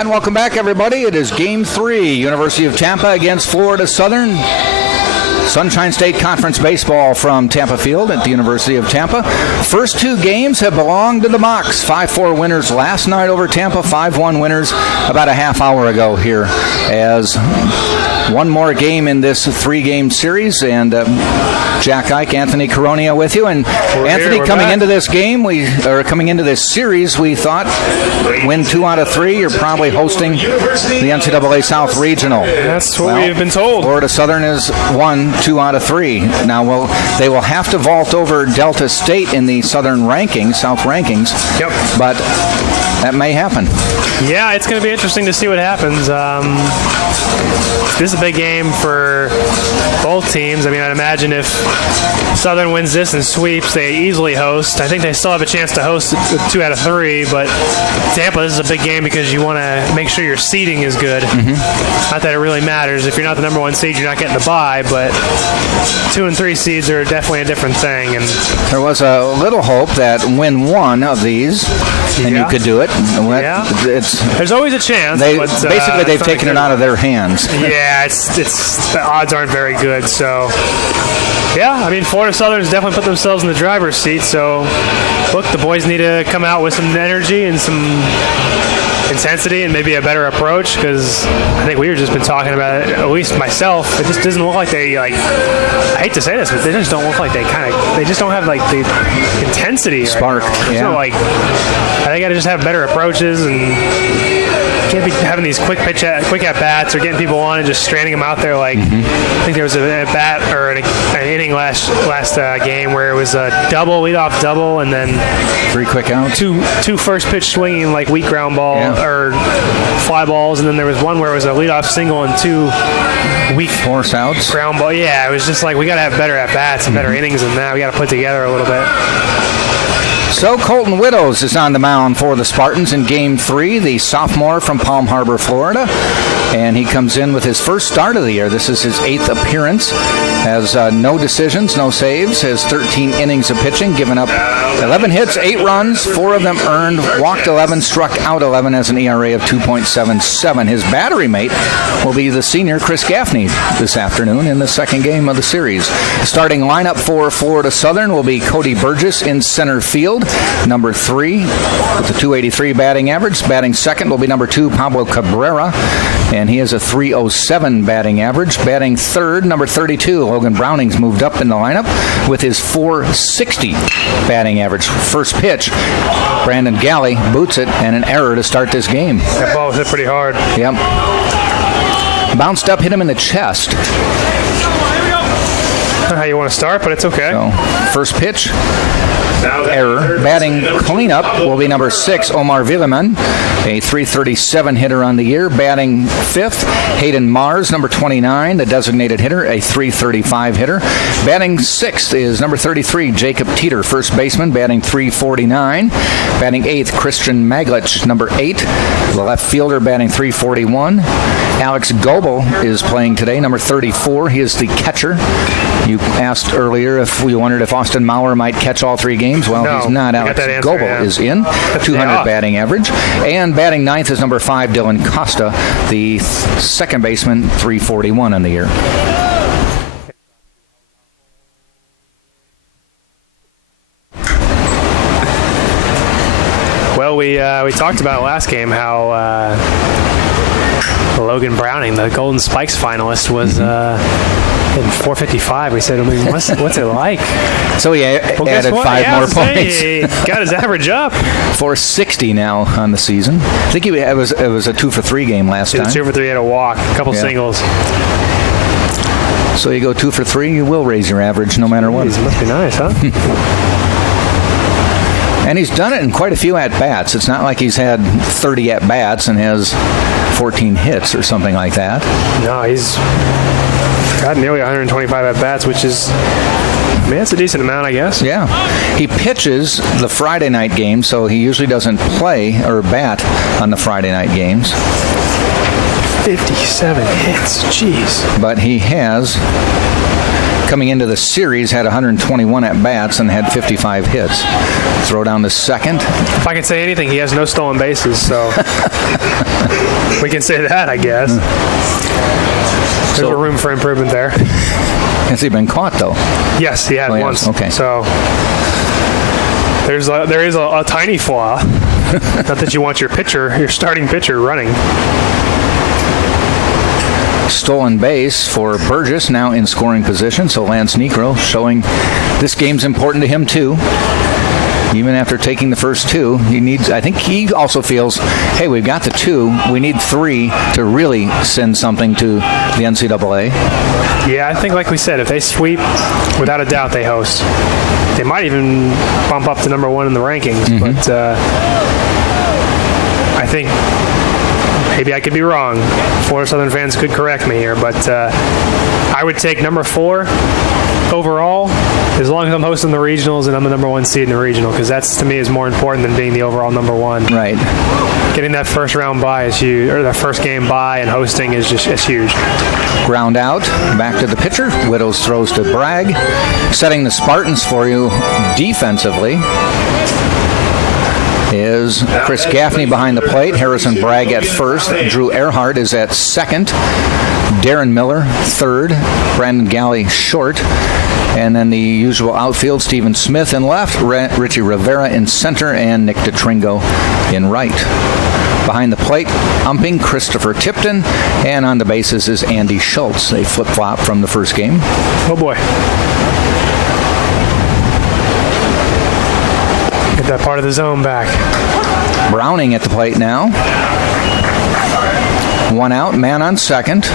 And welcome back, everybody. It is Game 3, University of Tampa against Florida Southern. Sunshine State Conference baseball from Tampa Field at the University of Tampa. First two games have belonged to the Mocs. 5-4 winners last night over Tampa, 5-1 winners about a half hour ago here, as one more game in this three-game series. And Jack Ike, Anthony Coronia with you. And Anthony, coming into this game, coming into this series, we thought win 2 out of 3. You're probably hosting the NCAA South Regional. That's what we've been told. Florida Southern has won 2 out of 3. Now, they will have to vault over Delta State in the Southern rankings, South rankings. Yep. But that may happen. Yeah, it's going to be interesting to see what happens. This is a big game for both teams. I mean, I'd imagine if Southern wins this and sweeps, they easily host. I think they still have a chance to host with 2 out of 3, but Tampa, this is a big game because you want to make sure your seeding is good. Mm-hmm. Not that it really matters. If you're not the number 1 seed, you're not getting the bye, but 2 and 3 seeds are definitely a different thing. And there was a little hope that win one of these, and you could do it. There's always a chance. Basically, they've taken it out of their hands. Yeah, it's the odds aren't very good. So, yeah, I mean, Florida Southern's definitely put themselves in the driver's seat. So, look, the boys need to come out with some energy and some intensity and maybe a better approach, because I think we've just been talking about it, at least myself. It just doesn't look like they, I hate to say this, but they just don't look like they just don't have, the intensity. Spark, right now. yeah. So, I think I just have better approaches and can't be having these quick at-bats or getting people on and just stranding them out there. I think there was a bat or an inning last game where it was a leadoff double, and then 3 quick outs. Two first pitch swinging weak ground ball or fly balls, and then there was one where it was a leadoff single and 2 weak force outs ground ball. Yeah, it was just we got to have better at-bats and better innings than that. We got to put together a little bit. So Colton Widows is on the mound for the Spartans in Game 3, the sophomore from Palm Harbor, Florida. And he comes in with his first start of the year. This is his 8th appearance. Has no decisions, no saves. Has 13 innings of pitching, given up 11 hits, 8 runs, 4 of them earned, walked 11, struck out 11, has an ERA of 2.77. His battery mate will be the senior Chris Gaffney this afternoon in the second game of the series. Starting lineup for Florida Southern will be Cody Burgess in center field, number 3 with a 283 batting average. Batting second will be number 2, Pablo Cabrera, and he has a 307 batting average. Batting third, number 32, Logan Browning's moved up in the lineup with his 460 batting average. First pitch, Brandon Galley boots it, and an error to start this game. That ball was hit pretty hard. Yep. Bounced up, hit him in the chest. Not how you want to start, but it's okay. So, first pitch, error. Batting cleanup will be number 6, Omar Villeman, a 337 hitter on the year. Batting fifth, Hayden Mars, number 29, the designated hitter, a 335 hitter. Batting sixth is number 33, Jacob Teeter, first baseman, batting 349. Batting eighth, Christian Maglich, number 8, the left fielder, batting 341. Alex Goebel is playing today, number 34. He is the catcher. You asked earlier if we wondered if Austin Maurer might catch all 3 games. Well, no, he's not. Alex Goebel is in, 200 batting average. And batting ninth is number 5, Dylan Costa, the second baseman, 341 on the year. Well, Well, we talked about it last game how Logan Browning, the Golden Spikes finalist, was in 4:55. We said, I mean, what's it like? So he added 5 more points. He got his average up. 460 now on the season. I think it was a 2 for 3 game last time. 2 for 3 had a walk, a couple singles. So you go 2 for 3, you will raise your average no matter what. Must be nice, huh? And he's done it in quite a few at-bats. It's not like he's had 30 at-bats and has 14 hits or something like that. No, he's got nearly 125 at-bats, which is, I mean, that's a decent amount, I guess. Yeah. He pitches the Friday night game, so he usually doesn't play or bat on the Friday night games. 57 hits, jeez. But he has, coming into the series, had 121 at-bats and had 55 hits. Throw down to second. If I can say anything, he has no stolen bases, so we can say that, I guess. There's a room for improvement there. Has he been caught, though? Yes, he had once. Okay. So there is a tiny flaw. Not that you want your starting pitcher running. Stolen base for Burgess, now in scoring position. So Lance Niekro showing this game's important to him, too. Even after taking the first 2, I think he also feels, hey, we've got the 2. We need 3 to really send something to the NCAA. Yeah, I think, like we said, if they sweep, without a doubt, they host. They might even bump up to number 1 in the rankings. But I think, maybe I could be wrong. Florida Southern fans could correct me here, but I would take number 4 overall, as long as I'm hosting the regionals and I'm the number 1 seed in the regional, because that's, to me, is more important than being the overall number 1. Right. Getting that first round bye is huge, or that first game bye and hosting is huge. Ground out, back to the pitcher. Widows throws to Bragg. Setting the Spartans for you defensively is Chris Gaffney behind the plate. Harrison Bragg at first. Drew Earhart is at second. Darren Miller third. Brandon Galley short. And then the usual outfield, Stephen Smith in left, Richie Rivera in center, and Nick DeTringo in right. Behind the plate, umping Christopher Tipton, and on the bases is Andy Schultz. They flip-flop from the first game. Oh boy. Get that part of the zone back. Browning at the plate now. 1 out, man on second.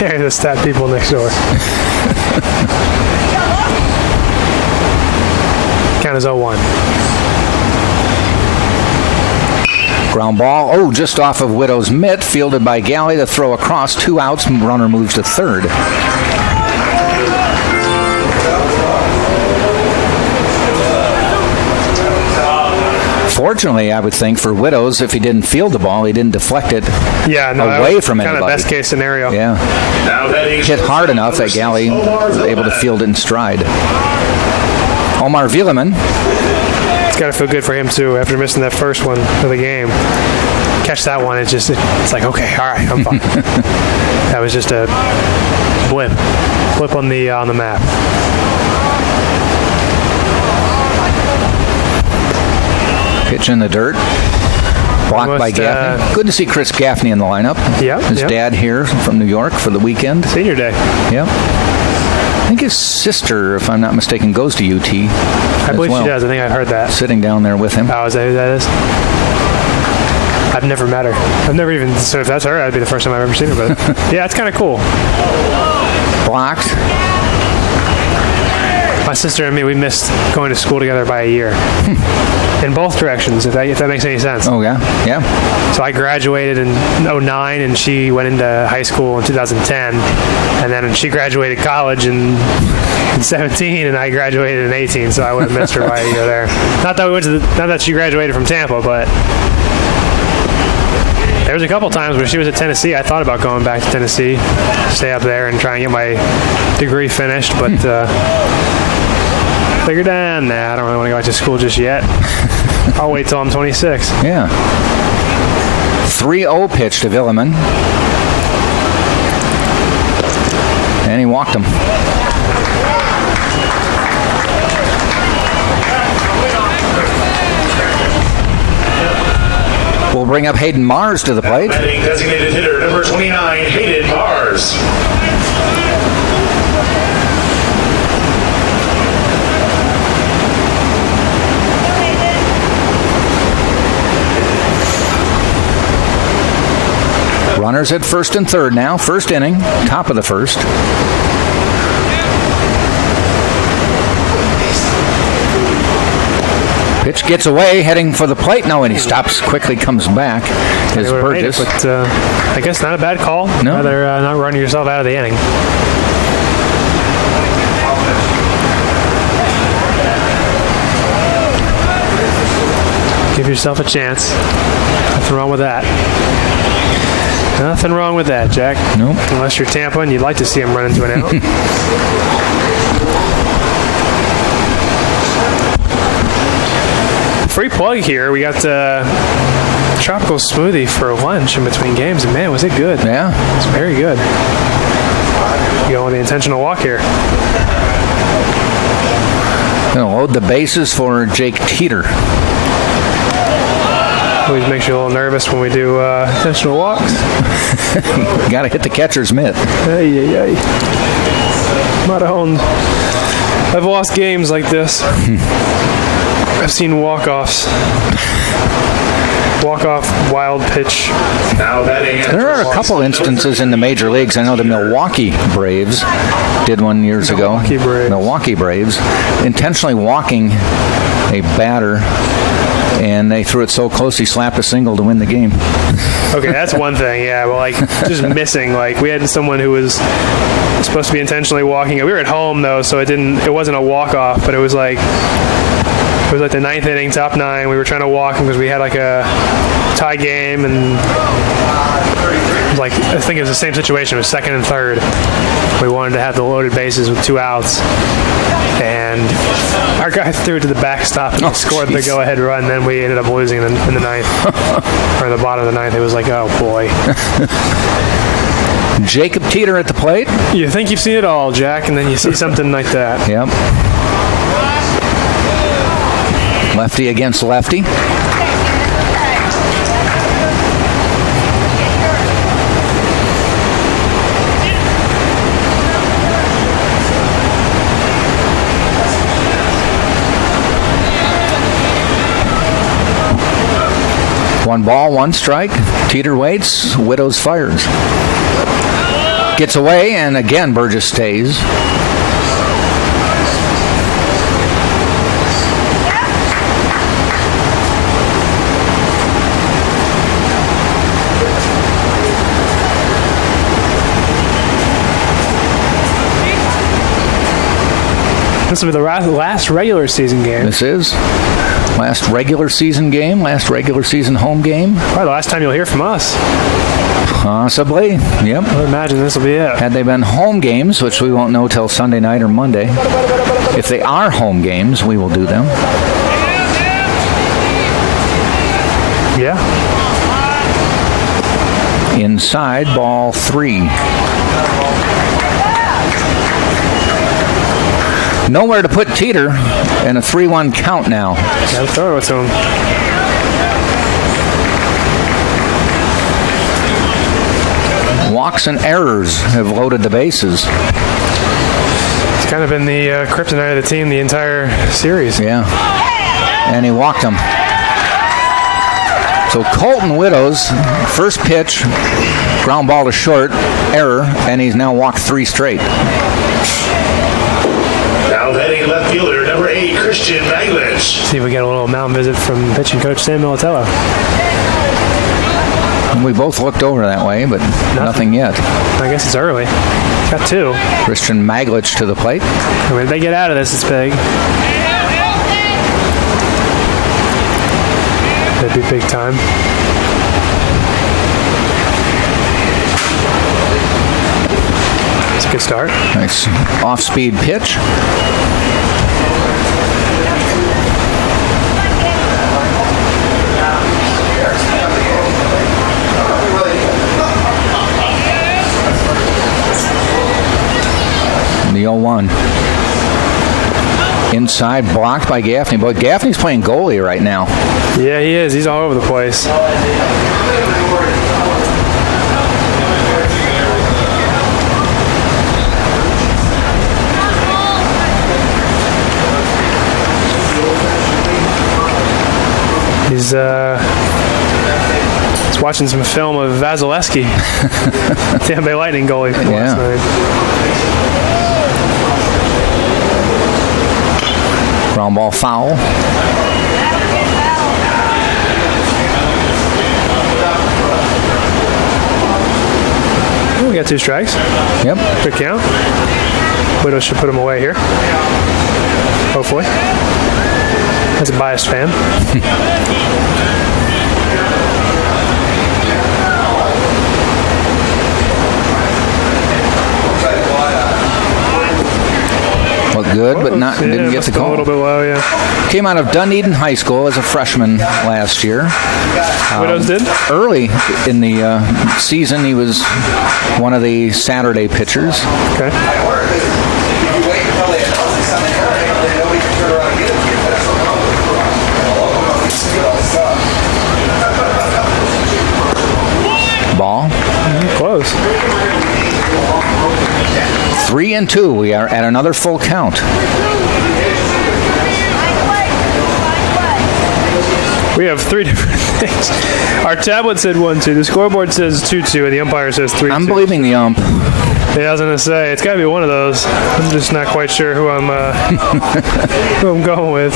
Hey, the stat people next door. Count as 0-1. Ground ball, just off of Widow's mitt, fielded by Galley. The throw across, 2 outs, runner moves to third. Fortunately, I would think, for Widows, if he didn't field the ball, he didn't deflect it away from anybody. Kind of best case scenario. Yeah. Hit hard enough that Galley was able to field it in stride. Omar Villaman. It's got to feel good for him, too, after missing that first one of the game. Catch that one, it's like, okay, all right, I'm fine. That was just a blip on the map. Pitch in the dirt. Blocked by Gaffney. Good to see Chris Gaffney in the lineup. Yeah. His dad here from New York for the weekend. Senior day. Yep. I think his sister, if I'm not mistaken, goes to UT. I believe she does. I think I heard that. Sitting down there with him. Oh, is that who that is? I've never met her. I've never even, so if that's her, that'd be the first time I've ever seen her. But yeah, it's kind of cool. Blocked. My sister and me, we missed going to school together by a year. In both directions, if that makes any sense. Oh, yeah? Yeah. So I graduated in 2009, and she went into high school in 2010. And then she graduated college in 17, and I graduated in 18, so I would have missed her by a year there. Not that she graduated from Tampa, but there was a couple times where she was at Tennessee. I thought about going back to Tennessee, stay up there and try and get my degree finished, but figured, nah, I don't really want to go back to school just yet. I'll wait till I'm 26. Yeah. 3-0 pitch to Villaman. And he walked him. We'll bring up Hayden Mars to the plate. Batting designated hitter number 29, Hayden Mars. Runners at first and third now. First inning, top of the first. Pitch gets away, heading for the plate. No, and he stops quickly, comes back. Is Burgess. But I guess not a bad call. No. Rather not running yourself out of the inning. Give yourself a chance. Nothing wrong with that. Nothing wrong with that, Jack. Nope. Unless you're Tampa and you'd like to see him run into an out. Free plug here. We got tropical smoothie for lunch in between games, and man, was it good. Yeah. It's very good. You going with the intentional walk here. Gonna load the bases for Jake Teeter. Always makes you a little nervous when we do intentional walks. Got to hit the catcher's mitt. Hey. I've lost games like this. I've seen walk-offs. Walk-off wild pitch. Now batting. There are a couple instances in the major leagues. I know the Milwaukee Braves did one years ago. Milwaukee Braves intentionally walking a batter, and they threw it so close he slapped a single to win the game. Okay, that's one thing. Yeah, well, like just missing. Like we had someone who was supposed to be intentionally walking. We were at home though, so it wasn't a walk-off, but it was like the ninth inning, top nine. We were trying to walk him because we had like a tie game, and like I think it was the same situation. It was second and third. We wanted to have the loaded bases with 2 outs, and our guy threw it to the backstop and scored the go-ahead run. Then we ended up losing in the ninth, or in the bottom of the ninth. It was like, oh boy. Jacob Teeter at the plate. You think you've seen it all, Jack, and then you see something like that. Yep. Lefty against lefty. One ball, one strike. Teeter waits. Widows fires. Gets away, and again Burgess stays. This will be the last regular season game. This is. Last regular season game, last regular season home game. Probably the last time you'll hear from us. Possibly, yep. I would imagine this will be it. Had they been home games, which we won't know till Sunday night or Monday. If they are home games, we will do them. Yeah. Inside, ball 3. Nowhere to put Teeter, and a 3-1 count now. Gotta throw it to him. Walks and errors have loaded the bases. It's kind of been the kryptonite of the team the entire series. Yeah. And he walked him. So Colton Widows, first pitch, ground ball to short, error, and he's now walked 3 straight. Now batting left fielder number 8, Christian Maglich. See if we get a little mound visit from pitching coach Sam Militello. We both looked over that way, but nothing yet. I guess it's early. Got 2. Christian Maglich to the plate. I mean, if they get out of this, it's big. That'd be big time. It's a good start. Nice off-speed pitch. 0-1. Inside, blocked by Gaffney. But Gaffney's playing goalie right now. Yeah, he is. He's all over the place. He's watching some film of Vasilevsky, Tampa Bay Lightning goalie from last night. Ground ball foul. We got 2 strikes. Yep. Good count. Widows should put him away here. Hopefully. As a biased fan. Looked good, but didn't get the call. A little bit low, yeah. Came out of Dunedin High School as a freshman last year. Widows did? Early in the season, he was one of the Saturday pitchers. Okay. Ball. Close. 3-2. We are at another full count. We have 3 different things. Our tablet said 1-2. The scoreboard says 2-2, and the umpire says 3-2. I'm believing the ump. Yeah, I was gonna say it's got to be one of those. I'm just not quite sure who I'm going with.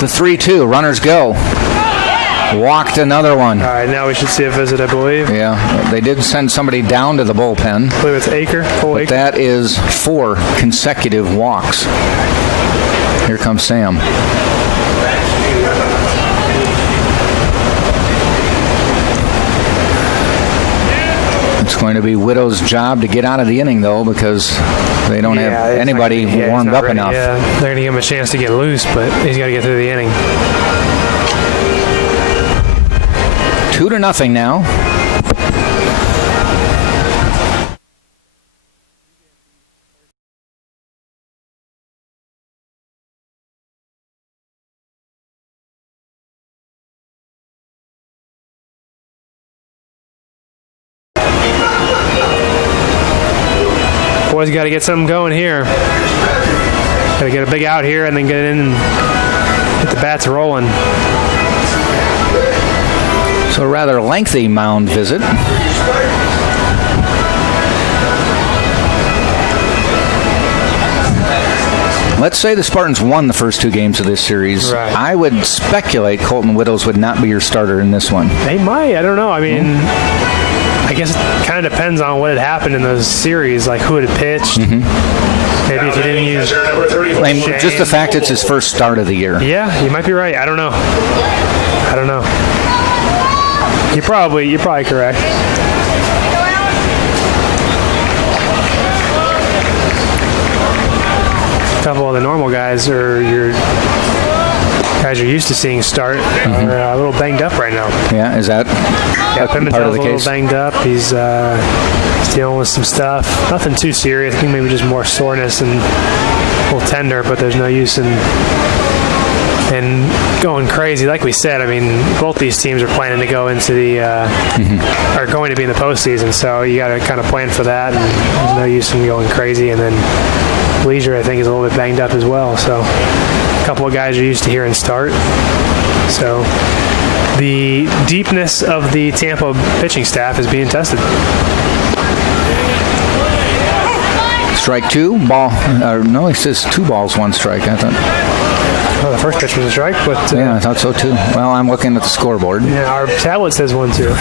The 3-2. Runners go. Walked another one. All right, now we should see a visit, I believe. Yeah, they did send somebody down to the bullpen. I believe it's Aker. But that is 4 consecutive walks. Here comes Sam. It's going to be Widow's job to get out of the inning, though, because they don't have anybody warmed up enough. Yeah, they're going to give him a chance to get loose, but he's got to get through the inning. 2-0 now. Boys got to get something going here. Got to get a big out here and then get it in and get the bats rolling. So a rather lengthy mound visit. Let's say the Spartans won the first 2 games of this series. Right. I would speculate Colton Widows would not be your starter in this one. They might. I don't know. I mean, I guess it kind of depends on what had happened in those series, like who had pitched. Maybe if you didn't use... Just the fact it's his first start of the year. Yeah, you might be right. I don't know. You're probably correct. A couple of the normal guys or your guys you're used to seeing start are a little banged up right now. Yeah, is that part of the a little case? Banged up. He's dealing with some stuff. Nothing too serious. I think maybe just more soreness and a little tender, but there's no use in going crazy. Like we said, I mean, both these teams are planning to go into the are going to be in the postseason, so you got to kind of plan for that. And there's no use in going crazy. And then Leisure, I think, is a little bit banged up as well. So a couple of guys are used to hearing start. So the deepness of the Tampa pitching staff is being tested. Strike 2, ball. No, he says 2 balls, 1 strike. I thought. Well, the first pitch was a strike, but yeah, I thought so too. Well, I'm looking at the scoreboard. Yeah, our tablet says 1-2.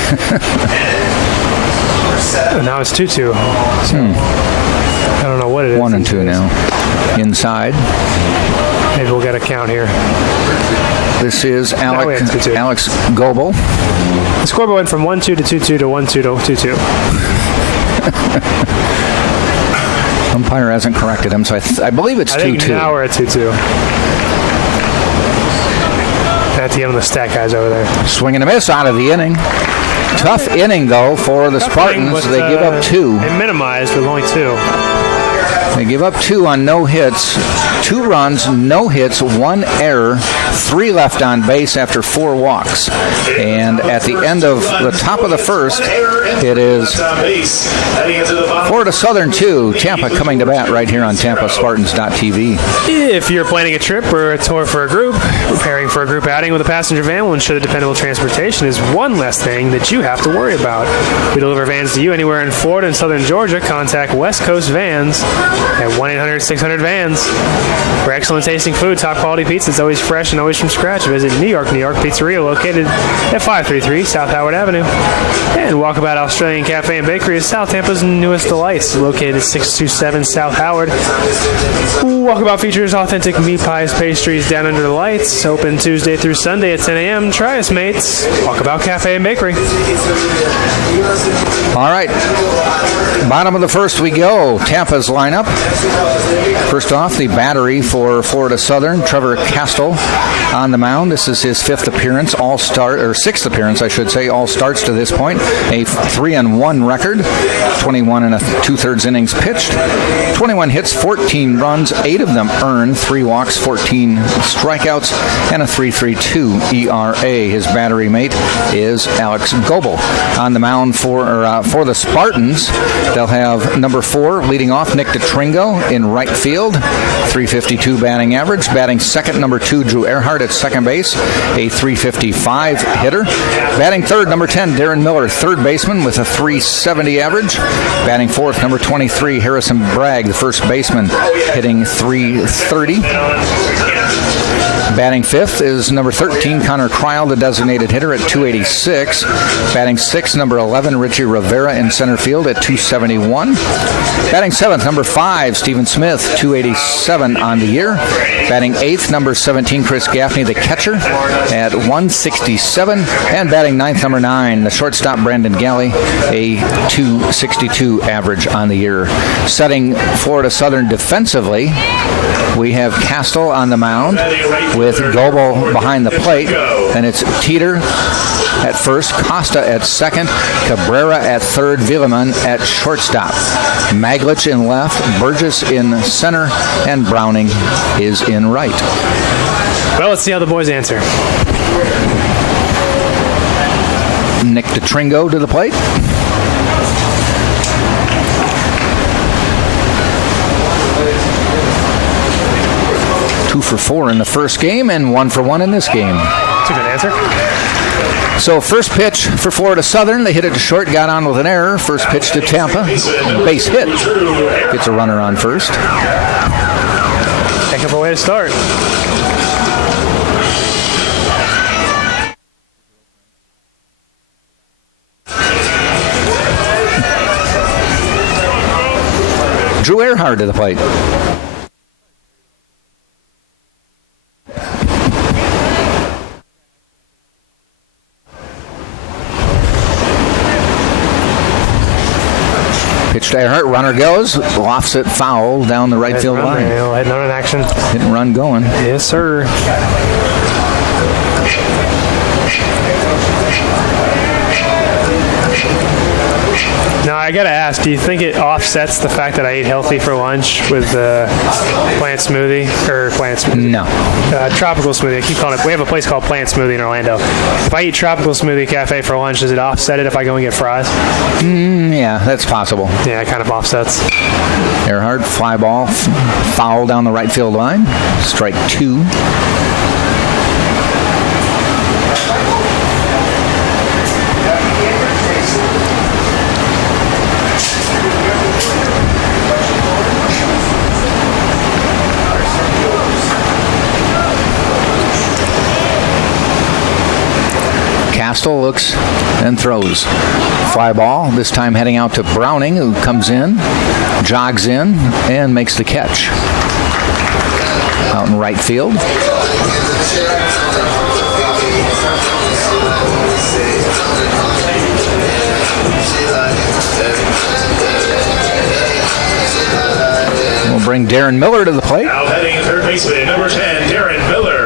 And now it's 2-2. So I don't know what it is. 1-2 now. Inside. Maybe we'll get a count here. This is Alex Goebel. The scoreboard went from 1-2 to 2-2 to 1-2 to 2-2. Umpire hasn't corrected him, so I believe it's 2-2. Now we're at 2-2. That's the end of the stat guys over there. Swing and a miss out of the inning. Tough inning, though, for the Spartans. They give up 2. They minimized with only 2. They give up 2 on no hits, 2 runs, no hits, 1 error, 3 left on base after 4 walks. And at the end of the top of the first, it is Florida Southern 2, Tampa coming to bat right here on TampaSpartans.tv. If you're planning a trip or a tour for a group, preparing for a group outing with a passenger van will ensure that dependable transportation is one less thing that you have to worry about. We deliver vans to you anywhere in Florida and southern Georgia. Contact West Coast Vans at 1-800-600-VANS. For excellent tasting food, top quality pizza that's always fresh and always from scratch, visit New York Pizzeria, located at 533 South Howard Avenue. And Walkabout Australian Cafe and Bakery is South Tampa's newest delights, located at 627 South Howard. Walkabout features authentic meat pies, pastries down under the lights. Open Tuesday through Sunday at 10 a.m. Try us, mates. Walkabout Cafe and Bakery. All right. Bottom of the first we go. Tampa's lineup. First off, the battery for Florida Southern. Trevor Castle on the mound. This is his 5th appearance, or 6th appearance, I should say, all starts to this point. A 3-1 record. 21 and 2/3 innings pitched. 21 hits, 14 runs, 8 of them earned, 3 walks, 14 strikeouts, and a 3.32 ERA. His battery mate is Alex Goebel. On the mound for the Spartans, they'll have number 4 leading off, Nick DeTringo in right field, 352 batting average. Batting second, number 2, Drew Earhart at second base, a 355 hitter. Batting third, number 10, Darren Miller, third baseman with a 370 average. Batting fourth, number 23, Harrison Bragg, the first baseman, hitting 330. Batting fifth is number 13, Connor Kryl, the designated hitter, at 286. Batting sixth, number 11, Richie Rivera in center field at 271. Batting seventh, number 5, Stephen Smith, 287 on the year. Batting eighth, number 17, Chris Gaffney, the catcher, at 167. And batting ninth, number 9, the shortstop, Brandon Galley, a 262 average on the year. Setting Florida Southern defensively, we have Castle on the mound with Goebel behind the plate. And it's Teeter at first, Costa at second, Cabrera at third, Villeman at shortstop. Maglich in left, Burgess in center, and Browning is in right. Well, let's see how the boys answer. Nick DeTringo to the plate. Two for 4 in the first game and 1 for 1 in this game. That's a good answer. So first pitch for Florida Southern. They hit it to short, got on with an error. First pitch to Tampa. Base hit. Gets a runner on first. Heck of a way to start. Drew Earhart to the plate. Pitch to Earhart, runner goes, lofts it foul down the right field line. Heading on in action. Hit and run going. Yes, sir. Now, I got to ask, do you think it offsets the fact that I ate healthy for lunch with plant smoothie? No. Tropical smoothie. I keep calling it. We have a place called Plant Smoothie in Orlando. If I eat Tropical Smoothie Cafe for lunch, does it offset it if I go and get fries? Yeah, that's possible. Yeah, it kind of offsets. Earhart, fly ball, foul down the right field line. Strike 2. Castle looks and throws. Fly ball, this time heading out to Browning, who comes in, jogs in, and makes the catch. Out in right field. We'll bring Darren Miller to the plate. Now heading third baseman, number 10, Darren Miller.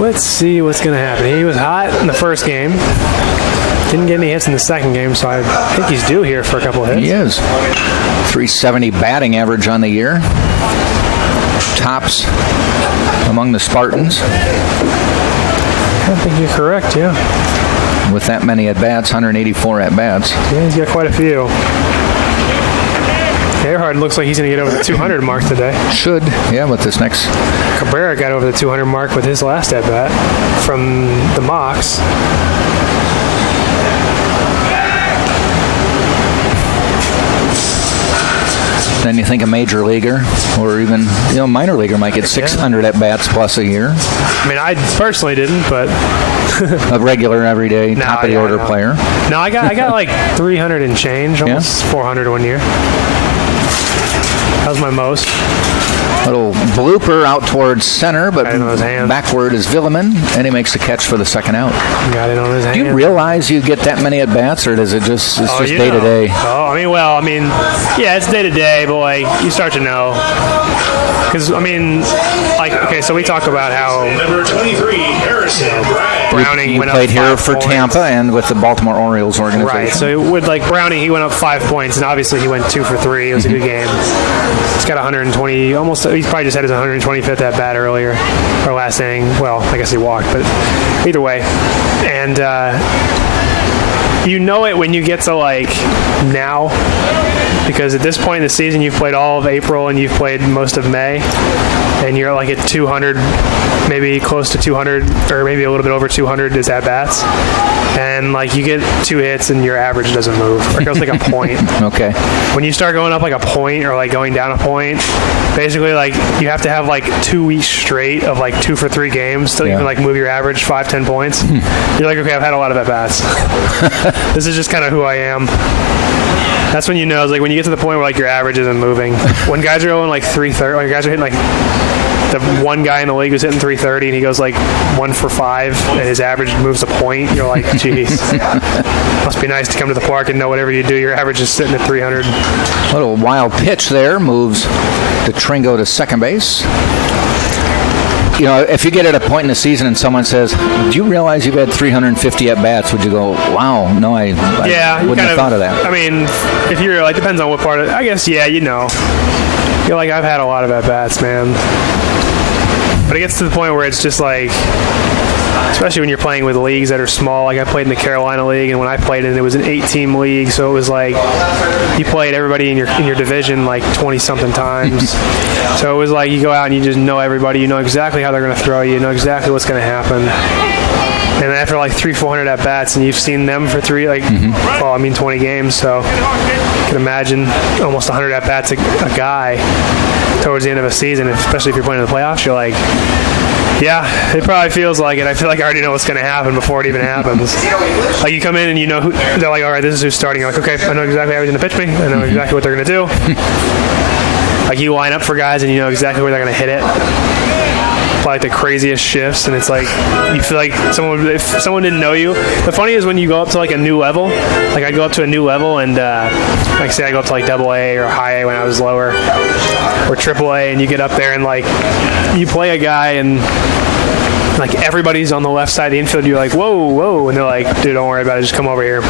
Let's see what's going to happen. He was hot in the first game. Didn't get any hits in the second game, so I think he's due here for a couple of hits. He is. 370 batting average on the year. Tops among the Spartans. I think you're correct, yeah. With that many at-bats, 184 at-bats. Yeah, he's got quite a few. Earhart looks like he's going to get over the 200 mark today. Should, yeah, with this next. Cabrera got over the 200 mark with his last at-bat from the mocks. Then you think a major leaguer or even minor leaguer might get 600 at-bats plus a year. I mean, I personally didn't, but... A regular, everyday, top-of-the-order player. No, I got like 300 and change, almost 400 one year. That was my most. Little blooper out towards center, but backward is Villeman, and he makes the catch for the second out. Got it on his hand. Do you realize you get that many at-bats, or does it just day to day? Oh, yeah, it's day to day, but you start to know. Because, so we talk about how Number 23, Harrison Browning you went up played here 5 for points. Tampa and with the Baltimore Orioles organization. Right, so with Browning, he went up 5 points, and obviously he went 2 for 3. It was a good game. He's got 120, almost, he probably just had his 125th at bat earlier, or last inning. Well, I guess he walked, but either way. And you know it when you get to now, because at this point in the season, you've played all of April and you've played most of May, and you're at 200, maybe close to 200, or maybe a little bit over 200 is at-bats. And you get 2 hits and your average doesn't move, or it goes a point. Okay. When you start going up a point or going down a point, basically you have to have 2 weeks straight of 2 for 3 games so you can move your average 5-10 points. You're okay, I've had a lot of at-bats. This is just kind of who I am. That's when you know, when you get to the point where your average isn't moving. When guys are going 330, when guys are hitting the one guy in the league who's hitting 330 and he goes 1 for 5 and his average moves a point, you're geez. Must be nice to come to the park and know whatever you do, your average is sitting at 300. A little wild pitch there moves Tringo to second base. If you get at a point in the season and someone says, "Do you realize you've had 350 at-bats?" Would you go, "Wow, no, I wouldn't have thought of that." I mean, if you're depends on what part of it. I guess, yeah, You're I've had a lot of at-bats, man. But it gets to the point where it's just especially when you're playing with leagues that are small. I played in the Carolina League, and when I played it was an 8-team league, so it was you played everybody in your division 20-something times. So it was you go out and you just know everybody. You know exactly how they're going to throw you. You know exactly what's going to happen. And after 300-400 at-bats, and you've seen them for 20 games, so you can imagine almost 100 at-bats a guy towards the end of a season, especially if you're playing in the playoffs, you're yeah, it probably feels like it. I feel I already know what's going to happen before it even happens. You come in and you know who, they're all right, this is who's starting. You're okay, I know exactly how he's going to pitch me. I know exactly what they're going to do. You line up for guys and you know exactly where they're going to hit it. Apply the craziest shifts, and it's you feel if someone didn't know you. The funny is when you go up to a new level. I go up to a new level, and say I go up to AA or high A when I was lower, or triple A, and you get up there and you play a guy and everybody's on the left side of the infield. You're whoa, and they're dude, don't worry about it, just come over here.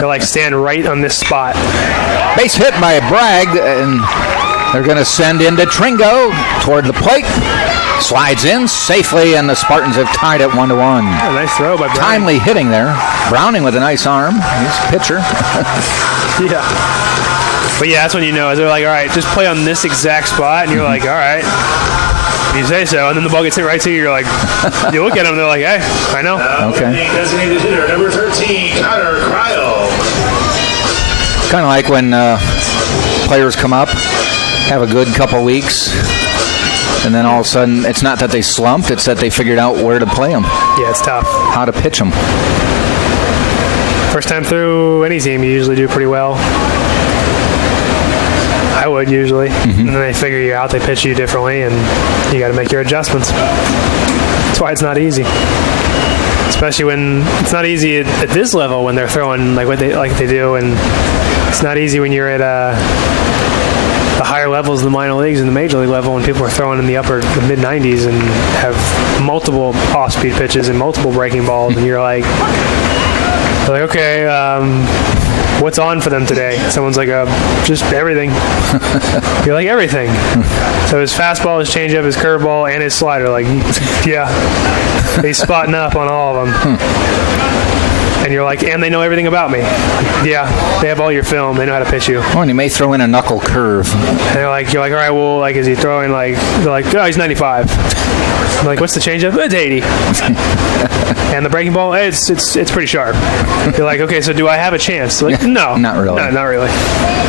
They're stand right on this spot. Base hit by Bragg, and they're going to send into Tringo toward the plate. Slides in safely, and the Spartans have tied it 1-1. Nice throw by Browning. Timely hitting there. Browning with a nice arm. He's a pitcher. Yeah. But yeah, that's when you know. They're all right, just play on this exact spot, and you're all right. You say so, and then the ball gets hit right to you. You're you look at them, they're hey, I know. Okay. Designated hitter, number 13, Connor Cryle. Kind of like when players come up, have a good couple weeks, and then all of a sudden, it's not that they slumped, it's that they figured out where to play them. Yeah, it's tough. How to pitch them. First time through any team, you usually do pretty well. I would usually. Mm-hmm. And then they figure you out, they pitch you differently, and you got to make your adjustments. That's why it's not easy. Especially when it's not easy at this level when they're throwing like they do, and it's not easy when you're at the higher levels of the minor leagues and the major league level when people are throwing in the mid 90s and have multiple off-speed pitches and multiple breaking balls, and you're like, okay, what's on for them today? Someone's like, just everything. You're like, everything. So his fastball, his changeup, his curveball, and his slider. Like, yeah, he's spotting up on all of them. And you're like, and they know everything about me. Yeah, they have all your film. They know how to pitch you. Oh, and he may throw in a knuckle curve. And you're like, all right, well, like, is he throwing like? They're like, oh, he's 95. I'm like, what's the changeup? It's 80. And the breaking ball, it's pretty sharp. You're like, okay, so do I have a chance? Like, no, not really. No, not really.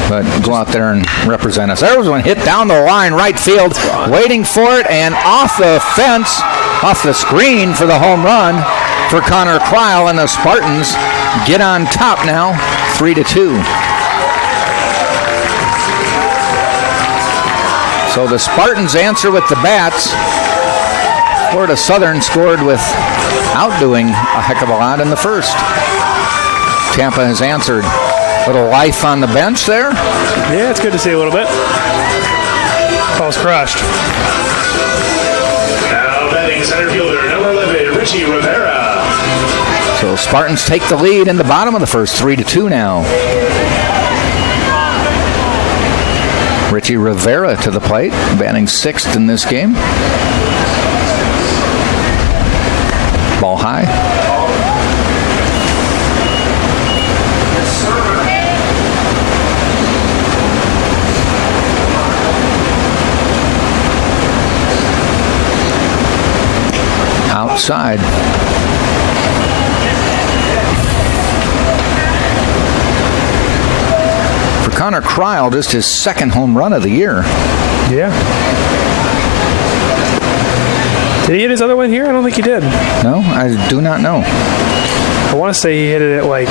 But go out there and represent us. There was one hit down the line, right field, waiting for it, and off the fence, off the screen for the home run for Connor Cryle, and the Spartans get on top now, 3-2. So the Spartans answer with the bats. Florida Southern scored without doing a heck of a lot in the first. Tampa has answered. Little life on the bench there. Yeah, it's good to see a little bit. Ball's crushed. Now batting center fielder, number 11, Richie Rivera. So Spartans take the lead in the bottom of the first, 3-2 now. Richie Rivera to the plate, batting sixth in this game. Ball high. Outside. For Connor Cryle, just his second home run of the year. Yeah. Did he hit his other one here? I don't think he did. No, I do not know. I want to say he hit it at like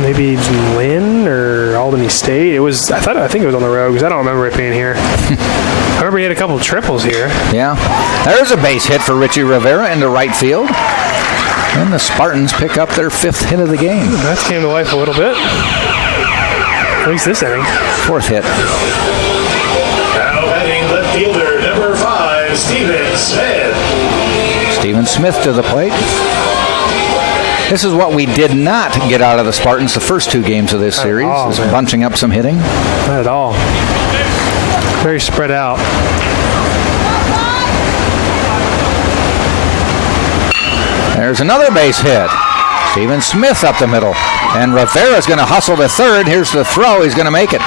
maybe Lynn or Albany State. I think it was on the road because I don't remember it being here. I remember he had a couple triples here. Yeah. There's a base hit for Richie Rivera into right field. And the Spartans pick up their fifth hit of the game. That came to life a little bit. At least this inning. Fourth hit. Now batting left fielder, number 5, Steven Smith. Steven Smith to the plate. This is what we did not get out of the Spartans the first two games of this series. Is bunching up some hitting. Not at all. Very spread out. There's another base hit. Steven Smith up the middle. And Rivera's going to hustle to third. Here's the throw. He's going to make it.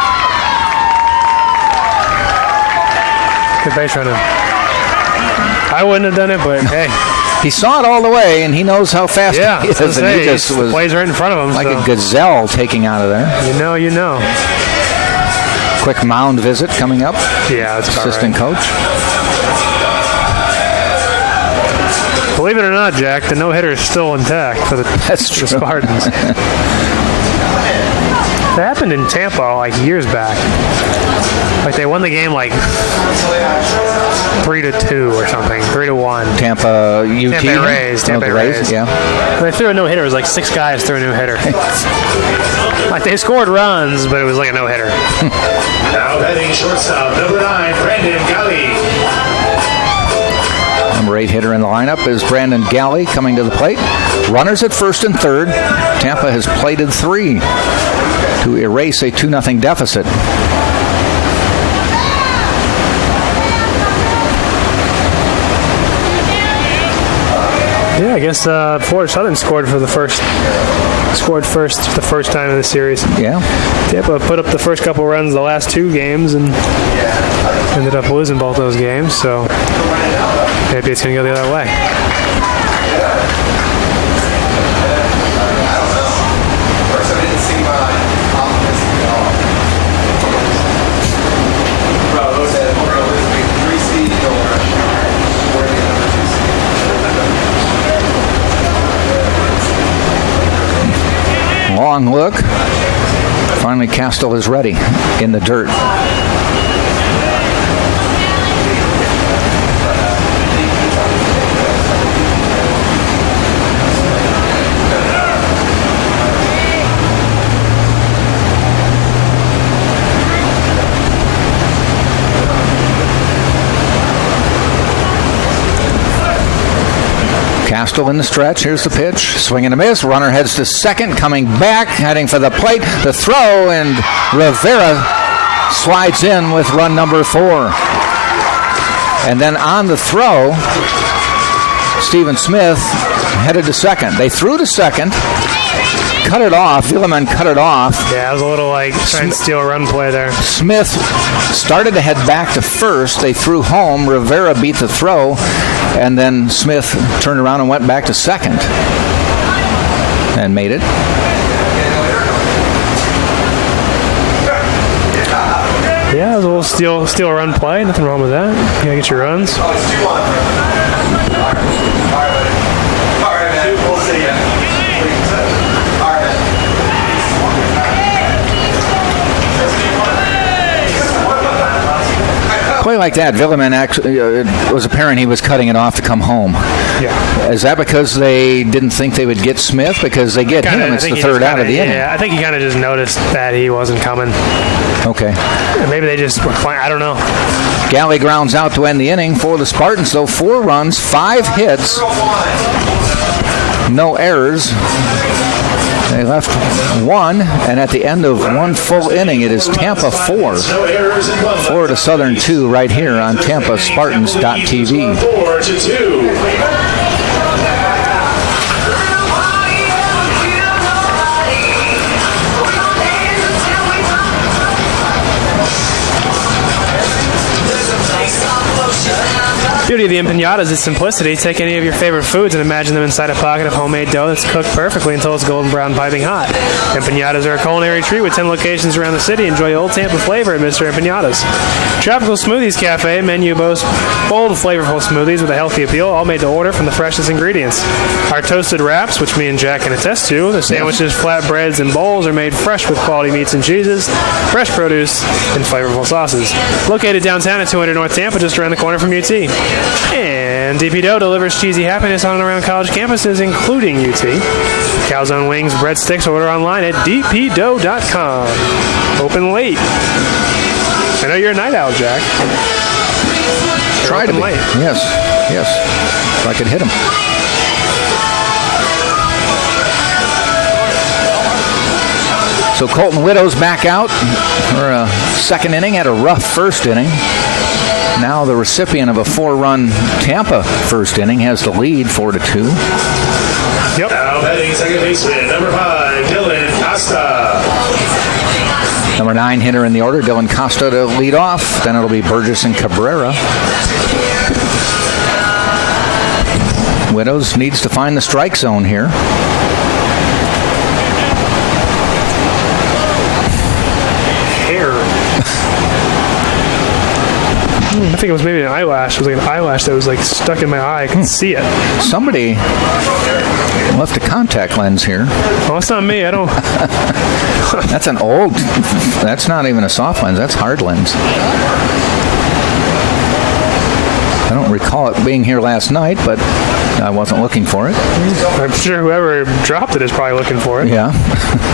Good base running. I wouldn't have done it, but hey. He saw it all the way, and he knows how fast he is. And he just was plays right in front of him. like a gazelle taking out of there. You know. Quick mound visit coming up. Yeah, that's about Assistant right. coach. Believe it or not, Jack, the no-hitter is still intact for the Spartans. That happened in Tampa like years back. Like they won the game like 3-2 or something, 3-1. Tampa UT. Tampa Rays. Tampa Rays. Yeah. They threw a no-hitter. It was like 6 guys threw a no-hitter. Like they scored runs, but it was like a no-hitter. Now batting shortstop, number 9, Brandon Galley. Number 8 hitter in the lineup is Brandon Galley coming to the plate. Runners at first and third. Tampa has plated 3 to erase a 2-0 deficit. Yeah, I guess Florida Southern scored first the first time in the series. Yeah. Tampa put up the first couple runs the last 2 games and ended up losing both those games, so maybe it's going to go the other way. Long look. Finally, Castile is ready in the dirt. Castle in the stretch. Here's the pitch. Swing and a miss. Runner heads to second. Coming back. Heading for the plate. The throw. And Rivera slides in with run number 4. And then on the throw, Stephen Smith headed to second. They threw to second. Cut it off. Villeman cut it off. Yeah, it was a little like trying to steal a run play there. Smith started to head back to first. They threw home. Rivera beat the throw. And then Smith turned around and went back to second. And made it. Yeah, it was a little steal a run play. Nothing wrong with that. You gotta get your runs. Play like that, Villeman actually, it was apparent he was cutting it off to come home. Yeah. Is that because they didn't think they would get Smith? Because they get him, it's the third out of the inning. Yeah, I think he kind of just noticed that he wasn't coming. Okay. Maybe they just were playing. I don't know. Galley grounds out to end the inning for the Spartans, though. 4 runs, 5 hits, no errors. They left 1, and at the end of 1 full inning, it is Tampa 4, Florida Southern 2, right here on TampaSpartans.tv. 4-2. Beauty of the empanada is its simplicity. Take any of your favorite foods and imagine them inside a pocket of homemade dough that's cooked perfectly until it's golden brown piping hot. Empanadas are a culinary treat with 10 locations around the city. Enjoy old Tampa flavor at Mr. Empanadas. Tropical Smoothies Cafe menu boasts bold, flavorful smoothies with a healthy appeal, all made to order from the freshest ingredients. Our toasted wraps, which me and Jack can attest to, the sandwiches, flatbreads, and bowls are made fresh with quality meats and cheeses, fresh produce, and flavorful sauces. Located downtown at 200 North Tampa, just around the corner from UT. And DP Dough delivers cheesy happiness on and around college campuses, including UT. Calzone wings, breadsticks, order online at dpdough.com. Open late. I know you're a night owl, Jack. Try to be. Late. Yes. If I could hit him. So Colton Widows back out for a second inning, had a rough first inning. Now the recipient of a 4-run Tampa first inning has the lead 4-2. Yep. Now batting second baseman, number 5, Dylan Costa. Number 9 hitter in the order, Dylan Costa to lead off. Then it'll be Burgess and Cabrera. Widows needs to find the strike zone here. I think it was maybe an eyelash. It was like an eyelash that was like stuck in my eye. I could see it. Somebody left a contact lens here. Well, it's not me. I don't. That's an old. That's not even a soft lens. That's hard lens. I don't recall it being here last night, but I wasn't looking for it. I'm sure whoever dropped it is probably looking for it. Yeah.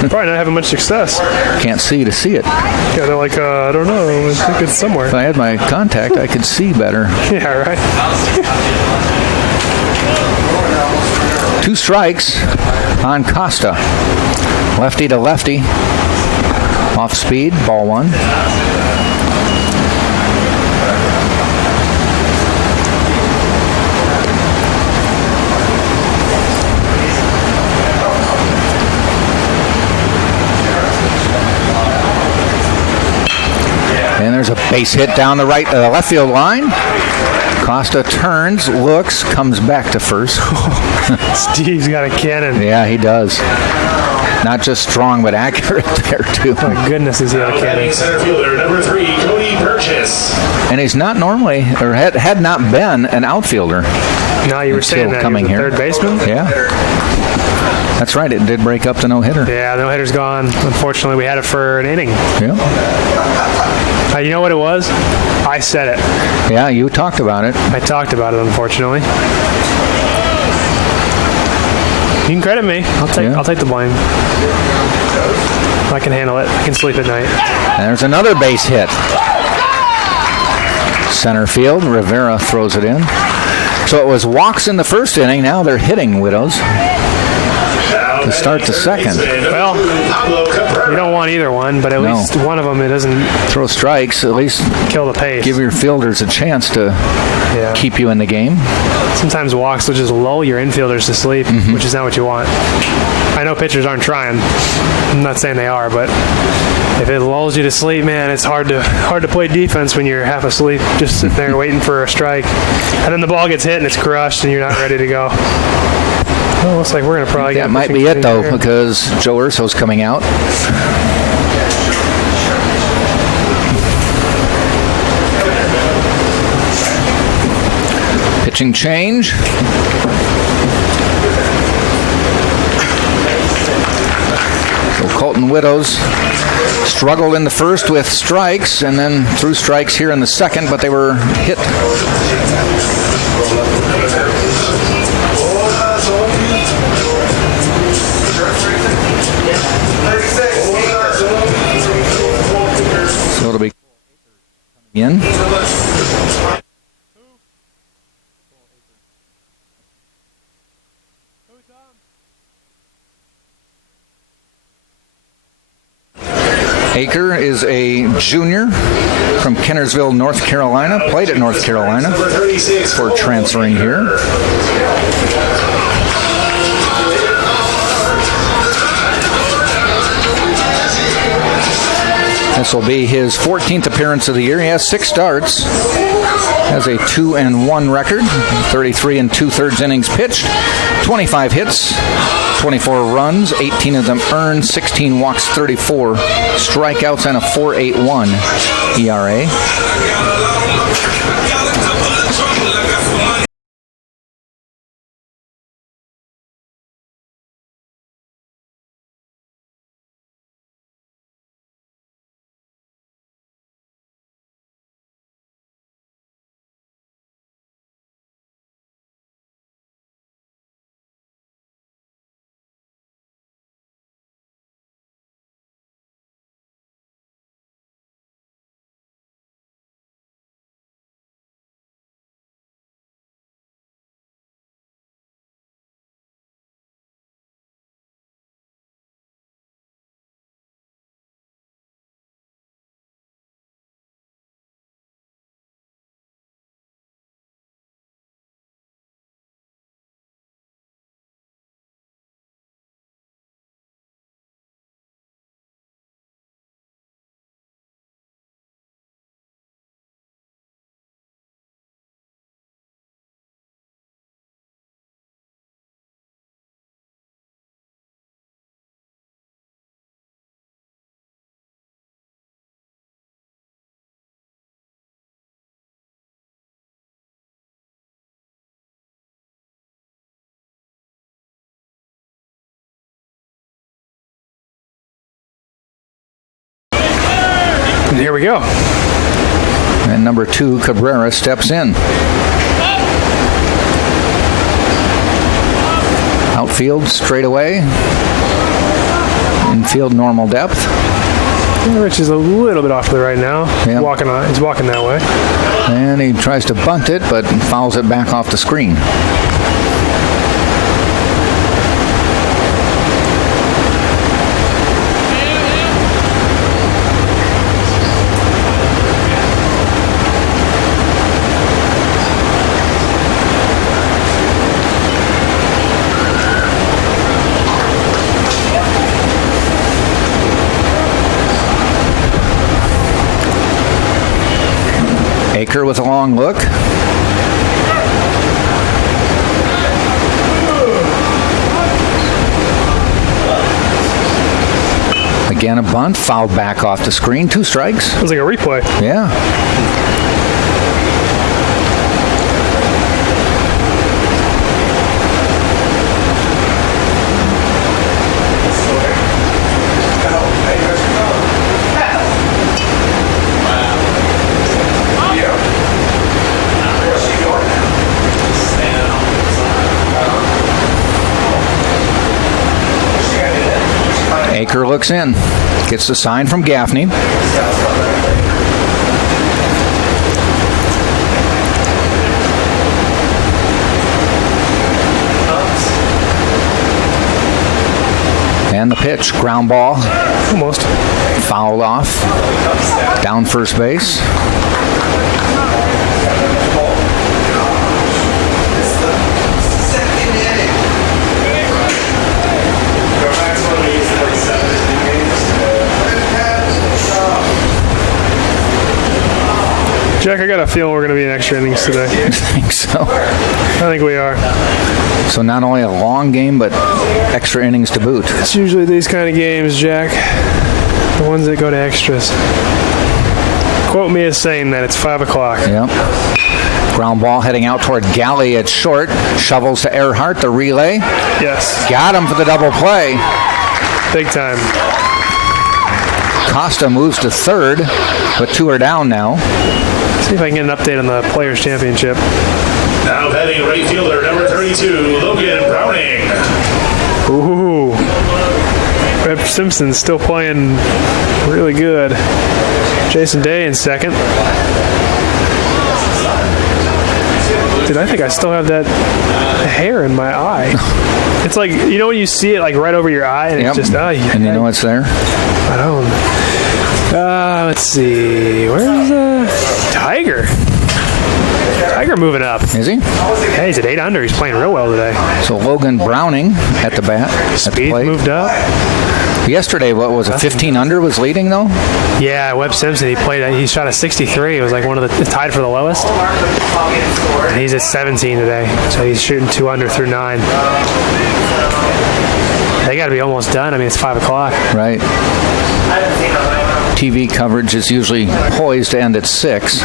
Probably not having much success. Can't see to see it. Yeah, they're like, I don't know. I think it's somewhere. If I had my contact, I could see better. Yeah, right. 2 strikes on Costa. Lefty to lefty. Off speed, ball 1. And there's a base hit down the left field line. Costa turns, looks, comes back to first. Steve's got a cannon. Yeah, he does. Not just strong, but accurate there, too. My goodness, is he a cannon. Center fielder, number 3, Cody Burgess. And he's not normally, or had not been, an outfielder. No, you were saying that coming he was a here. third baseman? Yeah. That's right. It did break up the no-hitter. Yeah, the no-hitter's gone. Unfortunately, we had it for an inning. Yeah. You know what it was? I said it. Yeah, you talked about it. I talked about it, unfortunately. You can credit me. I'll take the blame. I can handle it. I can sleep at night. And there's another base hit. Center field. Rivera throws it in. So it was walks in the first inning. Now they're hitting Widows to start the second. Well, you don't want either one, but at least one of them, it doesn't throw strikes. At least kill the pace. Give your fielders a chance to keep you in the game. Sometimes walks will just lull your infielders to sleep, which is not what you want. I know pitchers aren't trying. I'm not saying they are, but if it lulls you to sleep, man, it's hard to play defense when you're half asleep, just sitting there waiting for a strike. And then the ball gets hit and it's crushed and you're not ready to go. Well, looks like we're going to probably get that might be it, though, because Joe Urso's coming out. Pitching change. So Colton Widows struggled in the first with strikes and then threw strikes here in the second, but they were hit. So it'll be in. Aker is a junior from Kennersville, North Carolina. Played at North Carolina before transferring here. This will be his 14th appearance of the year. He has 6 starts. Has a 2-1 record. 33 2/3 innings pitched. 25 hits. 24 runs, 18 of them earned, 16 walks, 34 strikeouts, and a 4.81 ERA. And here we go. And number 2, Cabrera, steps in. Outfield straight away. Infield normal depth. Rich is a little bit off to the right now. Yeah. He's walking that way. And he tries to bunt it, but fouls it back off the screen. Aker with a long look. Again, a bunt, fouled back off the screen. 2 strikes. Sounds like a replay. Yeah. Aker looks in. Gets the sign from Gaffney. And the pitch, ground ball, Almost. fouled off, down first base. Jack, I got a feeling we're going to be in extra innings today. I think so. I think we are. So not only a long game, but extra innings to boot. It's usually these kind of games, Jack. The ones that go to extras. Quote me as saying that it's 5 o'clock. Yep. Ground ball heading out toward Galley at short. Shovels to Earhart, the relay. Yes. Got him for the double play. Big time. Costa moves to third, but 2 are down now. See if I can get an update on the Players' Championship. Now batting right fielder number 32, Logan Browning. Ooh. Rep Simpson's still playing really good. Jason Day in second. Dude, I think I still have that hair in my eye. It's like, you know when you see it like right over your eye and Yep. it's just, And you know it's there? I don't. Let's see. Where's Tiger? Tiger moving up. Is he? Hey, he's at 8 under. He's playing real well today. So Logan Browning at the bat. At the Speed plate. moved up. Yesterday, what was it? 15 under was leading though. Yeah, Webb Simpson. He shot a 63. It was like one of the tied for the lowest. And he's at 17 today, so he's shooting 2 under through 9. They got to be almost done. I mean, it's 5 o'clock. Right. TV coverage is usually poised to end at 6.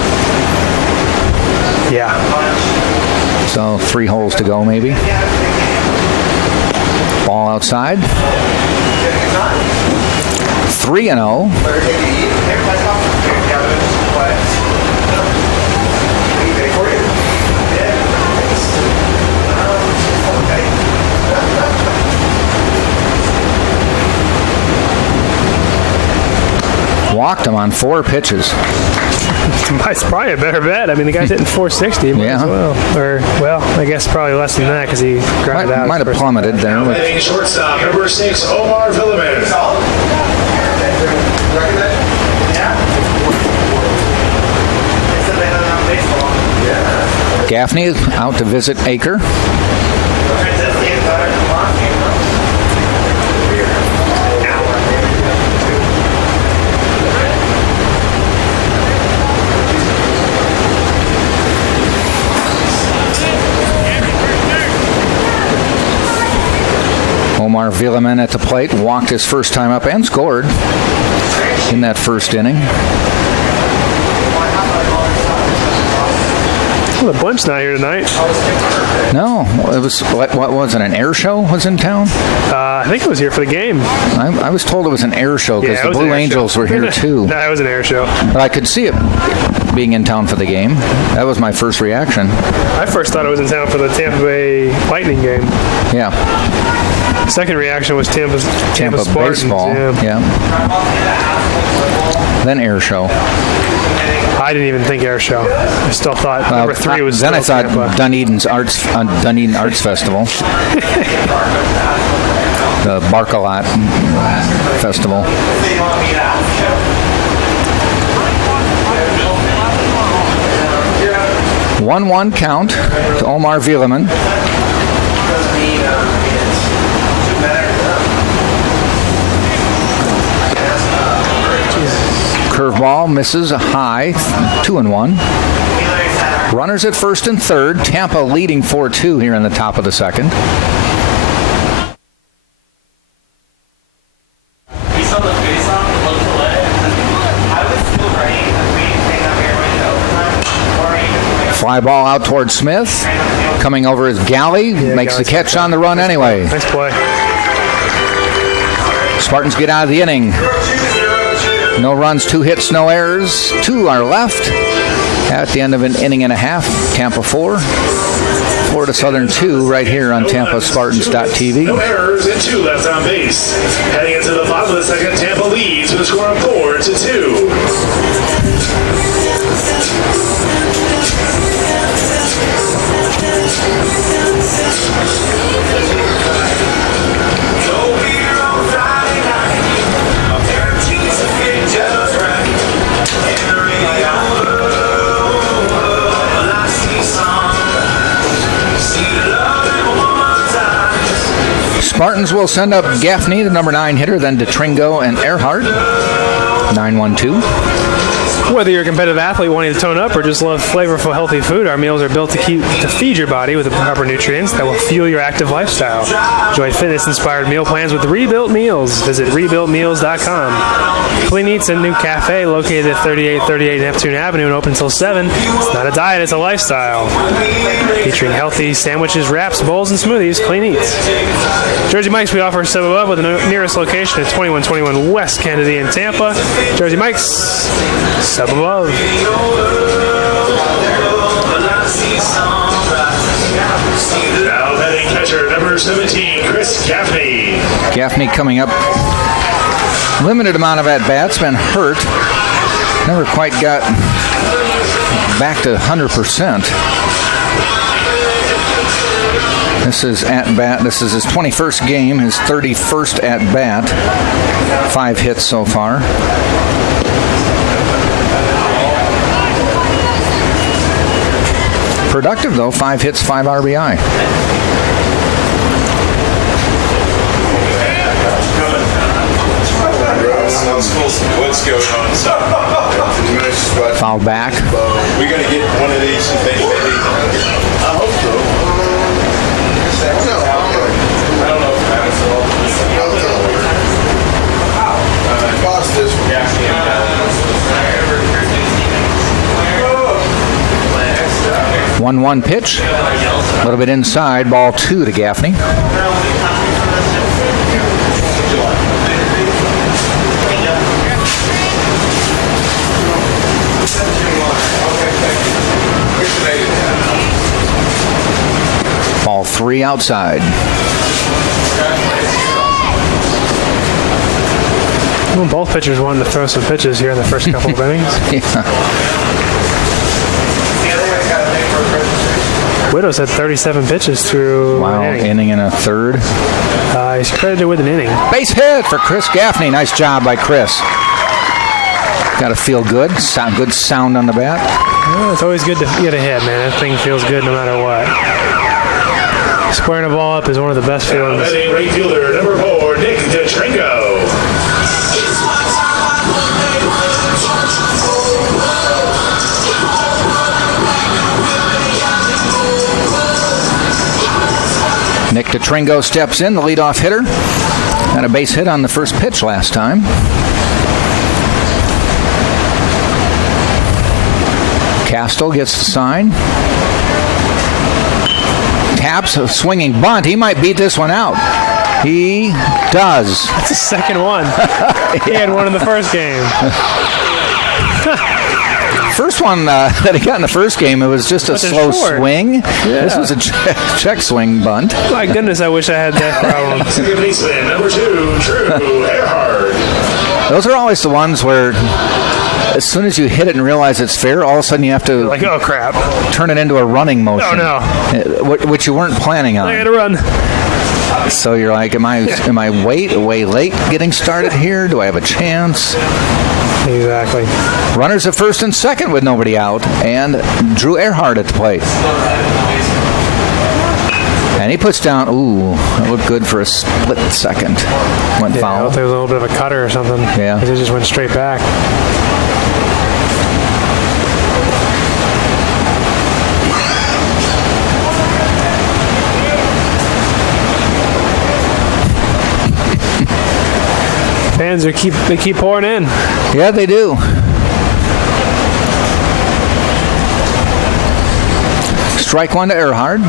Yeah. So 3 holes to go maybe. Ball outside. 3-0. Walked him on 4 pitches. It's probably a better bet. I mean, the guy's hitting 460. Might as well. Or, well, I guess probably less than that because he grounded out. Might have plummeted there. Now With, batting shortstop number 6, Omar Villeman. Gaffney is out to visit Aker. Omar Villeman at the plate, walked his first time up and scored in that first inning. Well, the blimp's not here tonight. No, it was what was it? An air show was in town. I think it was here for the game. I was told it was an air show because Yeah, it the was an Blue air Angels show. were here too. No, it was an air show. But I could see it being in town for the game. That was my first reaction. I first thought it was in town for the Tampa Bay Lightning game. Yeah, Second reaction was Tampa Spartans. baseball. Yeah. Then air show. I didn't even think air show. I still thought number 3 was. Then I still thought Tampa. Dunedin Arts Festival. The Barcalat Festival. One count to Omar Villeman. Curveball misses a high, 2-1. Runners at first and third. Tampa leading 4-2 here in the top of the second. Fly ball out towards Smith. Coming over is Galley. Makes the catch on the run anyway. Nice play. Spartans get out of the inning. No runs, 2 hits, no errors. 2 are left at the end of an inning and a half. Tampa 4, Florida Southern 2 right here on TampaSpartans.tv. No errors and 2 left on base. Heading into the bottom of the second, Tampa leads with a score of 4-2. Spartans will send up Gaffney, the number 9 hitter, then DeTringo and Earhart. 9-1-2. Whether you're a competitive athlete wanting to tone up or just love flavorful, healthy food, our meals are built to feed your body with the proper nutrients that will fuel your active lifestyle. Enjoy fitness-inspired meal plans with Rebuilt Meals. Visit rebuiltmeals.com. Clean Eats, a new cafe located at 3838 Neptune Avenue and open until 7. It's not a diet, it's a lifestyle. Featuring healthy sandwiches, wraps, bowls, and smoothies, Clean Eats. Jersey Mike's, we offer Sub Above with the nearest location at 2121 West Kennedy in Tampa. Jersey Mike's, Sub Above. Now batting catcher number 17, Chris Gaffney. Gaffney coming up. Limited amount of at-bats, been hurt. Never quite got back to 100%. This is at-bat. This is his 21st game, his 31st at-bat. 5 hits so far. Productive, though. 5 hits, 5 RBI. What's going on? Foul back. We got to get one of these, maybe. I hope so. I don't know if that's all. Boss this one. 1-1 pitch. A little bit inside. Ball 2 to Gaffney. Ball 3 outside. Well, both pitchers wanted to throw some pitches here in the first couple of innings. Yeah. Widows had 37 pitches through Wow, an inning. inning and a third. He's credited with an inning. Base hit for Chris Gaffney. Nice job by Chris. Got to feel good. Good sound on the bat. Well, it's always good to get a hit, man. That thing feels good no matter what. Squaring a ball up is one of the best Now feelings. batting right fielder number 4, Nick DeTringo. Nick DeTringo steps in, the leadoff hitter. Got a base hit on the first pitch last time. Castle gets the sign. Taps a swinging bunt. He might beat this one out. He does. That's the second one. He had one in the first game. First one that he got in the first game, it was just a slow short. swing. This was a check swing bunt. My goodness, I wish I had that problem. Second baseman number 2, Drew Earhart. Those are always the ones where as soon as you hit it and realize it's fair, all of a sudden you have to Like, oh crap. turn it into a running motion. Oh, Which you weren't planning I on. gotta run. So you're like, am I way late getting started here? Do I have a chance? Exactly. Runners at first and second with nobody out, and Drew Earhart at the plate. And he puts down, that looked good for a split second. Went I foul. thought there was a little bit of a cutter or something. Yeah. Because it just went straight back. Fans keep pouring in. Yeah, they do. Strike one to Earhart.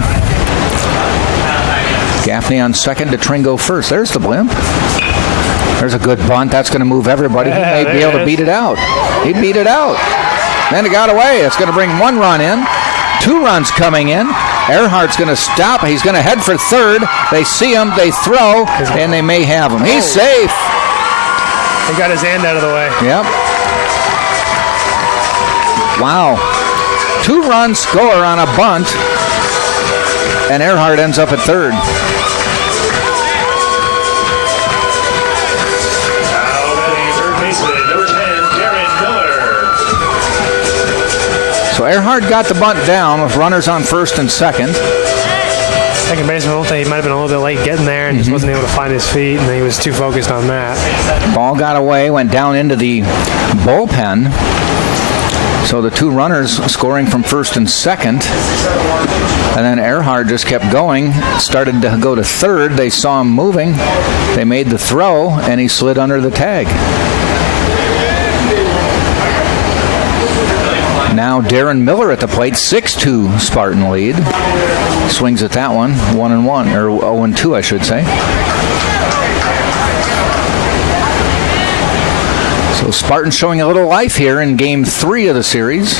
Gaffney on second, DeTringo first. There's the blimp. There's a good bunt. That's going to move everybody. He may be able to beat it out. He beat it out. Then it got away. It's going to bring 1 run in. 2 runs coming in. Earhart's going to stop. He's going to head for third. They see him. They throw, and they may have him. He's safe. He got his hand out of the way. Yep. Wow. 2-run score on a bunt, and Earhart ends up at third. Now batting third baseman number 10, Darren Miller. So Earhart got the bunt down with runners on first and second. Second baseman, I don't think he might have been a little bit late getting there and just wasn't able to find his feet, and he was too focused on that. Ball got away, went down into the bullpen. So the two runners scoring from first and second. And then Earhart just kept going, started to go to third. They saw him moving. They made the throw, and he slid under the tag. Now Darren Miller at the plate, 6-2 Spartan lead. Swings at that one, 1-1, or 0-2, I should say. So Spartans showing a little life here in Game 3 of the series.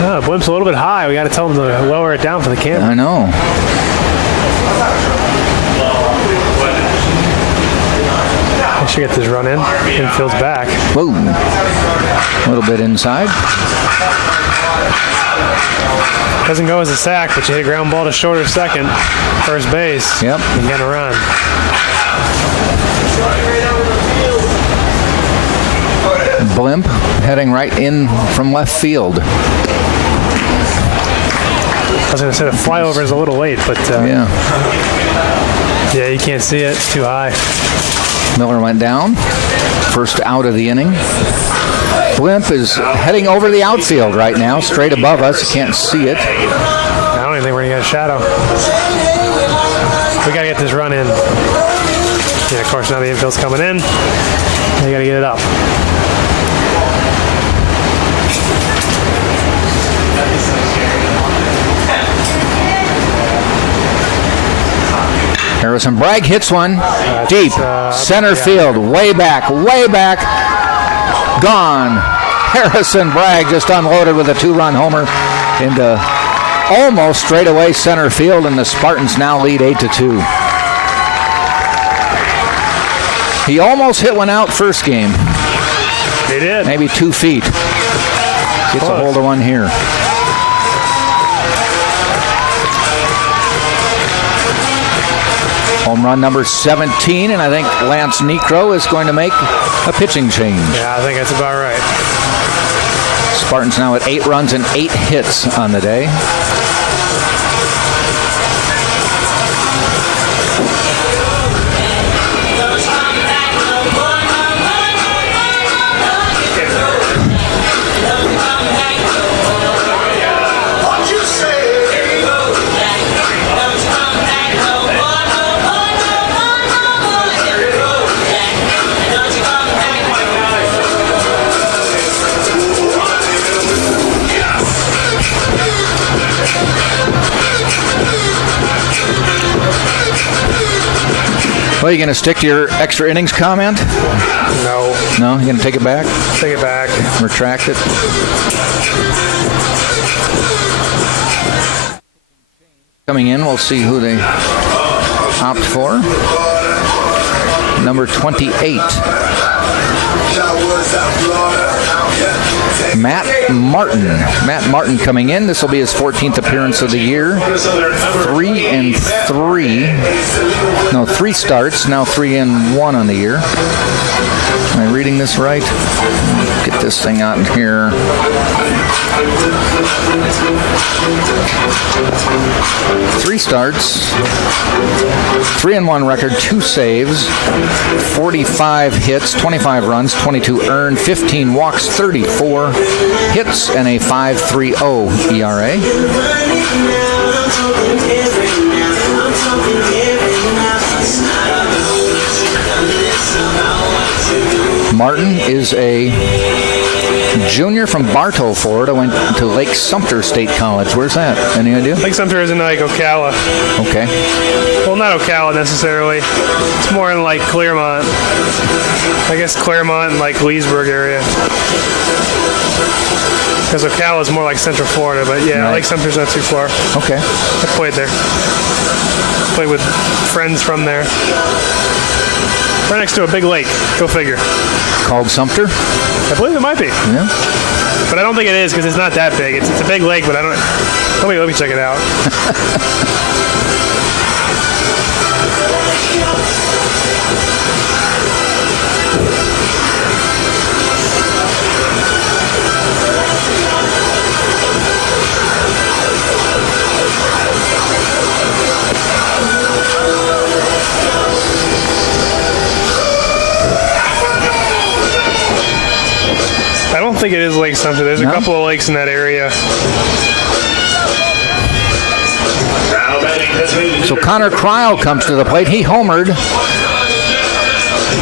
Oh, Blimp's a little bit high. We got to tell him to lower it down for the camera. I know. I should get this run in. Infield's back. Whoa. A little bit inside. Doesn't go as a sack, but you hit a ground ball to short or second. First base. Yep. You got to run. Blimp heading right in from left field. I was going to say the flyover is a little late, but Yeah. yeah, you can't see it. It's too high. Miller went down. First out of the inning. Blimp is heading over the outfield right now, straight above us. Can't see it. I don't even think we're going to get a shadow. We got to get this run in. Yeah, of course, now the infield's coming in. You got to get it up. Harrison Bragg hits one deep, center field, way back, gone. Harrison Bragg just unloaded with a 2-run homer into almost straightaway center field, and the Spartans now lead 8-2. He almost hit one out first game. He did. Maybe 2 feet. Gets a hold of one here. Home run number 17, and I think Lance Necro is going to make a pitching change. Yeah, I think that's about right. Spartans now at 8 runs and 8 hits on the day. Well, you going to stick to your extra innings comment? No. No? You going to take it back? Take it back. Retract it? Coming in, we'll see who they opt for. Number 28. Matt Martin. Matt Martin coming in. This will be his 14th appearance of the year. 3-3. No, 3 starts. Now 3-1 on the year. Am I reading this right? Get this thing out here. 3 starts, 3-1 record, 2 saves, 45 hits, 25 runs, 22 earned, 15 walks, 34 hits, and a 5.30 ERA. Martin is a junior from Bartow, Florida. Went to Lake Sumter State College. Where's that? Any idea? Lake Sumter is in like Ocala. Okay. Well, not Ocala necessarily. It's more in like Claremont. I guess Claremont and like Leesburg area. Because Ocala is more like Central Florida, but yeah, Right. Lake Sumter's not too far. Okay. I played there. Played with friends from there. Right next to a big lake. Go figure. Called Sumter? I believe it might be. Yeah. But I don't think it is because it's not that big. It's a big lake, but I don't. Let me check it out. think it is Lake Sumter. There's a couple of lakes in that area. So Connor Cryle comes to the plate. He homered.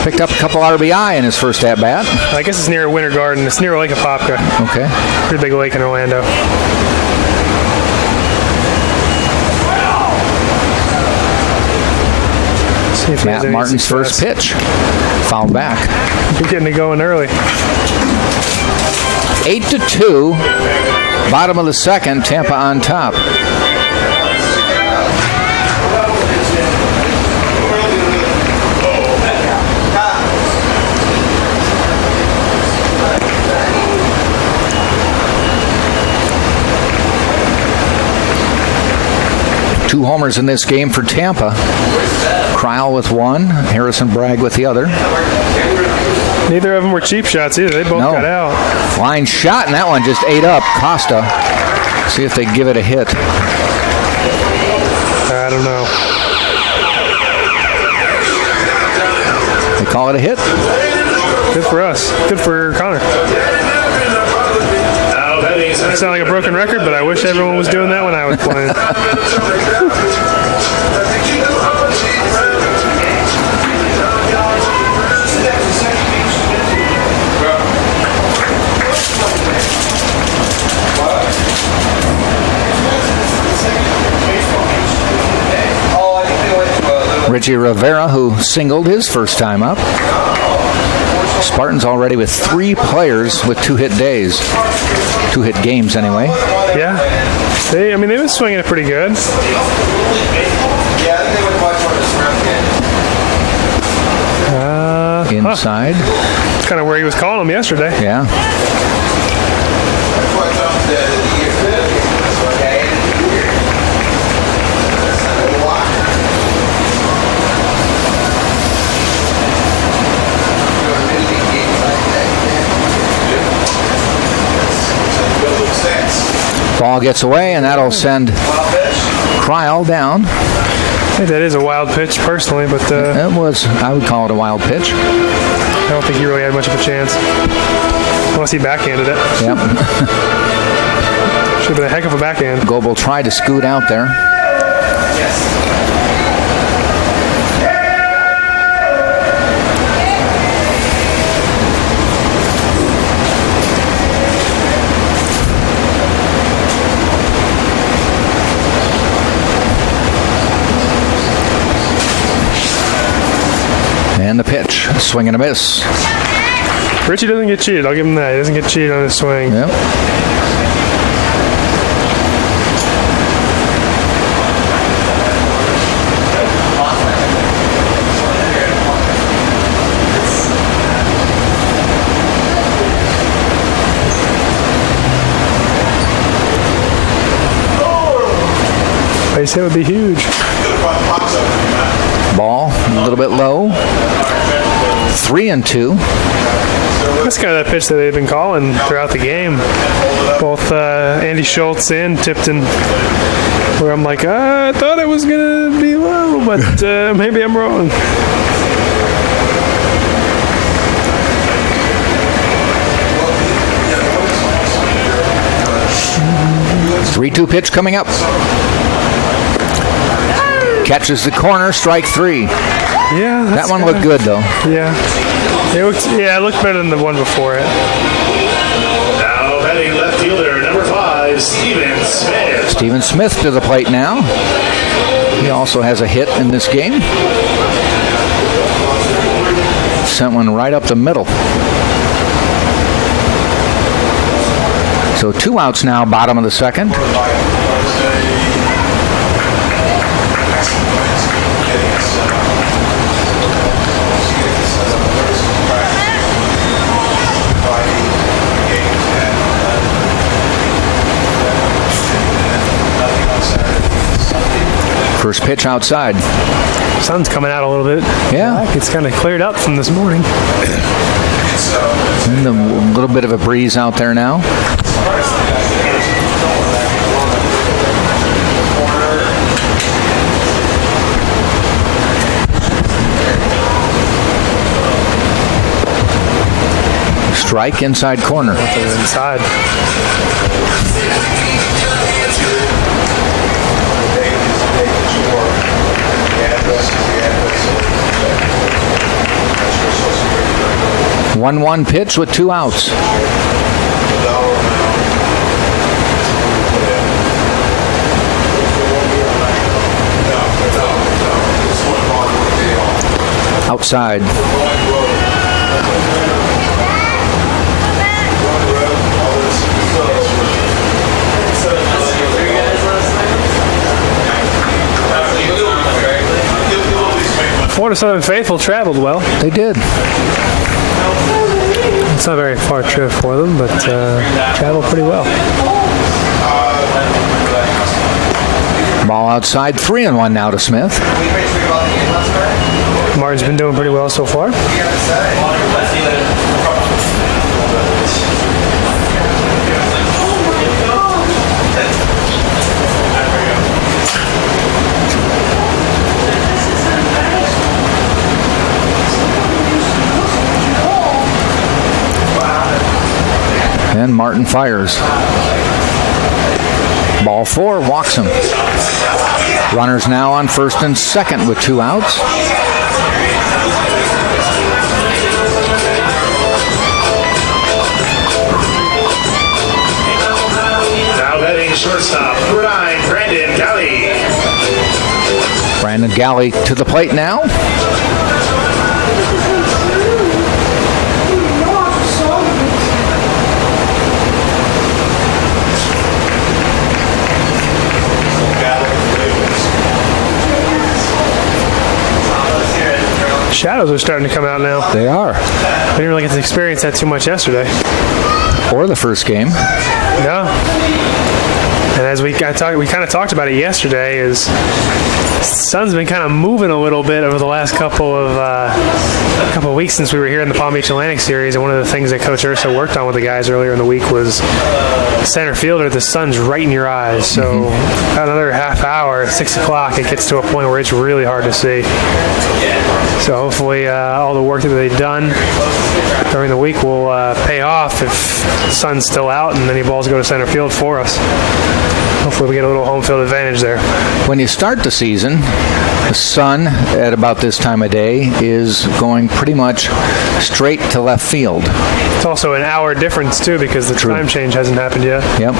Picked up a couple RBI in his first at-bat. I guess it's near Winter Garden. It's near Lake Apopka. Okay. Pretty big lake in Orlando. See if he has Matt any Martin's success. first pitch. Fouled back. You're getting it going early. 8-2. Bottom of the second. Tampa on top. Two homers in this game for Tampa. Cryle with one, Harrison Bragg with the other. Neither of them were cheap shots either. They both got out. Line shot, and that one just ate up Costa. See if they give it a hit. I don't know. They call it a hit. Good for us. Good for Connor. I sound like a broken record, but I wish everyone was doing that when I was playing. Richie Rivera, who singled his first time up. Spartans already with 3 players with 2-hit days. 2-hit games, anyway. Yeah. They've been swinging it pretty good. Inside. That's kind of where he was calling them yesterday. Yeah. Ball gets away, and that'll send Cryle down. I think that is a wild pitch, personally, but I would call it a wild pitch. I don't think he really had much of a chance. Unless he backhanded it. Yep. Should have been a heck of a backhand. Goebel tried to scoot out there. And the pitch, swing and a miss. Richie doesn't get cheated. I'll give him that. He doesn't get cheated on his swing. Yep. Base hit would be huge. Ball a little bit low. 3-2. That's kind of that pitch that they've been calling throughout the game. Both Andy Schultz and Tipton, where I'm like, I thought it was going to be low, but maybe I'm wrong. Three-two pitch coming up. Catches the corner, strike 3. Yeah, that one looked good, though. Yeah. It looked better than the one before it. Now batting left fielder, number 5, Steven Smith. Steven Smith to the plate now. He also has a hit in this game. Sent one right up the middle. So 2 outs now, bottom of the second. First pitch outside. Sun's coming out a little bit. Yeah. It's kind of cleared up from this morning. And a little bit of a breeze out there now. Strike inside corner. Inside. One 1 pitch with 2 outs. Outside. Florida Southern faithful traveled well. They did. It's not a very far trip for them, but traveled pretty well. Ball outside, 3-1 now to Smith. Martin's been doing pretty well so far. And Martin fires. Ball 4, walks him. Runners now on first and second with 2 outs. Now batting shortstop, number 9, Brandon Galley. Brandon Galley to the plate now. Shadows are starting to come out now. They are. We didn't really get to experience that too much yesterday. Or the first game. No. And as we kind of talked about it yesterday, is the sun's been kind of moving a little bit over the last couple of weeks since we were here in the Palm Beach Atlantic Series. And one of the things that Coach Ursa worked on with the guys earlier in the week was center fielder. The sun's right in your eyes. So another half hour, 6 o'clock, it gets to a point where it's really hard to see. So hopefully all the work that they've done during the week will pay off if the sun's still out and any balls go to center field for us. Hopefully we get a little home field advantage there. When you start the season, the sun at about this time of day is going pretty much straight to left field. It's also an hour difference too because the time change hasn't happened yet. Yep.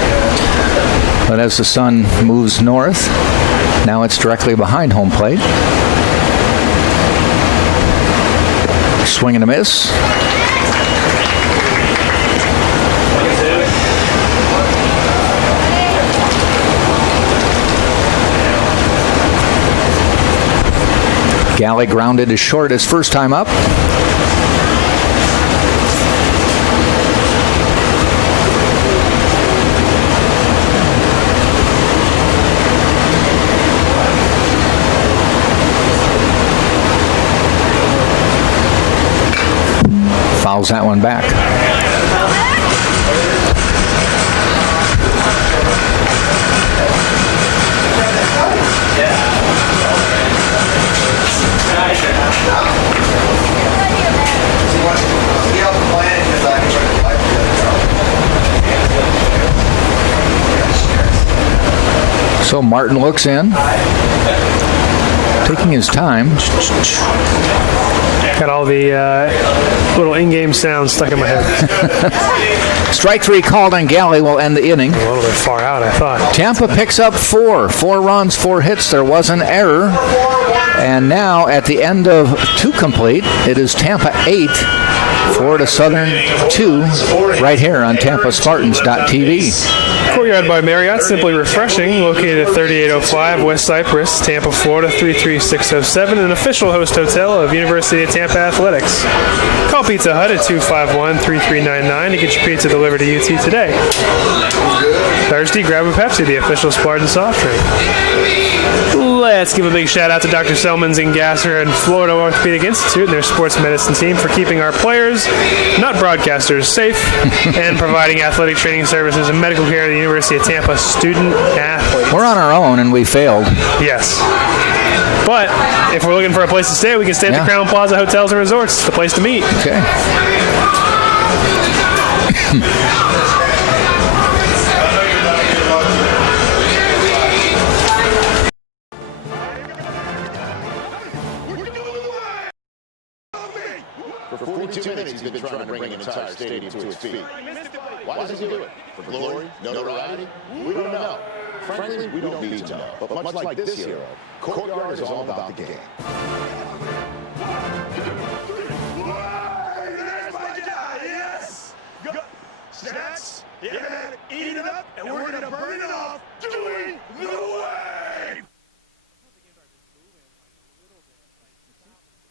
But as the sun moves north, now it's directly behind home plate. Swing and a miss. Galley grounded to short his first time up. Fouls that one back. So Martin looks in, taking his time. Got all the little in-game sounds stuck in my head. Strike 3 called on Galley will end the inning. A little bit far out, I thought. Tampa picks up 4 runs, 4 hits. There was an error. And now at the end of 2 complete, it is Tampa 8, Florida Southern 2, right here on TampaSpartans.tv. Courtyard by Marriott, simply refreshing, located at 3805 West Cypress, Tampa, Florida 33607, an official host hotel of University of Tampa Athletics. Call Pizza Hut at 251-3399 to get your pizza delivered to UT today. Thirsty? Grab a Pepsi, the official Spartans soft drink. Let's give a big shout out to Dr. Selmans and Gasser and Florida Orthopedic Institute and their sports medicine team for keeping our players, not broadcasters, safe and providing athletic training services and medical care to the University of Tampa student athletes. We're on our own and we failed. Yes. But if we're looking for a place to stay, we can stay at the Crown Plaza Hotels and Resorts. It's the place to meet. Okay. For 42 minutes, he's been trying to bring an entire stadium to its feet. Why does he do it? For glory? Notoriety? We don't know. Frankly, we don't need to know. But much like this hero, Courtyard is all about the game. That's my guy, yes! Snacks, yeah, man, eat it up, and we're gonna burn it off doing the wave!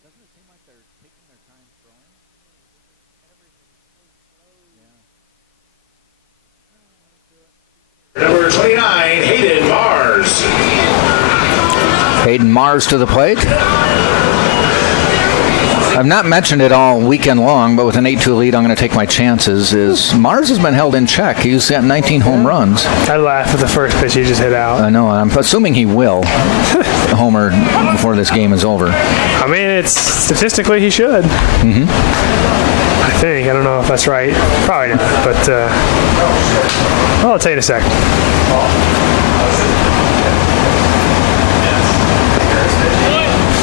Doesn't it seem like they're taking their time throwing? Number 29, Hayden Mars. Hayden Mars to the plate. I've not mentioned it all weekend long, but with an 8-2 lead, I'm going to take my chances. Mars has been held in check. He's got 19 home runs. I laughed at the first pitch he just hit out. I know. I'm assuming he will homer before this game is over. I mean, statistically he should. Mm-hmm. I think. I don't know if that's right. Probably not. But well, I'll tell you in a second.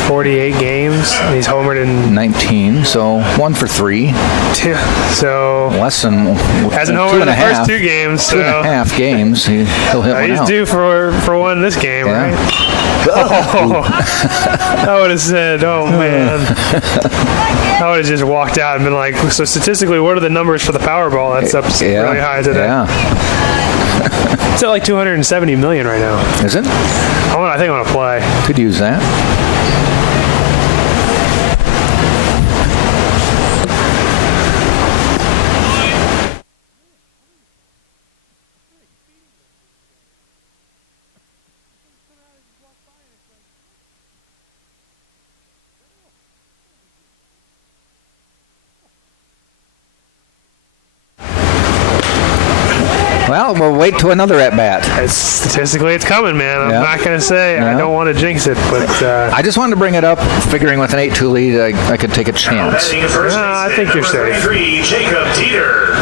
48 games. He's homered in 19, so 1 for 3. So less than hasn't homered in the first 2 games. So 2.5 games. He'll hit one he's out. due for one this game, Yeah. right? Oh, I would have said, oh man. I would have just walked out and been like, so statistically, what are the numbers for the Powerball? That's up really high today. Yeah. It's at like 270 million right now. Is it? I think I'm going to play. Could use that. Well, we'll wait to another at-bat. Statistically, it's coming, man. I'm Yeah. not going to say. I Yeah. don't want to jinx it, but I just wanted to bring it up, figuring with an 8-2 lead, I could take a chance. Batting first I think you're safe. 33, Jacob Teeter.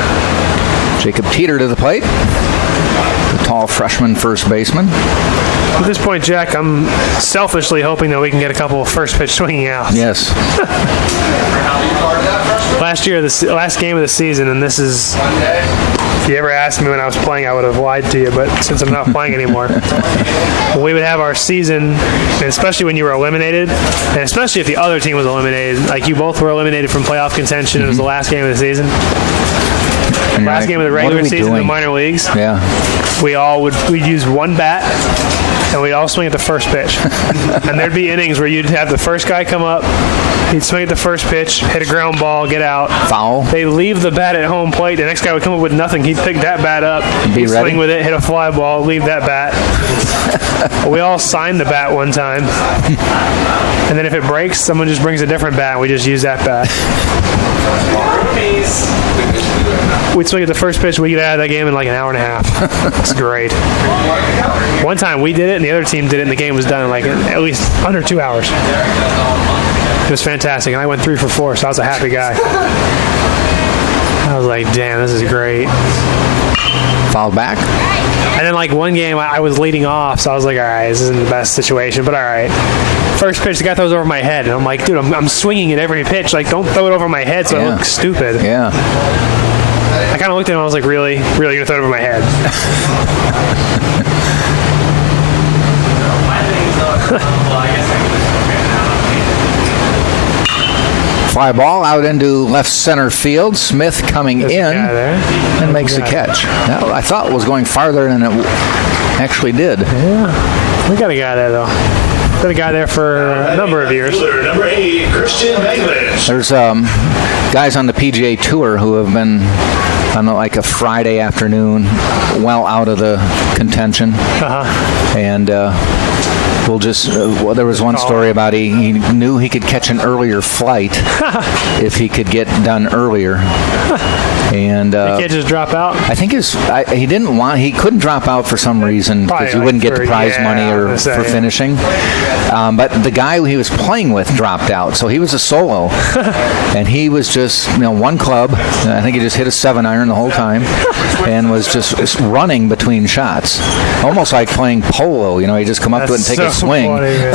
Jacob Teeter to the plate. The tall freshman first baseman. at this point, Jack, I'm selfishly hoping that we can get a couple of first pitch swinging outs. Yes. Last year, the last game of the season, and this is... If you ever asked me when I was playing, I would have lied to you, but since I'm not playing anymore, we would have our season, and especially when you were eliminated, and especially if the other team was eliminated, like you both were eliminated from playoff contention, it was the last game of the season. Last game of the regular season in the minor leagues. Yeah. We'd use one bat, and we'd all swing at the first pitch. And there'd be innings where you'd have the first guy come up, he'd swing at the first pitch, hit a ground ball, get out. Foul. They'd leave the bat at home plate. The next guy would come up with nothing. He'd pick that bat up, Be ready. swing with it, hit a fly ball, leave that bat. We all signed the bat one time. And then if it breaks, someone just brings a different bat, and we just use that bat. We'd swing at the first pitch. We get out of that game in like an hour and a half. It's great. One time we did it, and the other team did it, and the game was done in like at least under 2 hours. It was fantastic, and I went 3 for 4, so I was a happy guy. I was like, damn, this is great. Fouled back. And then like one game, I was leading off, so I was like, all right, this isn't the best situation, but all right. First pitch, the guy throws over my head, and I'm like, dude, I'm swinging at every pitch. Like, don't throw it over my head so I look stupid. Yeah. I kind of looked at him, I was like, really? Really gonna throw it over my head? Fly ball out into left center field. Smith coming in and makes the catch. That, I thought was going farther than it actually did. Yeah, we got a guy there, though. Been a guy there for a number of years. Number 8, Christian Maglish. There's guys on the PGA Tour who have been on like a Friday afternoon, well out of the contention. And we'll just, there was one story about he knew he could catch an earlier flight if he could get done earlier. And You can't just drop out. I think he couldn't drop out for some reason because he wouldn't get the prize money or for finishing. But the guy he was playing with dropped out, so he was a solo, and he was just one club. I think he just hit a 7-iron the whole time, and was just running between shots, almost like playing polo. You just come up to it and take a swing. Funny,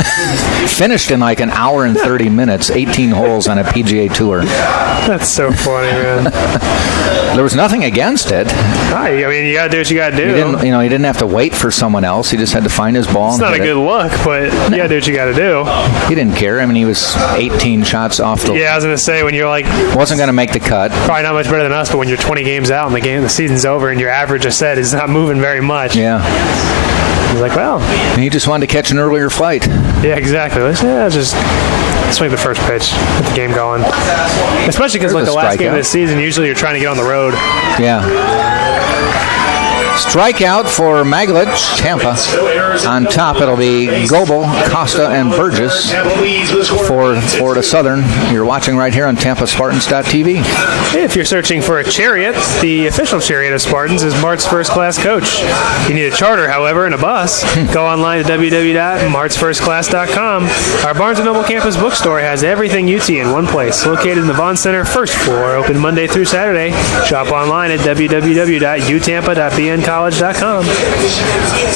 Finished in like an hour and 30 minutes, 18 holes on a PGA Tour. That's so funny, man. There was nothing against it. I mean, you got to do what you got to do. He didn't have to wait for someone else. He just had to find his ball. It's not a good look, but you got to do what you got to do. He didn't care. I mean, he was 18 shots off the... Yeah, I was going to say, when you're like... Wasn't going to make the cut. Probably not much better than us, but when you're 20 games out and the season's over and your average, I said, is not moving very much. Yeah. He's like, well... And he just wanted to catch an earlier flight. Yeah, exactly. Let's just swing the first pitch, get the game going. Especially because the last game of the season, usually you're trying to get on the road. Yeah. Strikeout for Maglich, Tampa. On top, it'll be Goebel, Costa, and Burgess for Florida Southern. You're watching right here on TampaSpartans.tv. If you're searching for a chariot, the official chariot of Spartans is Mart's First Class Coach. You need a charter, however, and a bus. Go online to www.martsfirstclass.com. Our Barnes & Noble campus bookstore has everything UT in one place. Located in the Vaughn Center, first floor. Open Monday through Saturday. Shop online at www.utampa.bncollege.com.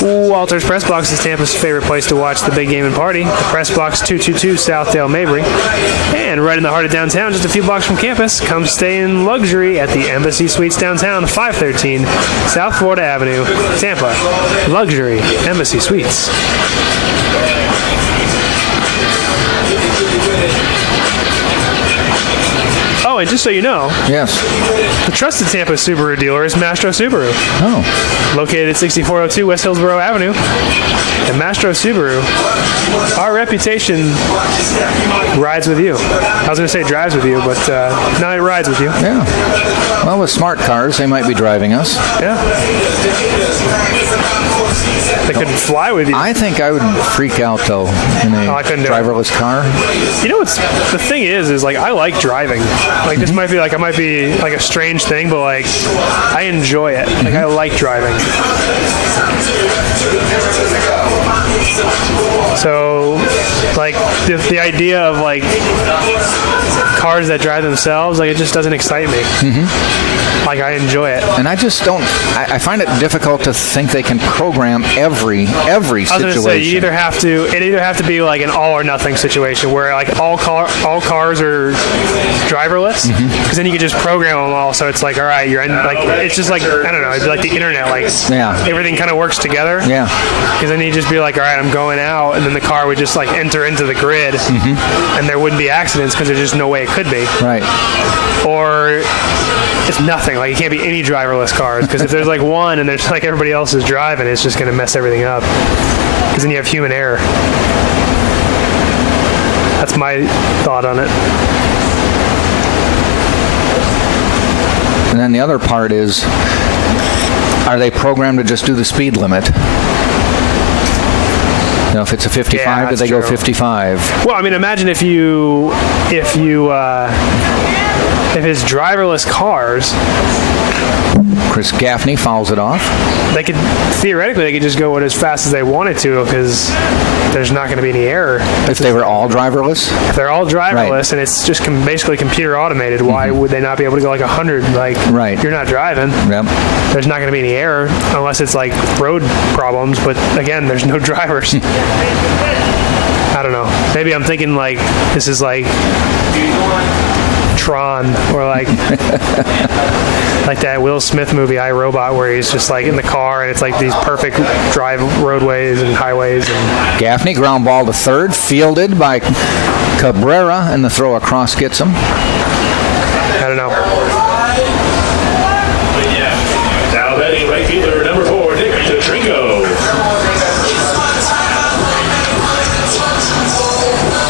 Walter's Press Box is Tampa's favorite place to watch the big game and party. The Press Box 222 Southdale Mabry. And right in the heart of downtown, just a few blocks from campus, come stay in luxury at the Embassy Suites downtown, 513 South Florida Avenue, Tampa. Luxury Embassy Suites. Oh, and just so you know, yes, the trusted Tampa Subaru dealer is Mastro Subaru. Oh. Located at 6402 West Hillsborough Avenue. And Mastro Subaru, our reputation rides with you. I was going to say drives with you, but no, it rides with you. Yeah. Well, with smart cars, they might be driving us. Yeah. They couldn't fly with you. I think I would freak out, though, in a driverless car. You know what's the thing is like I like driving. Like this might be like a strange thing, but like I enjoy it. Like I like driving. So like the idea of like cars that drive themselves, like it just doesn't excite me. Like I enjoy it. And I just don't. I find it difficult to think they can program every situation. I was going to say it either have to be like an all or nothing situation where like all cars are driverless, because then you can just program them all. So it's like, all right, you're in, like it's just like I don't know, it'd be like the internet, like everything kind of works together. Yeah. Because then you just be like, all right, I'm going out, and then the car would just like enter into the grid, and there wouldn't be accidents because there's just no way it could be. Right. Or it's nothing. Like it can't be any driverless cars, because if there's like one and there's like everybody else is driving, it's just going to mess everything up. Because then you have human error. That's my thought on it. And then the other part is, are they programmed to just do the speed limit? You know, if it's a 55, do they go 55? Well, I mean, imagine if it's driverless cars. Chris Gaffney fouls it off. They could just go as fast as they wanted to, because there's not going to be any error. If they were all driverless? If they're all driverless, and it's just basically computer automated, why would they not be able to go like 100? Like, you're not driving. Yep. There's not going to be any error unless it's like road problems. But again, there's no drivers. I don't know. Maybe I'm thinking like this is like Tron, or like like that Will Smith movie I, Robot, where he's just like in the car and it's like these perfect drive roadways and highways. And Gaffney ground ball to third, fielded by Cabrera, and the throw across gets him. I don't know. Now batting right fielder number 4, Nick Tringo.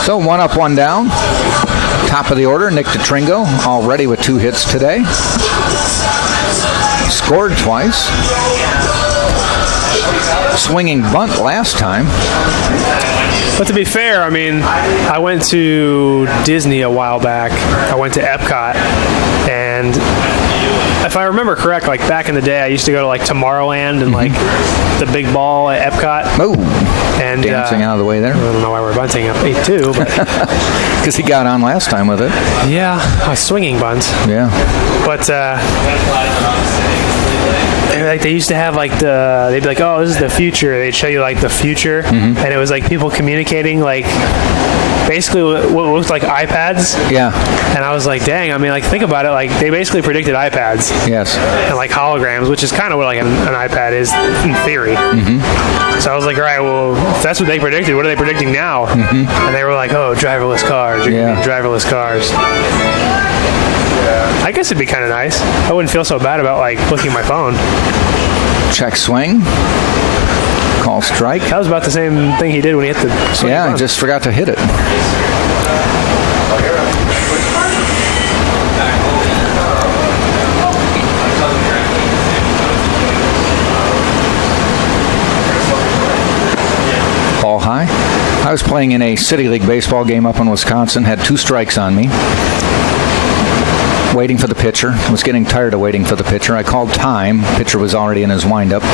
So 1 up, 1 down. Top of the order, Nick Tringo, already with 2 hits today. Scored twice. Swinging bunt last time. But to be fair, I mean, I went to Disney a while back. I went to Epcot, and if I remember correct, like back in the day, I used to go to like Tomorrowland and like the big ball at Epcot. Oh, and dancing out of the way there. I don't know why we're bunting up 8-2, but Because he got on last time with it. yeah, swinging buns. Yeah. But like they used to have like they'd be like, oh, this is the future. They'd show you like the future, and it was like people communicating like basically what looked like iPads. Yeah. And I was like, dang, I mean, like think about it, like they basically predicted iPads. Yes. And like holograms, which is kind of what like an iPad is in theory. So I was like, all right, well, if that's what they predicted, what are they predicting now? And they were like, oh, driverless cars. You're gonna need driverless cars. I guess it'd be kind of nice. I wouldn't feel so bad about like looking at my phone. Check swing. Call strike. That was about the same thing he did when he hit the swing. Yeah, I just forgot to hit it. Ball high. I was playing in a City League baseball game up in Wisconsin, had 2 strikes on me. Waiting for the pitcher. Was getting tired of waiting for the pitcher. I called time. Pitcher was already in his windup.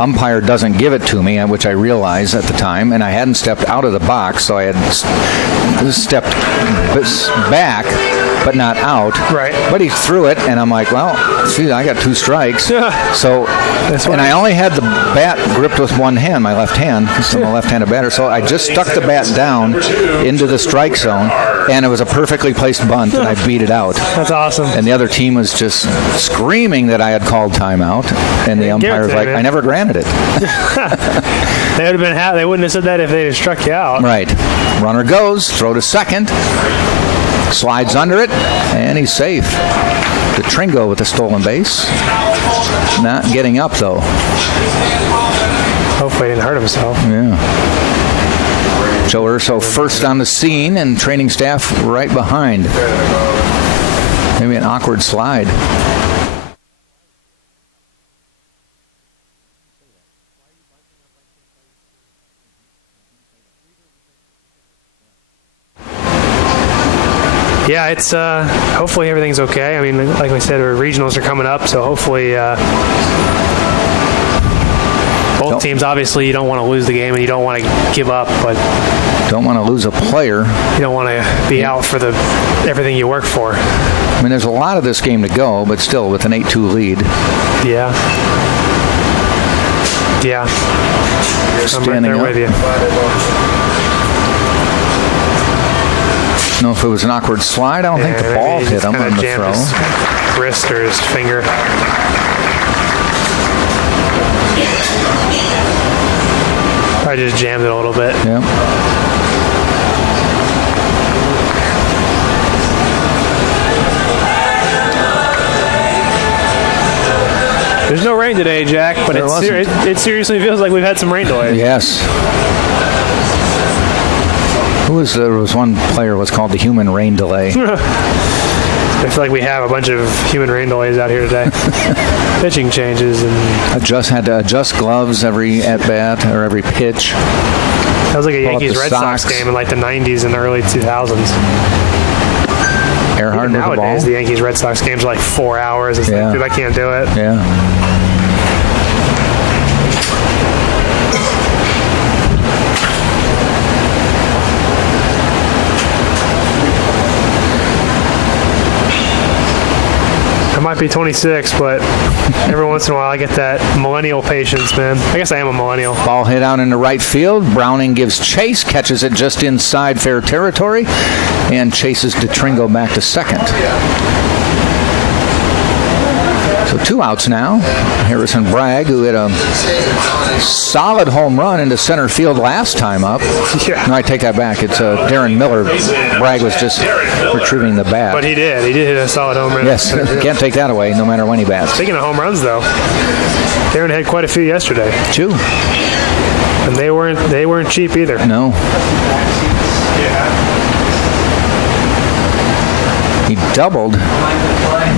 Umpire doesn't give it to me, which I realized at the time, and I hadn't stepped out of the box, so I had stepped back, but not out. Right. But he threw it, and I'm like, well, see, I got 2 strikes. So, and I only had the bat gripped with one hand, my left hand, because I'm a left-handed batter. So I just stuck the bat down into the strike zone, and it was a perfectly placed bunt, and I beat it out. That's awesome. And the other team was just screaming that I had called timeout, and the umpire was like, I never granted it. They would have been they wouldn't have said that if they had struck you out. Right. Runner goes, throw to second, slides under it, and he's safe. DeTringo with a stolen base. Not getting up, though. Hopefully he didn't hurt himself. Yeah. Joe Urso first on the scene, and training staff right behind. Maybe an awkward slide. Yeah, it's hopefully everything's okay. I mean, like we said, our regionals are coming up, so hopefully both teams, obviously, you don't want to lose the game and you don't want to give up, but don't want to lose a player. You don't want to be out for everything you work for. I mean, there's a lot of this game to go, but still with an 8-2 lead. Yeah. Yeah. I'm right there with you. I don't know if it was an awkward slide. I don't think the ball hit him on the throw. His wrist or his finger. I just jammed it a little bit. Yep. There's no rain today, Jack, but it seriously feels like we've had some rain delays. Yes. There was one player was called the human rain delay. I feel like we have a bunch of human rain delays out here today. Pitching changes and had to adjust gloves every at bat or every pitch. That was like a Yankees Red Sox game in like the 90s and early 2000s. Earhart with the ball. Nowadays, the Yankees Red Sox games are like 4 hours. It's like, dude, I can't do it. Yeah. I might be 26, but every once in a while I get that millennial patience, man. I guess I am a millennial. Ball hit out into right field. Browning gives chase, catches it just inside fair territory, and chases DeTringo back to second. So 2 outs now. Harrison Bragg, who hit a solid home run into center field last time up. Yeah. No, I take that back. It's Darren Miller. Bragg was just retrieving the bat. But he did. He did hit a solid home run. Yes, can't take that away no matter when he bats. Speaking of home runs, though, Darren had quite a few yesterday. 2. And they weren't cheap either. No. He doubled.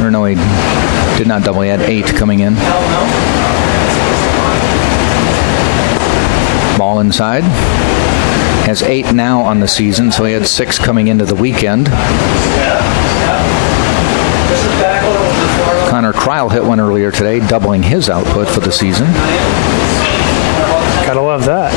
Or no, he did not double. He had 8 coming in. Ball inside. Has 8 now on the season, so he had 6 coming into the weekend. Connor Cry trial hit one earlier today, doubling his output for the season. Gotta love that.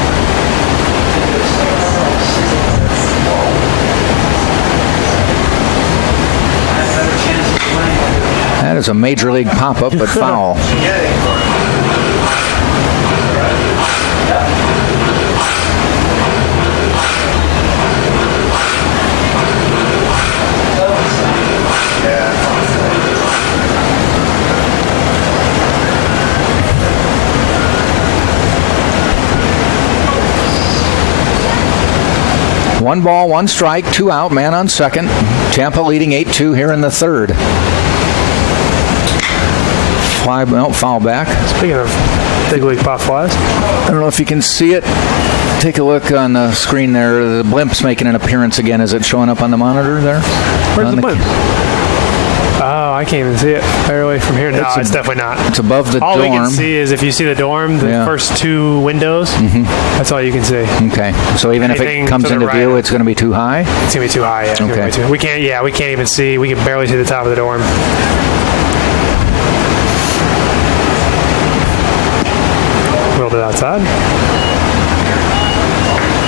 That is a major league pop-up, but foul. One ball, one strike, 2 out, man on second. Tampa leading 8-2 here in the third. Foul back. Speaking of big league pop flies. I don't know if you can see it. Take a look on the screen there. The blimp's making an appearance again. Is it showing up on the monitor there? Where's the blimp? Oh, I can't even see it. Barely from here. No, it's definitely not. It's above the dorm. All we can see is if you see the dorm, the first 2 windows, that's all you can see. Okay. So even if it comes into view, it's going to be too high? It's going to be too high, yeah. Okay. We can't even see. We can barely see the top of the dorm. A little bit outside.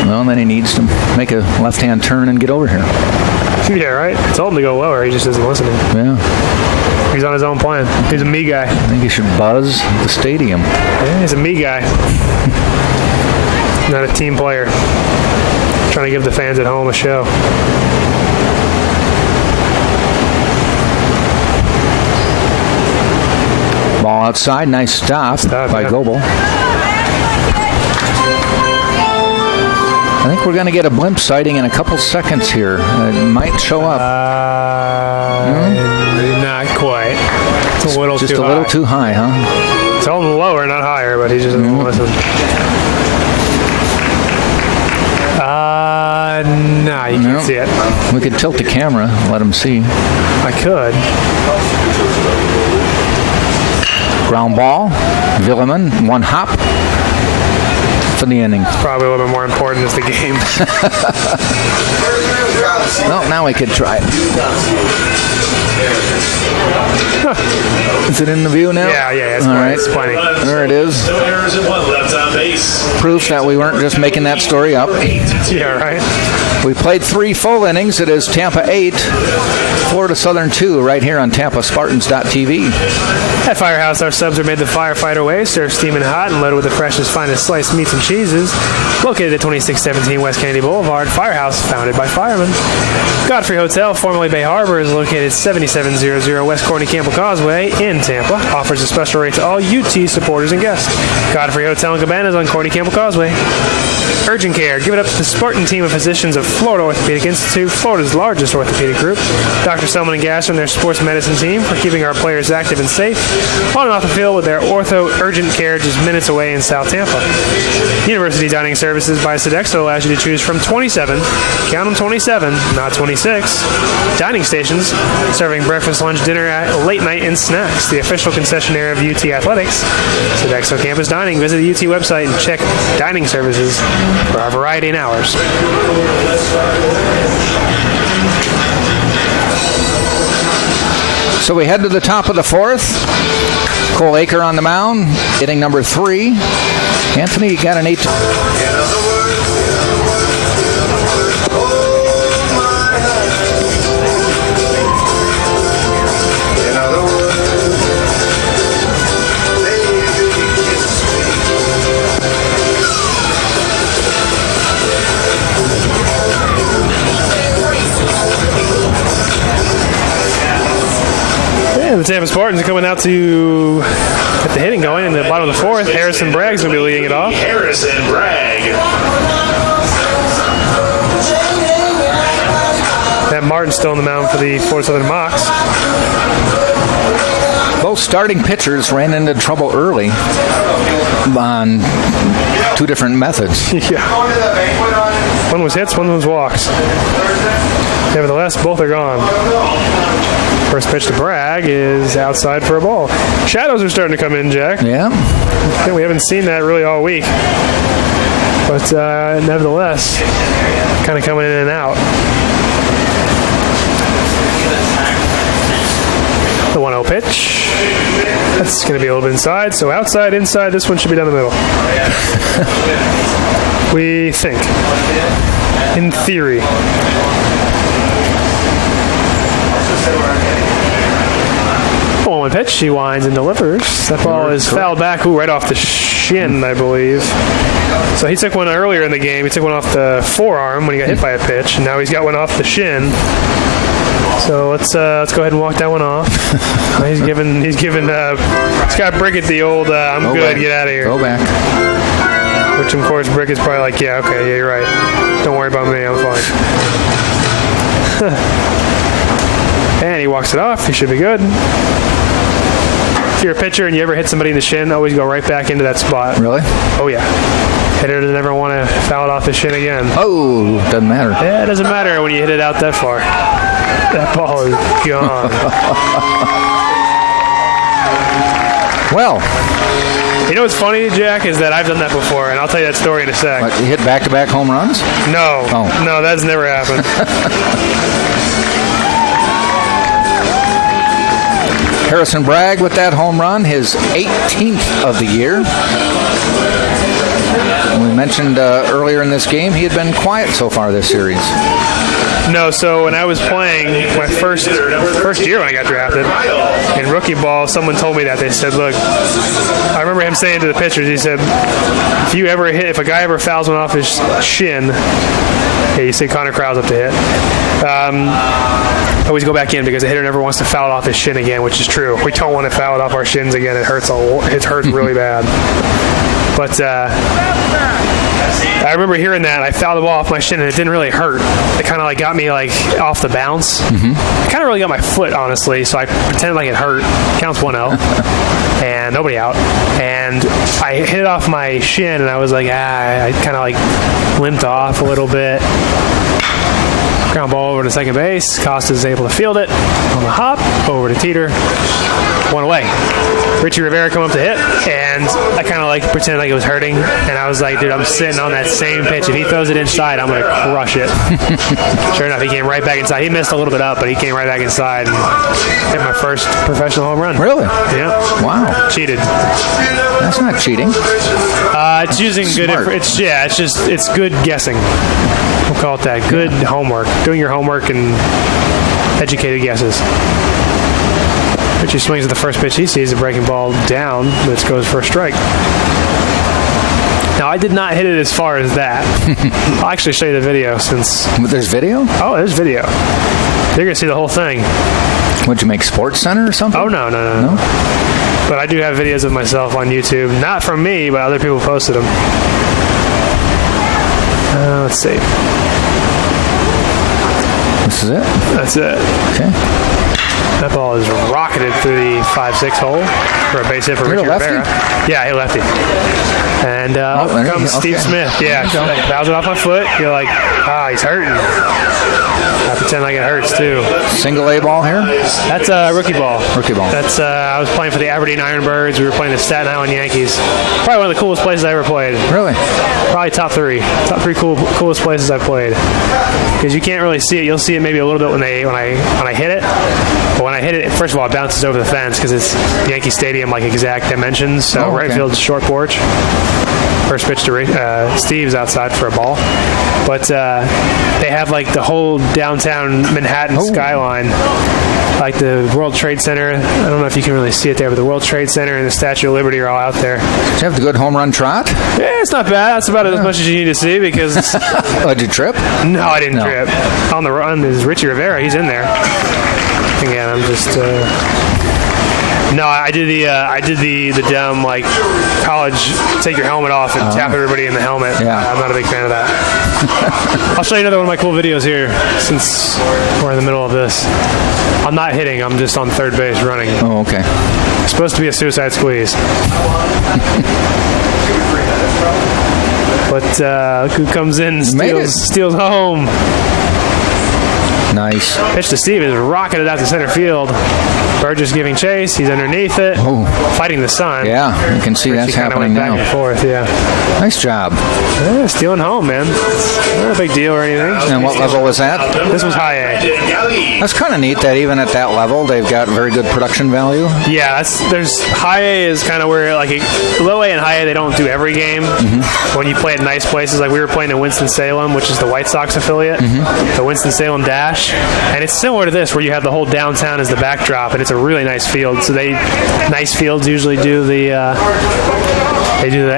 Well, then he needs to make a left-hand turn and get over here. Yeah, right? I told him to go lower. He just isn't listening. Yeah. He's on his own plan. He's a me guy. I think he should buzz the stadium. Yeah, he's a me guy. Not a team player. Trying to give the fans at home a show. Ball outside. Nice stop by Goebel. I think we're going to get a blimp sighting in a couple seconds here. It might show up. Not quite. It's a little just too a high. little too high, huh? Tell him lower, not higher, but he just doesn't listen. Nah, you can't see it. We could tilt the camera, let him see. I could. Ground ball. Villeman, 1 hop for the inning. Probably a little bit more important as the game. Well, now we could try it. Is it in the view now? Yeah, it's All plenty. right. It's plenty. There it is. No errors and 1 left on base. Proof that we weren't just making that story up. Yeah, right. We played 3 full innings. It is Tampa 8, Florida Southern 2, right here on TampaSpartans.tv. At Firehouse, our subs are made the firefighter way, served steaming hot and loaded with the freshest, finest sliced meats and cheeses. Located at 2617 West Kennedy Boulevard, Firehouse, founded by firemen. Godfrey Hotel, formerly Bay Harbor, is located 7700 West Courtney Campbell Causeway in Tampa. Offers a special rate to all UT supporters and guests. Godfrey Hotel and Cabanas on Courtney Campbell Causeway. Urgent Care. Give it up to the Spartan team of physicians of Florida Orthopedic Institute, Florida's largest orthopedic group. Dr. Selman and Gasser and their sports medicine team for keeping our players active and safe. On and off the field with their ortho urgent care just minutes away in South Tampa. University Dining Services by Sodexo allows you to choose from 27, count them 27, not 26, dining stations serving breakfast, lunch, dinner, late night, and snacks. The official concessionaire of UT Athletics. Sodexo Campus Dining. Visit the UT website and check dining services for our variety and hours. So we head to the top of the 4th. Cole Aker on the mound, hitting number 3. Anthony, you got an 8. The Tampa Spartans are coming out to get the hitting going in the bottom of the 4th. Harrison Bragg's going to be leading it off. Harrison Bragg. Matt Martin's still on the mound for the Florida Southern Mocs. Both starting pitchers ran into trouble early on 2 different methods. Yeah. One was hits, one was walks. Nevertheless, both are gone. First pitch to Bragg is outside for a ball. Shadows are starting to come in, Jack. Yeah. We haven't seen that really all week. But nevertheless, kind of coming in and out. The 1-0 pitch. That's going to be a little bit inside. So outside, inside, this one should be down the middle. We think. In theory. 1-1 pitch. He winds and delivers. That ball is fouled back. Ooh, right off the shin, I believe. So he took one earlier in the game. He took one off the forearm when he got hit by a pitch. And now he's got one off the shin. So let's go ahead and walk that one off. He's giving Scott Brickett the old I'm Go good, back. get out of here. Go back. Which of course Brickett's probably like, yeah, okay, yeah, you're right. Don't worry about me, I'm fine. And he walks it off. He should be good. If you're a pitcher and you ever hit somebody in the shin, always go right back into that spot. Really? Oh yeah. Hitter doesn't ever want to foul it off the shin again. Oh, doesn't matter. Yeah, it doesn't matter when you hit it out that far. That ball is gone. Well, You know what's funny, Jack, is that I've done that before, and I'll tell you that story in a sec. you hit back-to-back home runs? No. Oh. No, that's never happened. Harrison Bragg with that home run, his 18th of the year. We mentioned earlier in this game he had been quiet so far this series. No, so when I was playing my first year when I got drafted in rookie ball, someone told me that. They said, look, I remember him saying to the pitchers, he said, if a guy ever fouls one off his shin, you see Connor Krause up to hit, always go back in because the hitter never wants to foul it off his shin again, which is true. We don't want to foul it off our shins again. It hurts really bad. But I remember hearing that. I fouled the ball off my shin, and it didn't really hurt. It kind of got me off the bounce. Mm-hmm. It kind of really got my foot, honestly, so I pretended like it hurt. Counts 1-0. And nobody out. And I hit it off my shin, and I was like, I kind of limped off a little bit. Ground ball over to second base. Costa's able to field it on the hop. Over to Teeter. One away. Richie Rivera come up to hit, and I kind of pretended like it was hurting, and I was like, dude, I'm sitting on that same pitch. If he throws it inside, I'm going to crush it. Sure enough, he came right back inside. He missed a little bit up, but he came right back inside and hit my first professional home run. Really? Yeah. Wow. Cheated. That's not cheating. It's using Smart. good. It's good guessing. We'll call it that. Good homework. Doing your homework and educated guesses. Richie swings at the first pitch he sees, a breaking ball down, which goes for a strike. Now, I did not hit it as far as that. I'll actually show you the video since... There's video? Oh, there's video. You're going to see the whole thing. Would you make Sports Center or something? Oh, no. But I do have videos of myself on YouTube. Not from me, but other people posted them. Let's see. This is it? That's it. Okay. That ball is rocketed through the 5-6 hole for a base hit for You're Richie a lefty? Rivera. Yeah, he lefty. And up there you comes go. Steve Okay. Smith. Yeah, bounce it off my foot. You're like, he's hurting. I pretend like it hurts, too. Single A ball here? That's a rookie ball. Rookie ball. That's I was playing for the Aberdeen Ironbirds. We were playing the Staten Island Yankees. Probably one of the coolest places I ever played. Really? Probably top three coolest places I played. Because you can't really see it. You'll see it maybe a little bit when I hit it. But when I hit it, first of all, it bounces over the fence because it's Yankee Stadium, exact dimensions. So right field's short porch. First pitch to Steve's outside for a ball. But they have the whole downtown Manhattan skyline. The World Trade Center. I don't know if you can really see it there, but the World Trade Center and the Statue of Liberty are all out there. Did you have the good home run trot? Yeah, it's not bad. That's about as much as you need to see because... Oh, did you trip? No, I didn't trip. On the run is Richie Rivera. He's in there. Again, I'm just... No, I did the dumb college take your helmet off and tap everybody in the helmet. Yeah. I'm not a big fan of that. I'll show you another one of my cool videos here since we're in the middle of this. I'm not hitting. I'm just on third base running. Oh, okay. It's supposed to be a suicide squeeze. But look who comes in, steals home. Nice. Pitch to Steve is rocking it out to center field. Burgess giving chase. He's underneath it, fighting the sun. Yeah, you can see that's happening back now. and forth, yeah. Nice job. Yeah, stealing home, man. It's not a big deal or anything. And what level was that? This was high A. That's kind of neat that even at that level, they've got very good production value. Yeah, there's high A is kind of where like low A and high A they don't do every game. When you play at nice places, like we were playing in Winston-Salem, which is the White Sox affiliate, the Winston-Salem Dash, and it's similar to this where you have the whole downtown as the backdrop, and it's a really nice field. So nice fields usually do the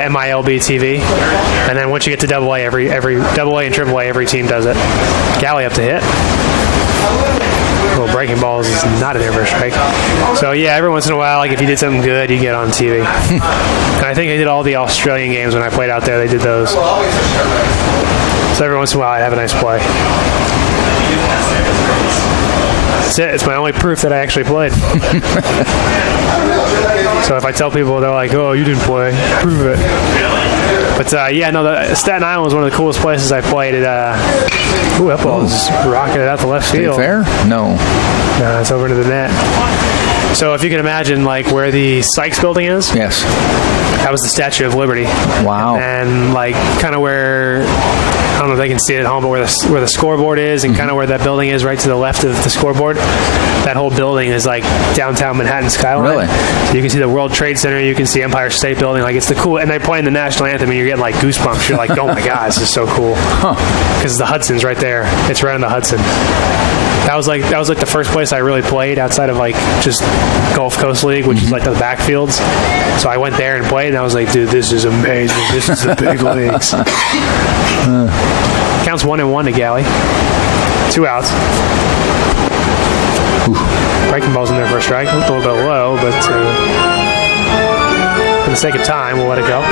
MILB TV, and then once you get to Double A, every Double A and Triple A, every team does it. Galley up to hit. Little breaking balls is not in there for a strike. So yeah, every once in a while, like if you did something good, you get on TV. And I think I did all the Australian games when I played out there. They did those. So every once in a while, I have a nice play. That's it. It's my only proof that I actually played. So if I tell people, they're like, "Oh, you didn't play," prove it. But Staten Island was one of the coolest places I played. That ball is rocking it out the left field. Fair? No. No, it's over to the net. So if you can imagine, like where the Sykes building is. Yes. That was the Statue of Liberty. Wow. And like kind of where, I don't know if they can see it at home, but where the scoreboard is and kind of where that building is right to the left of the scoreboard, that whole building is like downtown Manhattan skyline. Really? So you can see the World Trade Center, you can see Empire State Building. Like it's the cool, and they're playing the national anthem and you're getting like goosebumps. You're like, oh my God, this is so cool. Because the Hudson's right there. It's right on the Hudson. That was like the first place I really played outside of like just Gulf Coast League, which is like the backfields. So I went there and played, and I was like, dude, this is amazing. This is the big leagues. Counts 1-1 to Galley. 2 outs. Breaking ball's in there for a strike. Looked a little bit low, but for the sake of time, we'll let it go.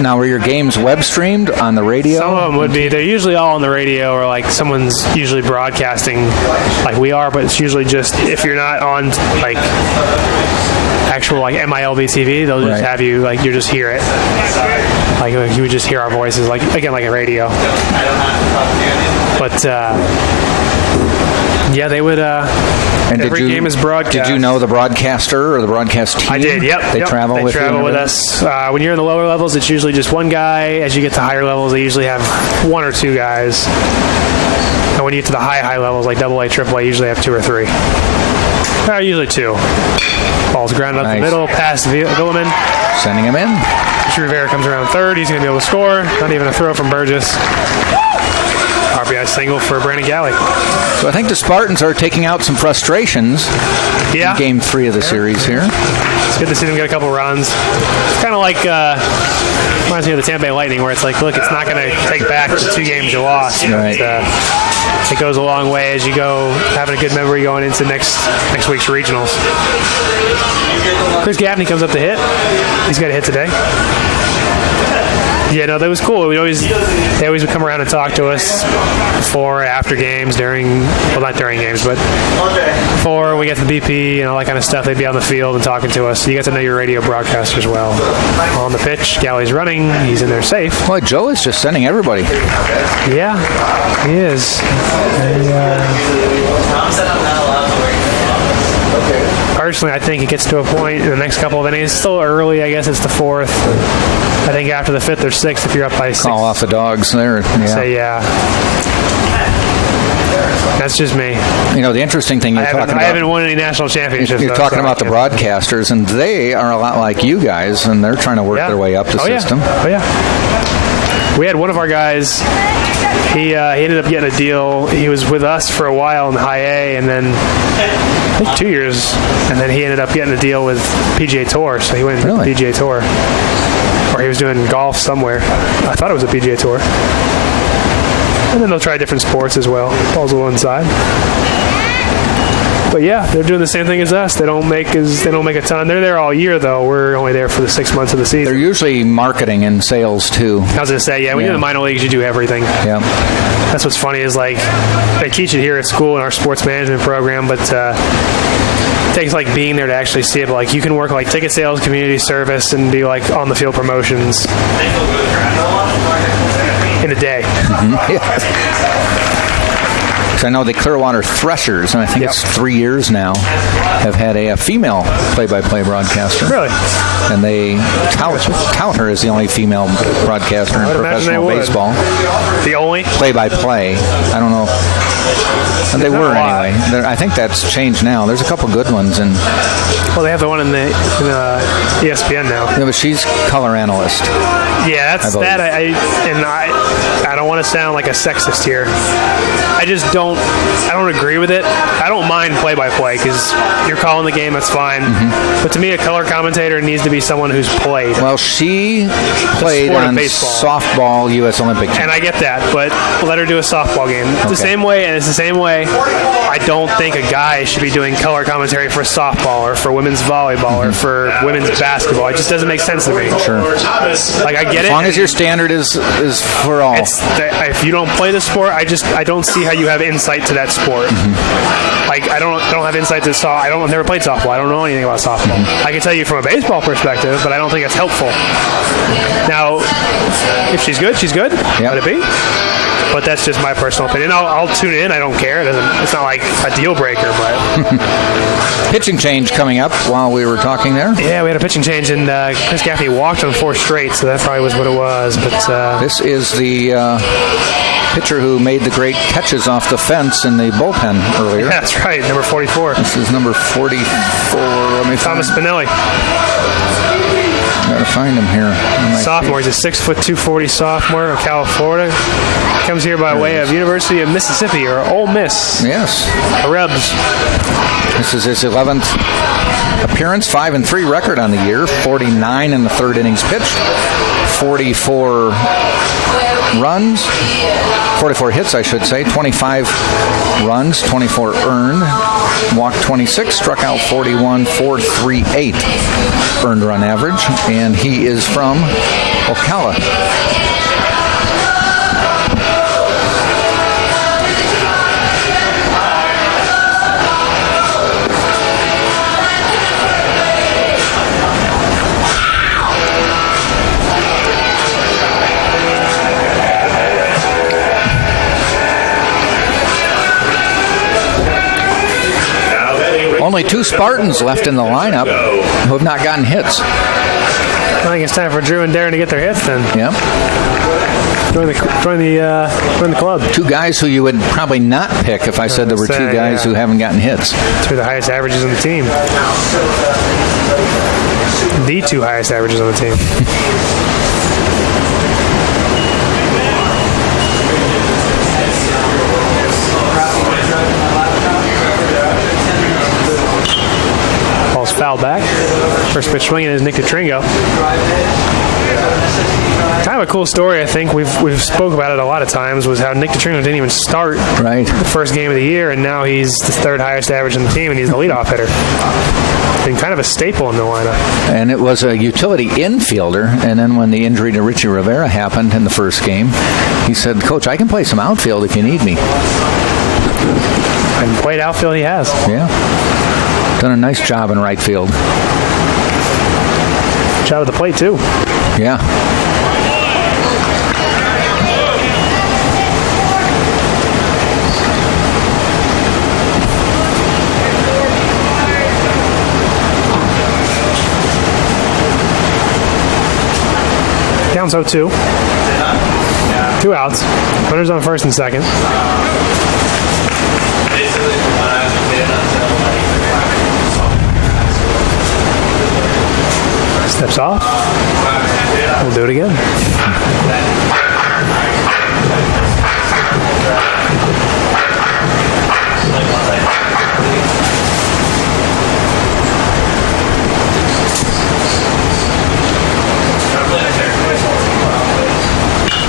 Now, were your games web streamed on the radio? Some of them would be. They're usually all on the radio, or like someone's usually broadcasting like we are, but it's usually just if you're not on like actual like MILB TV, they'll just have you like you just hear it. Like you would just hear our voices like again like a radio. But yeah, they would. Every game is broadcast. Did you know the broadcaster or the broadcast team? I did, yep. They travel with you? They travel with us. When you're in the lower levels, it's usually just one guy. As you get to higher levels, they usually have 1 or 2 guys. And when you get to the high levels, like AA, AAA, usually have 2 or 3. Usually 2. Ball's grounded up the middle, past Villeman. Sending him in. Rivera comes around third. He's going to be able to score. Not even a throw from Burgess. RBI single for Brandon Galley. So I think the Spartans are taking out some frustrations in Game 3 of the series here. It's good to see them get a couple runs. It's kind of like, reminds me of the Tampa Bay Lightning, where it's like, look, it's not going to take back the 2 games you lost. Right. It goes a long way as you go having a good memory going into next week's regionals. Chris Gaffney comes up to hit. He's got a hit today. Yeah, no, that was cool. They always would come around and talk to us before or after games, not during games, but before we get to the BP and all that kind of stuff. They'd be on the field and talking to us. So you get to know your radio broadcaster as well. On the pitch, Galley's running. He's in there safe. Well, Joe is just sending everybody. Yeah, he is. Personally, I think it gets to a point in the next couple of innings. It's still early. I guess it's the 4th. I think after the 5th or 6th, if you're up by 6. Call off the dogs there. Yeah. Say, that's just me. You know, the interesting thing you're talking about. I haven't won any national championships. You're talking about the broadcasters, and they are a lot like you guys, and they're trying to work their way up the system. Oh, yeah. We had one of our guys. He ended up getting a deal. He was with us for a while in the high A, and then I think 2 years, and then he ended up getting a deal with PGA Tour. So he went to the PGA Tour, or he was doing golf somewhere. I thought it was a PGA Tour. And then they'll try different sports as well. Ball's a little inside. But yeah, they're doing the same thing as us. They don't make a ton. They're there all year though. We're only there for the 6 months of the season. They're usually marketing and sales too. I was gonna say, when you're in the minor leagues, you do everything. Yeah. That's what's funny is like they teach it here at school in our sports management program, but it takes like being there to actually see it. But like you can work like ticket sales, community service, and be like on the field promotions in a day. I know the Clearwater Threshers, and I think it's 3 years now, have had a female play-by-play broadcaster. Really? And they tout her as the only female broadcaster in professional baseball. The only? Play-by-play. I don't know. They were anyway. I think that's changed now. There's a couple good ones. Well, they have the one in ESPN now. Yeah, but she's color analyst. Yeah, that's that. I don't want to sound like a sexist here. I don't agree with it. I don't mind play-by-play because you're calling the game, that's fine. But to me, a color commentator needs to be someone who's played. Well, she played on softball U.S. Olympic team. And I get that, but let her do a softball game. It's the same way, and it's the same way I don't think a guy should be doing color commentary for softball or for women's volleyball or for women's basketball. It just doesn't make sense to me. Sure. Like, I get it. As long as your standard is for all. If you don't play the sport, I don't see how you have insight to that sport. Like, I don't have insight to I've never played softball. I don't know anything about softball. I can tell you from a baseball perspective, but I don't think it's helpful. Now, if she's good, she's good. Let it be. But that's just my personal opinion. I'll tune in. I don't care. It's not like a deal breaker, but pitching change coming up while we were talking there. Yeah, we had a pitching change, and Chris Gaffney walked on 4 straight, so that probably was what it was. But this is the pitcher who made the great catches off the fence in the bullpen earlier. Yeah, that's right, number 44. This is number 44. Thomas Spinelli. Gotta find him here. Sophomore. He's a 6'2", 240 sophomore of Cal, Florida. Comes here by way of University of Mississippi, or Ole Miss. Yes. The Rebs. This is his 11th appearance, 5-3 record on the year, 49 in the third innings pitched, 44 runs, 44 hits, I should say, 25 runs, 24 earned, walked 26, struck out 41, 4.38 earned run average, and he is from Ocala. Only 2 Spartans left in the lineup who have not gotten hits. I think it's time for Drew and Darren to get their hits then. Yep. Join the club. 2 guys who you would probably not pick if I said there were 2 guys who haven't gotten hits. 2 of the highest averages on the team. The 2 highest averages on the team. Foul back. First pitch swinging is Nick Catringo. Kind of a cool story, I think. We've spoke about it a lot of times, was how Nick Catringo didn't even start the first game of the year, and now he's the 3rd highest average in the team, and he's the leadoff hitter. And kind of a staple in the lineup. And it was a utility infielder, and then when the injury to Richie Rivera happened in the first game, he said, "Coach, I can play some outfield if you need me." And played outfield he has. Yeah. Done a nice job in right field. Job at the plate, too. Yeah. Down 0-2. 2 outs. Runners on first and second. Steps off. We'll do it again.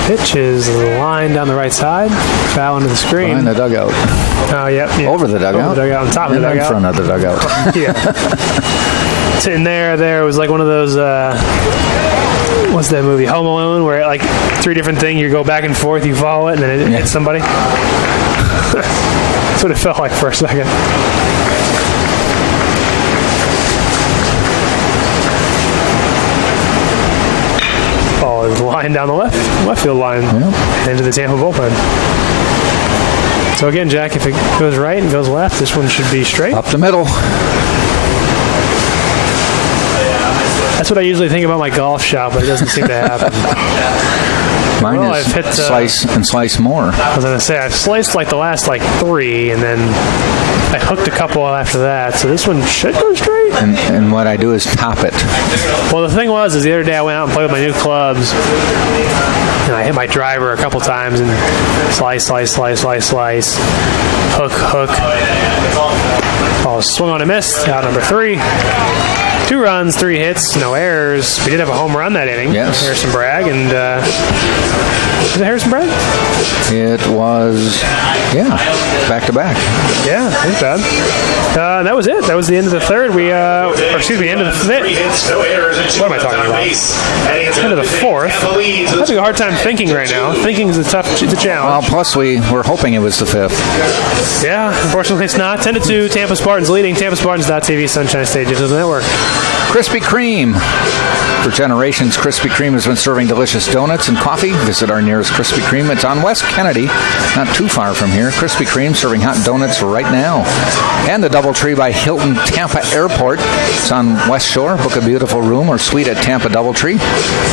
Pitch is line down the right side. Foul into the screen. Behind the dugout. Oh, yep. Over the dugout. Over the dugout. On top of the dugout. In front of the dugout. Yeah. Sitting there was like one of those, what's that movie, Home Alone, where like 3 different things, you go back and forth, you follow it, and then it hits somebody. That's what it felt like for a second. Ball ball is lying down the left field line into the Tampa bullpen. So again, Jack, if it goes right and goes left, this one should be straight. Up the middle. That's what I usually think about my golf shot, but it doesn't seem to happen. Mine Well, is I've hit, slice and slice more. I was going to say, I've sliced like the last like 3, and then I hooked a couple after that, so this one should go straight. And what I do is top it. Well, the thing was, is the other day I went out and played with my new clubs, and I hit my driver a couple times, and slice, hook. Ball swung on and missed, out number 3. 2 runs, 3 hits, no errors. We did have a home run that inning. Yes. Harrison Bragg, and was it Harrison Bragg? It was, back to back. Yeah, that was bad. That was it. That was the end of the third. End of the fifth. What am I talking about? End of the fourth. I'm having a hard time thinking right now. Thinking is it's a Well, challenge. plus we were hoping it was the 5th. Yeah, unfortunately it's not. 10-2, Tampa Spartans leading. TampaSpartans.tv, Sunshine State Digital Network. Krispy Kreme. For generations, Krispy Kreme has been serving delicious donuts and coffee. Visit our nearest Krispy Kreme. It's on West Kennedy, not too far from here. Krispy Kreme serving hot donuts right now. And the DoubleTree by Hilton Tampa Airport. It's on West Shore. Book a beautiful room or suite at Tampa DoubleTree.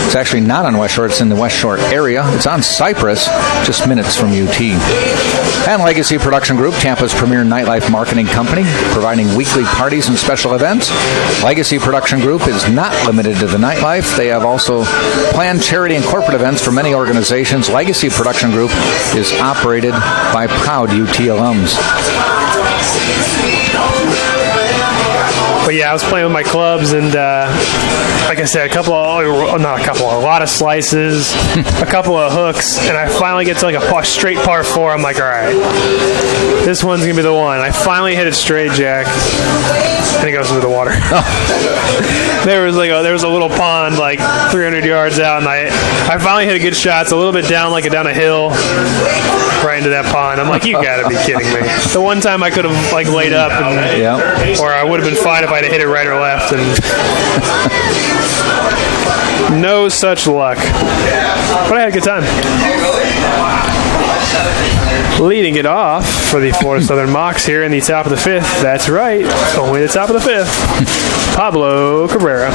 It's actually not on West Shore. It's in the West Shore area. It's on Cypress, just minutes from UT. And Legacy Production Group, Tampa's premier nightlife marketing company, providing weekly parties and special events. Legacy Production Group is not limited to the nightlife. They have also planned charity and corporate events for many organizations. Legacy Production Group is operated by proud UT alums. But yeah, I was playing with my clubs, and like I said, a lot of slices, a couple of hooks, and I finally get to like a straight par 4. I'm like, all right, this one's gonna be the one. I finally hit it straight, Jack, and it goes into the water. There was a little pond like 300 yards out, and I finally hit a good shot. It's a little bit down, down a hill, right into that pond. I'm like, you gotta be kidding me. The one time I could have laid up, or I would have been fine if I'd have hit it right or left, and no such luck. But I had a good time. Leading it off for the Florida Southern Mocs here in the top of the 5th. That's right, only the top of the 5th. Pablo Cabrera,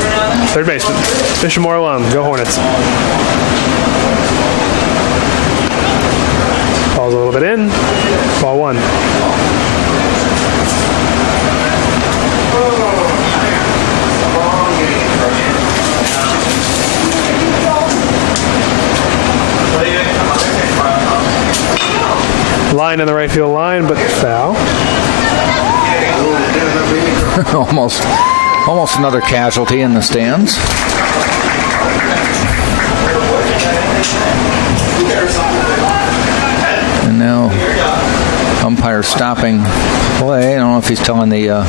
third baseman. Fishermore alum. Go Hornets. Ball's a little bit in. Ball 1. Line in the right field line, but foul. Almost another casualty in the stands. And now umpire stopping play. I don't know if he's telling the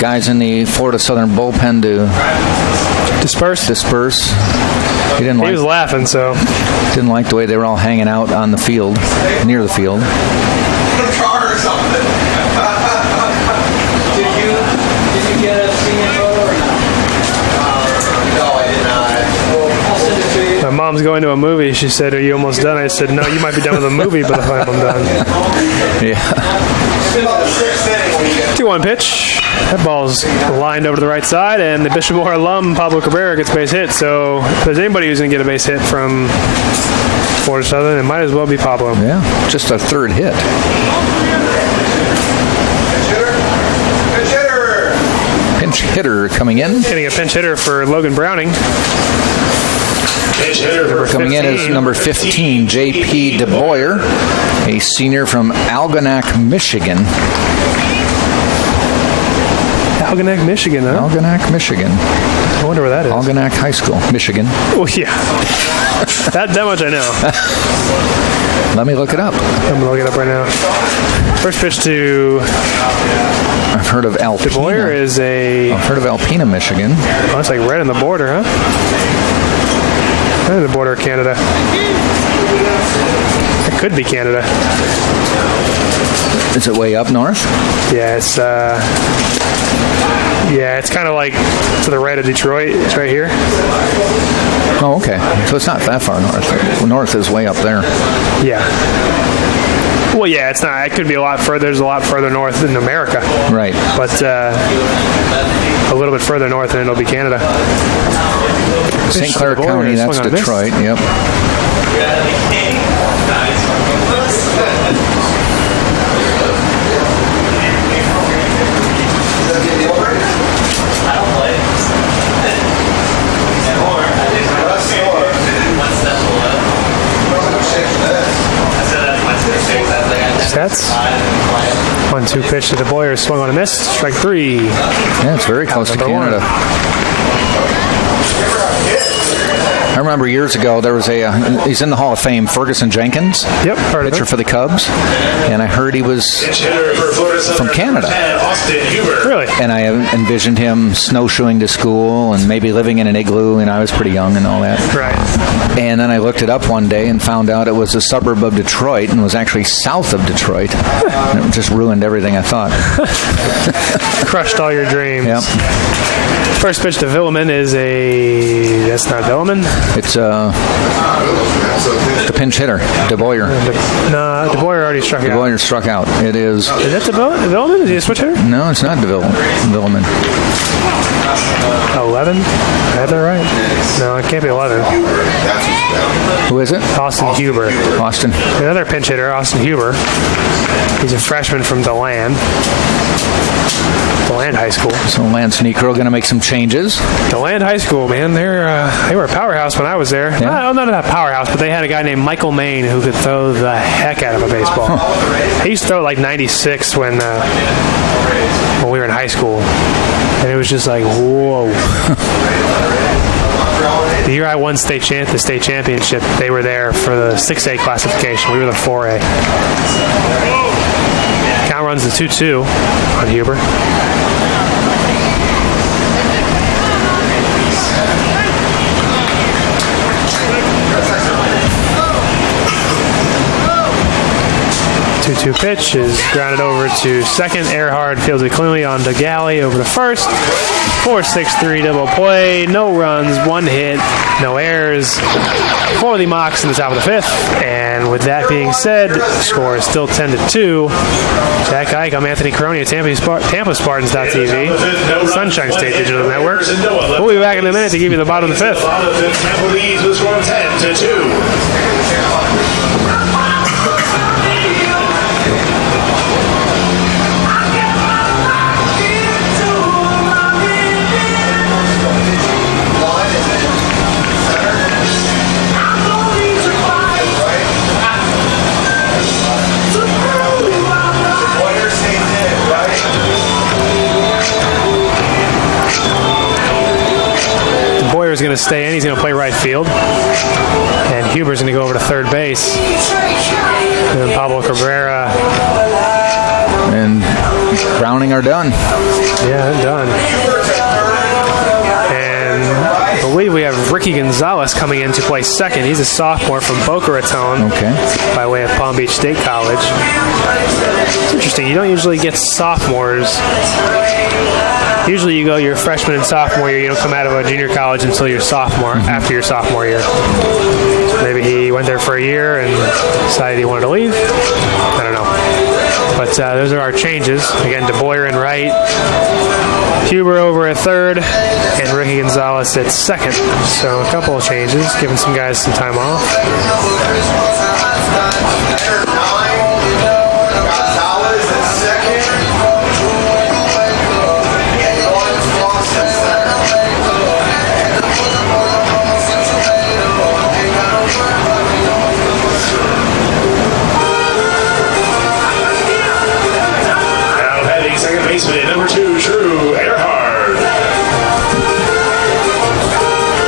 guys in the Florida Southern bullpen to disperse. He was laughing, so didn't like the way they were all hanging out on the field, near the field. Car or something. Did you get a senior photo or not? No, I did not. Well, I'll send it to you. my mom's going to a movie. She said, "Are you almost done?" I said, "No, you might be done with the movie, but I'm done." Yeah. 2-1 pitch. That ball's lined over to the right side, and the Bishopmore alum, Pablo Cabrera, gets base hit. So if there's anybody who's going to get a base hit from Florida Southern, it might as well be Pablo. Yeah, just a third hit. Pinch hitter coming in. Getting a pinch hitter for Logan Browning. Coming in is number 15, J.P. DeBoyer, a senior from Algonac, Michigan. Algonac, Michigan, huh? Algonac, Michigan. I wonder where that is. Algonac High School, Michigan. Oh, yeah. that much I know. Let me look it up. I'm going to look it up right now. First pitch to I've heard of Alpena. DeBoyer is I've heard of Alpena, Michigan. Oh, it's like right on the border, huh? Right on the border of Canada. It could be Canada. Is it way up north? Yeah, it's kind of like to the right of Detroit. It's right here. Oh, okay. So it's not that far north. North is way up there. Yeah. Well, yeah, it's not. It could be a lot further. There's a lot further north in America. Right. But a little bit further north, and it'll be Canada. St. Clair County, that's Detroit. Yep. Sets. 1-2 pitch to the Boyer, swung on a miss. Strike 3. Yeah, it's very close to Canada. I remember years ago there was he's in the Hall of Fame, Ferguson Jenkins. Yep, heard of pitcher it. for the Cubs, and I heard he was from Canada. Really? And I envisioned him snowshoeing to school and maybe living in an igloo, and I was pretty young and all that. Right. And then I looked it up one day and found out it was a suburb of Detroit and was actually south of Detroit. And it just ruined everything I thought. Crushed all your dreams. Yep. First pitch to Villeman is that's not Villeman. It's the pinch hitter, DeBoyer. No, DeBoyer already struck out. DeBoyer struck out. It is. Is that Villeman? Is he a switch hitter? No, it's not Villeman. 11? I had that right. No, it can't be 11. Who is it? Austin Huber. Austin. Another pinch hitter, Austin Huber. He's a freshman from DeLand High School. So Lance Necro going to make some changes. DeLand High School, man, they were a powerhouse when I was there. Yeah. Not a powerhouse, but they had a guy named Michael Maine who could throw the heck out of a baseball. He used to throw like 96 when we were in high school, and it was just like, whoa. The year I won the state championship, they were there for the 6A classification. We were the 4A. Count runs to 2-2 on Huber. Two pitch is grounded over to second. Earhart fields it cleanly on to Galley over to first. 4-6-3 double play. No runs, 1 hit, no errors for the Mocs in the top of the 5th. And with that being said, the score is still 10-2. Jack Ike, I'm Anthony Caroni at TampaSpartans.tv, Sunshine State Digital Network. We'll be back in a minute to give you the bottom of the 5th. Tampa leads the score 10-2. Is going to stay in. He's going to play right field. And Huber's going to go over to third base. And then Pablo Cabrera. And Browning are done. Yeah, they're done. And I believe we have Ricky Gonzalez coming in to play second. He's a sophomore from Boca Raton. Okay. By way of Palm Beach State College. It's interesting. You don't usually get sophomores. Usually you go your freshman and sophomore year. You don't come out of a junior college until your sophomore, after your sophomore year. So maybe he went there for a year and decided he wanted to leave. I don't know. But those are our changes. Again, DeBoyer in right, Huber over at third, and Ricky Gonzalez at second. So a couple of changes, giving some guys some time off.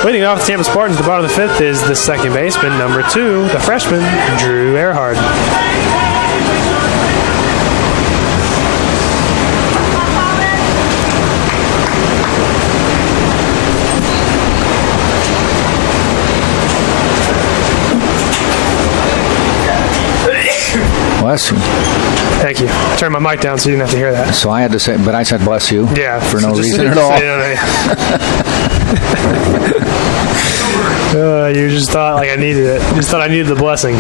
Leading off the Tampa Spartans at the bottom of the 5th is the second baseman, number 2, the freshman, Drew Earhart. Bless you. Thank you. Turn my mic down so you didn't have to hear that. So I had to say, but I said bless you. Yeah. For no just reason at all. You just thought like I needed it. You just thought I needed the blessing.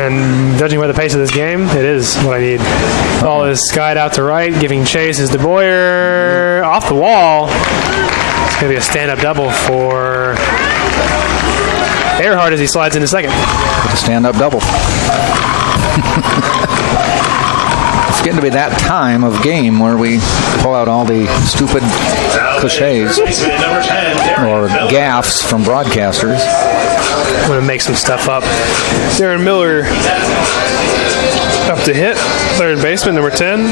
And judging by the pace of this game, it is what I need. Ball is skied out to right, giving chase is De Boyer off the wall. It's going to be a stand-up double for Earhart as he slides into second. A stand-up double. It's getting to be that time of game where we pull out all the stupid cliches or gaffes from broadcasters. I'm going to make some stuff up. Darren Miller up to hit. Third baseman, number 10.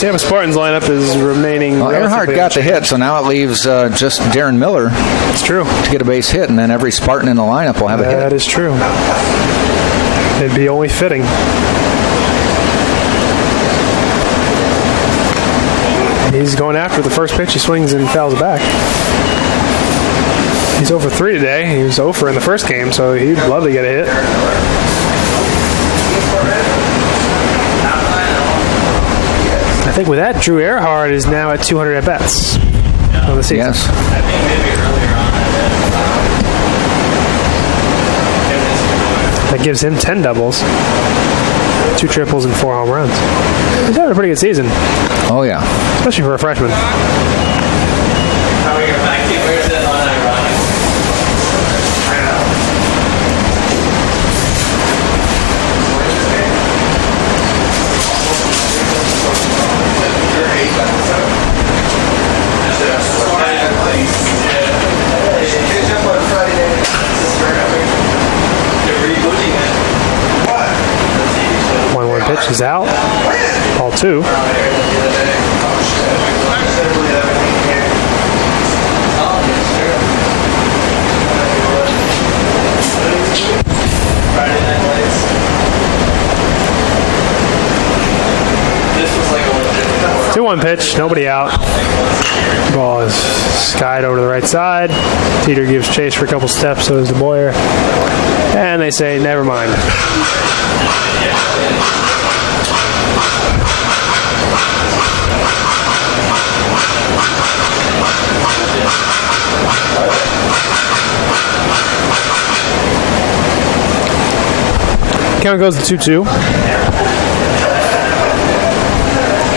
Tampa Spartans lineup is remaining. Well, Earhart got the hit, so now it leaves just Darren Miller. It's true. To get a base hit, and then every Spartan in the lineup will have a hit. That is true. It'd be only fitting. He's going after the first pitch. He swings and fouls it back. He's 0 for 3 today. He was 0 for in the first game, so he'd love to get a hit. I think with that, Drew Earhart is now at 200 at-bats on the season. Yes. That gives him 10 doubles, 2 triples, and 4 home runs. He's having a pretty good season. Oh, yeah. Especially for a freshman. Pitch is out. Ball 2. Two-one pitch, nobody out. Ball is skied over to the right side. Teeter gives chase for a couple steps, so does De Boyer. And they say, never mind. Count goes to 2-2.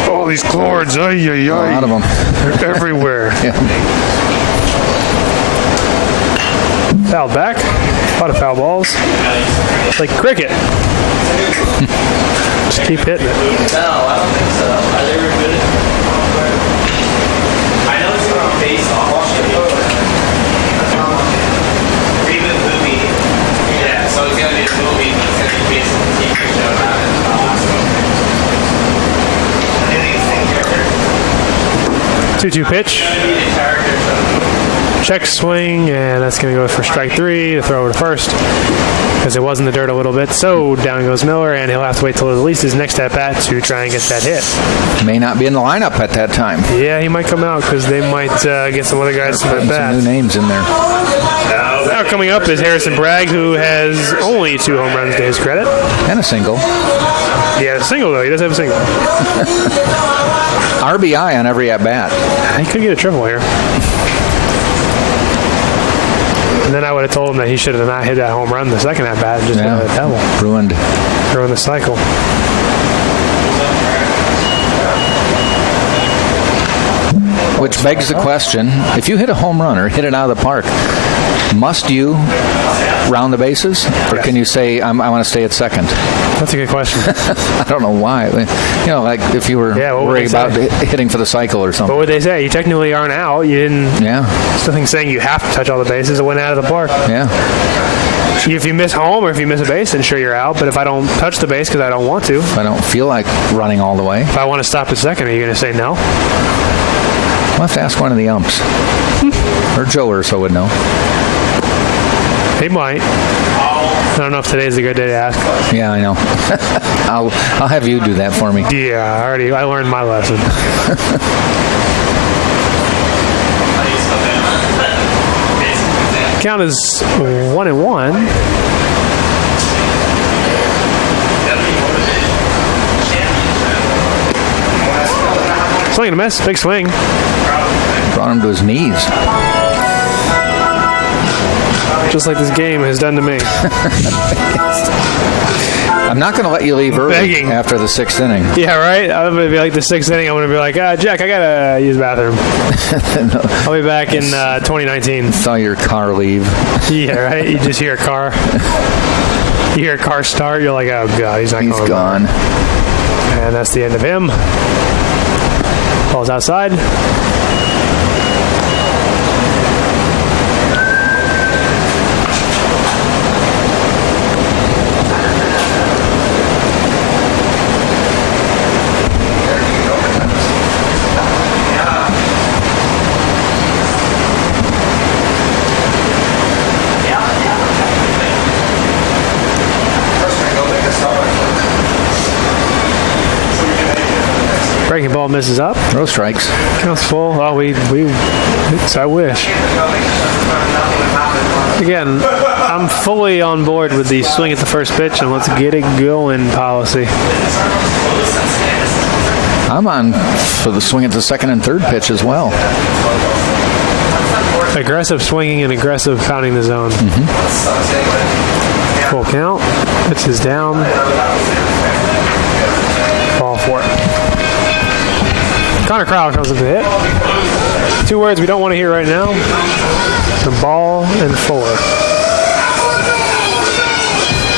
All these cords, ay. A lot of them. They're everywhere. Yeah. Foul back. A lot of foul balls. Like cricket. Just keep hitting it. No, I don't think so. Are they good? I know it's on base off. Reboot movie. Yeah, so it's gonna be a movie, but it's gonna be based on the TV show, not in the hospital. 2-2 pitch. Check swing, and that's going to go for strike 3 to throw over to first because it was in the dirt a little bit. So down goes Miller, and he'll have to wait till at least his next at-bat to try and get that hit. May not be in the lineup at that time. Yeah, he might come out because they might get some other guys some at-bats. Some new names in there. Now coming up is Harrison Bragg, who has only 2 home runs to his credit. And a single. Yeah, a single, though. He does have a single. RBI on every at-bat. He could get a triple here. And then I would have told him that he should have not hit that home run the second at bat and just hit a double. Ruined the cycle. Which begs the question, if you hit a home run or hit it out of the park, must you round the bases? Or can you say, I want to stay at second? That's a good question. I don't know why. You know, like if you were worried about hitting for the cycle or something. What would they say? You technically aren't out. You didn't. Yeah. There's nothing saying you have to touch all the bases. It went out of the park. Yeah. If you miss home or if you miss a base, then sure you're out. But if I don't touch the base because I don't want to. If I don't feel like running all the way. If I want to stop at second, are you going to say no? We'll have to ask one of the umps. Or Joe Urso would know. He might. I don't know if today's a good day to ask. Yeah, I know. I'll have you do that for me. Yeah, I learned my lesson. Count is 1-1. Swing and a miss. Big swing. brought him to his knees. Just like this game has done to me. I'm not going to let you leave early Begging. after the 6th inning. Yeah, right? I'm going to be like the 6th inning. I'm going to be like, Jack, I got to use the bathroom. I'll be back in 2019. Saw your car leave. Yeah, right? You just hear a car. You hear a car start. You're like, oh, God, he's not He's coming gone. back. And that's the end of him. Ball's outside. Breaking ball misses up. Throw strikes. Counts full. Oh, I wish. Again, I'm fully on board with the swing at the first pitch and let's get it going policy. I'm on for the swing at the second and third pitch as well. Aggressive swinging and aggressive pounding the zone. Full count. Pitch is down. Ball 4. Connor Crowell comes up to hit. 2 words we don't want to hear right now. The ball and 4.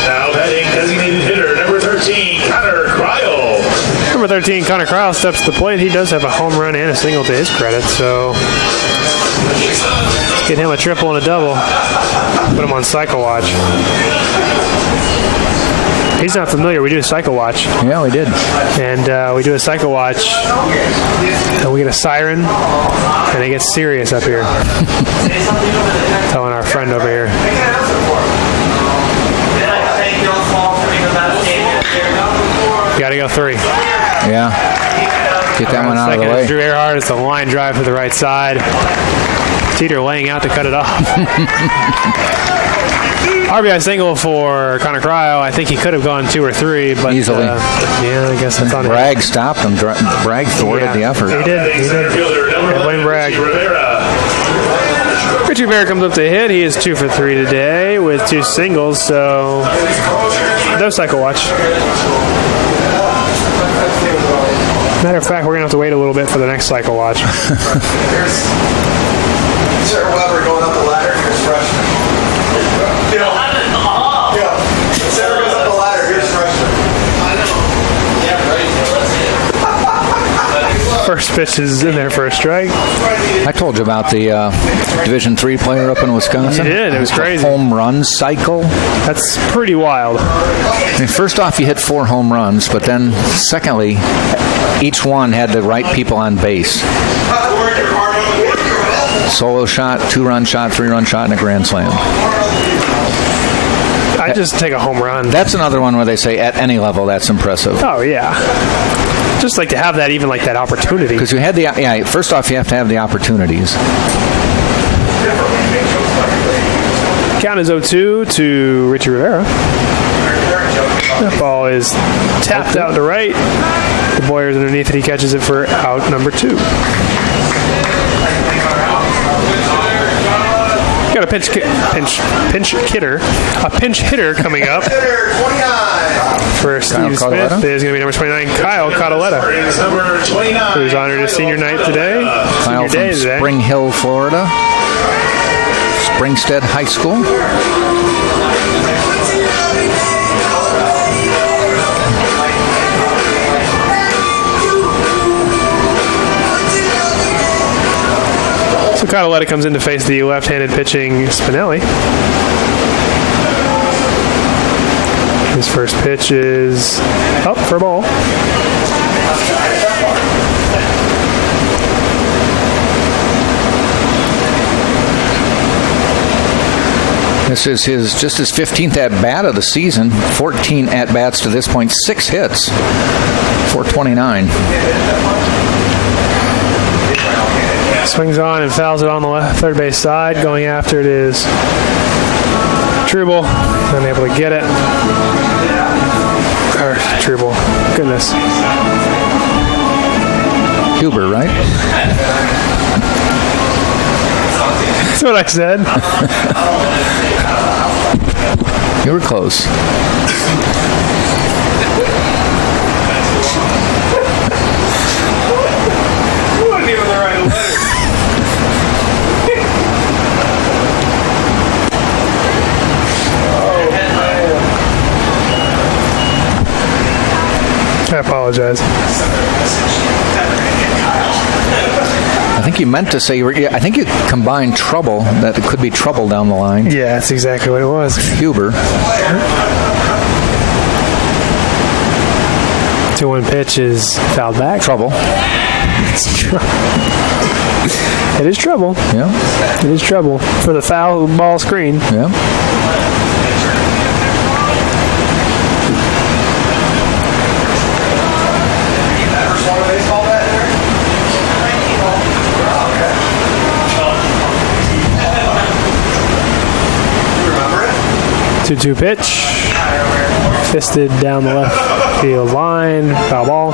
Now batting designated hitter number 13, Connor Cryle. Number 13, Connor Crowell steps to the plate. He does have a home run and a single to his credit, so let's get him a triple and a double. Put him on cycle watch. He's not familiar. We do a cycle watch. Yeah, we did. And we do a cycle watch, and we get a siren, and it gets serious up here. Telling our friend over here. Got to go 3. Yeah. Get that one out of the Second way. is Drew Earhart. It's a line drive to the right side. Teeter laying out to cut it off. RBI single for Connor Cryle. I think he could have gone 2 or 3, but easily. Yeah, I guess that's on him. Bragg stopped him. Bragg thwarted the effort. He did. Yeah, blame Bragg. Richie Rivera comes up to hit. He is 2 for 3 today with 2 singles, so no cycle watch. Matter of fact, we're going to have to wait a little bit for the next cycle watch. Sarah Weber going up the ladder, here's freshman. Sarah goes up the ladder, here's freshman. First pitch is in there for a strike. I told you about the Division III player up in Wisconsin. You did. It was crazy. Home run cycle. That's pretty wild. I mean, first off, you hit 4 home runs, but then secondly, each one had the right people on base. Solo shot, 2-run shot, 3-run shot, and a grand slam. I just take a home run. That's another one where they say at any level that's impressive. Oh, yeah. Just like to have that, even like that opportunity. Because you had first off, you have to have the opportunities. Count is 0-2 to Richie Rivera. That ball is tapped out to right. The Boyer's underneath it. He catches it for out number 2. Got a pinch hitter coming up for Steve Smith. Is going to be number 29, Kyle Cataletta, who's honored his senior night today. Kyle from Spring Hill, Florida. Springstead High School. So Cataletta comes in to face the left-handed pitching Spinelli. His first pitch is up for a ball. This is his 15th at-bat of the season. 14 at-bats to this point. 6 hits. 429. Swings on and fouls it on the left third base side. Going after it is Struble. Unable to get it. Or Struble. Goodness. Huber, right? That's what I said. You were close. Wasn't even the right letter. I apologize. I think you meant to say, I think you combined trouble, that it could be trouble down the line. Yeah, that's exactly what it was. Huber. 2-1 pitch is fouled back. Trouble. It is trouble. Yeah. It is trouble for the foul ball screen. Yeah. Baseball bat there? 2-2 pitch. Fisted down the left field line. Foul ball.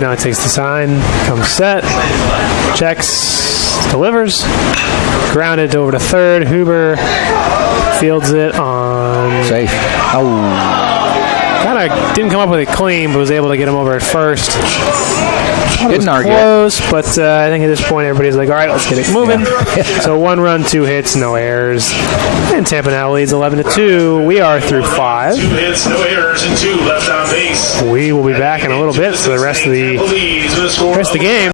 Now takes the sign, comes set, checks, delivers, grounded over to third. Huber fields it on. Safe. Oh. Kind of didn't come up with it clean, but was able to get him over at first. Didn't argue. Close, but I think at this point everybody's like, all right, let's get it moving. Yeah. So 1 run, 2 hits, no errors. And Tampa now leads 11-2. We are through 5. 2 hits, no errors, and 2 left on base. We will be back in a little bit for the rest of the game.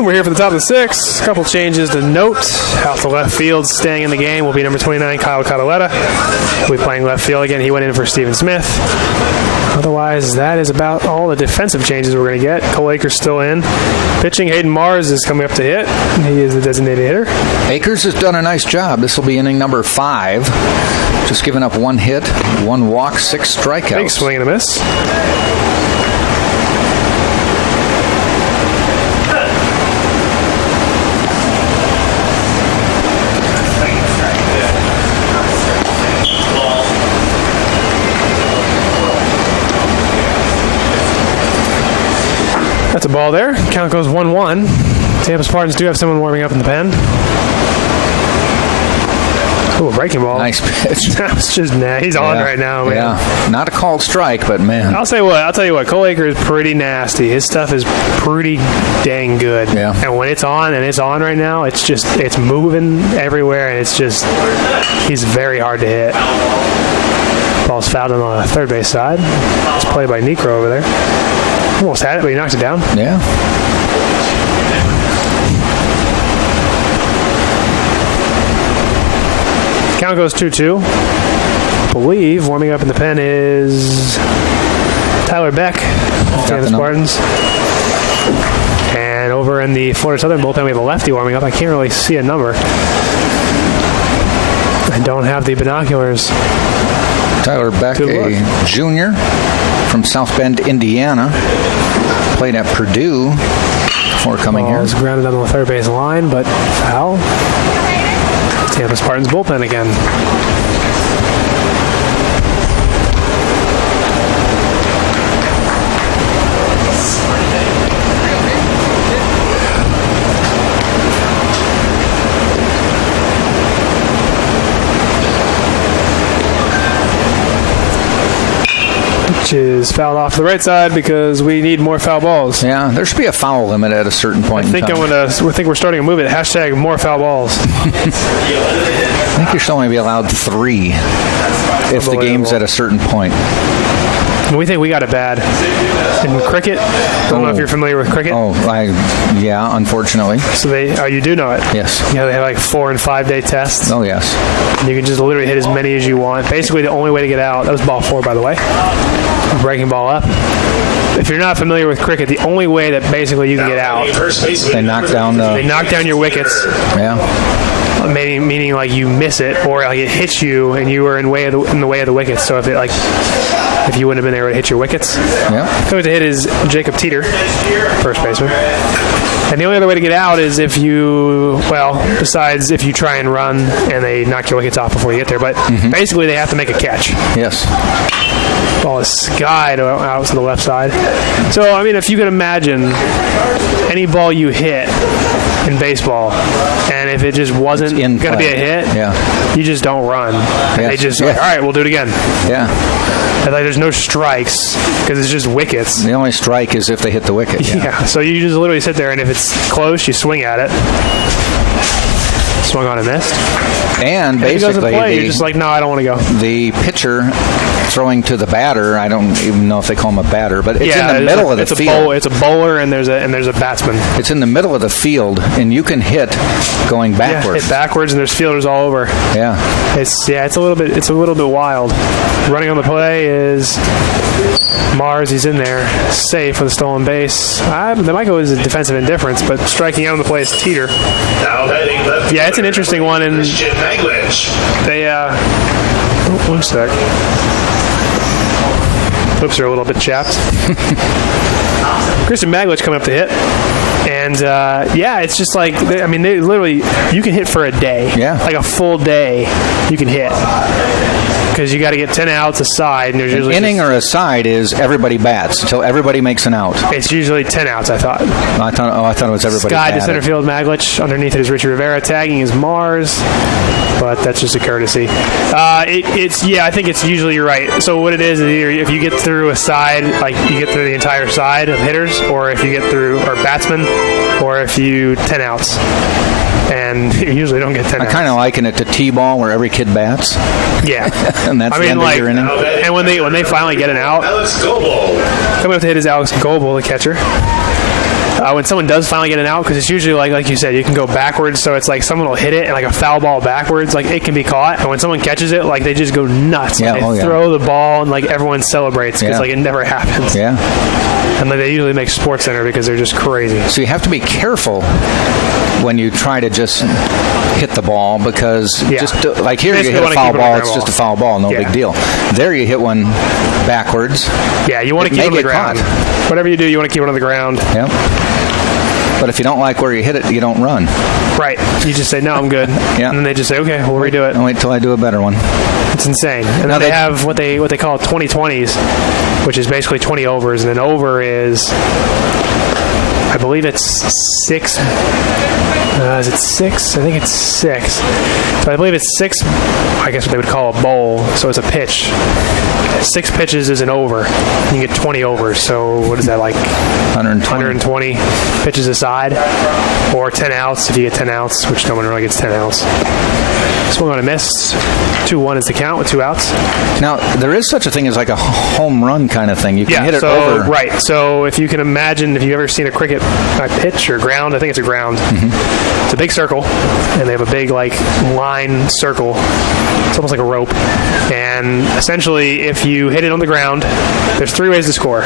We're here for the top of the 6th. A couple changes to note. Out the left field, staying in the game will be number 29, Kyle Cataletta. We'll be playing left field again. He went in for Steven Smith. Otherwise, that is about all the defensive changes we're going to get. Cole Akers still in. Pitching, Hayden Mars is coming up to hit. He is the designated hitter. Akers has done a nice job. This will be inning number 5. Just giving up 1 hit, 1 walk, 6 strikeouts. Big swing and a miss. That's a ball there. Count goes 1-1. Tampa Spartans do have someone warming up in the pen. Ooh, a breaking ball. Nice pitch. That's just he's on right now, man. Yeah, not a called strike, but man. I'll tell you what. Cole Akers is pretty nasty. His stuff is pretty dang good. Yeah. And when it's on, and it's on right now, it's moving everywhere, and he's very hard to hit. Ball's fouled on the third base side. It's played by Necro over there. Almost had it, but he knocks it down. Yeah. Count goes 2-2. I believe warming up in the pen is Tyler Beck, Tampa Spartans. And over in the Florida Southern bullpen, we have a lefty warming up. I can't really see a number. I don't have the binoculars. Tyler Beck, Good a luck. junior from South Bend, Indiana. Played at Purdue before coming Ball here. is grounded on the third base line, but foul. Tampa Spartans bullpen again. Which is fouled off to the right side because we need more foul balls. Yeah, there should be a foul limit at a certain point I think in time. I think we're starting to move it. Hashtag more foul balls. I think you should only be allowed 3 if the game's at a certain point. We think we got it bad. In cricket, I don't know if you're familiar with cricket. Yeah, unfortunately. So you do know it. Yes. Yeah, they have like 4 and 5 day tests. Oh, yes. And you can just literally hit as many as you want. Basically, the only way to get out, that was ball 4, by the way. Breaking ball up. If you're not familiar with cricket, the only way that basically you can get out, They knock down your wickets. Yeah. Meaning like you miss it, or like it hits you and you were in the way of the wickets. So if you wouldn't have been there, it would hit your wickets. Yeah. So to hit is Jacob Teeter, first baseman. And the only other way to get out is besides if you try and run and they knock your wickets off before you get there. But basically they have to make a catch. Yes. Ball is skied out to the left side. So, I mean, if you can imagine any ball you hit in baseball, and if it just wasn't going to be a hit, you just don't run. They just all right, we'll do it again. Yeah. And like, there's no strikes because it's just wickets. The only strike is if they hit the wicket. Yeah. So you just literally sit there, and if it's close, you swing at it. Swung on and missed. And if it doesn't basically, play, you're just like, no, I don't want to go. The pitcher throwing to the batter. I don't even know if they call him a batter, but it's in the middle of the field. It's a bowler, and there's a batsman. It's in the middle of the field, and you can hit going backwards. Yeah, hit backwards, and there's fielders all over. Yeah. It's a little bit wild. Running on the play is Mars. He's in there, safe with a stolen base. That might go as a defensive indifference, but striking out on the play is Teeter. Yeah, it's an interesting one, and they. One sec. Oops, they're a little bit chapped. Christian Maglich coming up to hit. And, it's just like, they literally, you can hit for a day. Yeah. Like a full day, you can hit. Because you got to get 10 outs a side. And there's usually an inning or a side is everybody bats until everybody makes an out. It's usually 10 outs, I thought. I thought it was everybody. Sky to center field, Maglich. Underneath it is Richie Rivera. Tagging is Mars. But that's just a courtesy. I think it's usually you're right. So what it is either if you get through a side, like you get through the entire side of hitters, or if you get through or batsmen, or if you 10 outs. And you usually don't get 10 outs. I kind of liken it to T-ball where every kid bats. Yeah. And that's the end of your inning. And when they finally get an out, coming up to hit is Alex Goebel, the catcher. When someone does finally get an out, because it's usually like you said, you can go backwards, so it's like someone will hit it and like a foul ball backwards, like it can be caught, and when someone catches it, like they just go nuts. Yeah, they throw the ball and like everyone celebrates because like it never happens. Yeah. And like, they usually make Sports Center because they're just crazy. So you have to be careful when you try to just hit the ball because just like here you hit a foul ball, it's just a foul ball, no big deal. There you hit one backwards. Yeah, you want to keep it on the ground. Whatever you do, you want to keep it on the ground. Yep. But if you don't like where you hit it, you don't run. Right. You just say, no, I'm good. Yeah. And then they just say, okay, we'll redo it. I'll wait till I do a better one. It's insane. And then they have what they call 20-20s, which is basically 20 overs. And then over is, I believe it's 6. Is it 6? I think it's 6. So I believe it's 6, I guess what they would call a bowl. So it's a pitch. 6 pitches is an over. You get 20 overs. So what is that, like 120 pitches a side? Or 10 outs if you get 10 outs, which no one really gets 10 outs. Swung on a miss. 2-1 is the count with 2 outs. Now, there is such a thing as like a home run kind of thing. You can hit it over. Right. So if you can imagine, if you've ever seen a cricket pitch or ground, I think it's a ground. Mm-hmm. It's a big circle, and they have a big like line circle. It's almost like a rope. And essentially, if you hit it on the ground, there's 3 ways to score.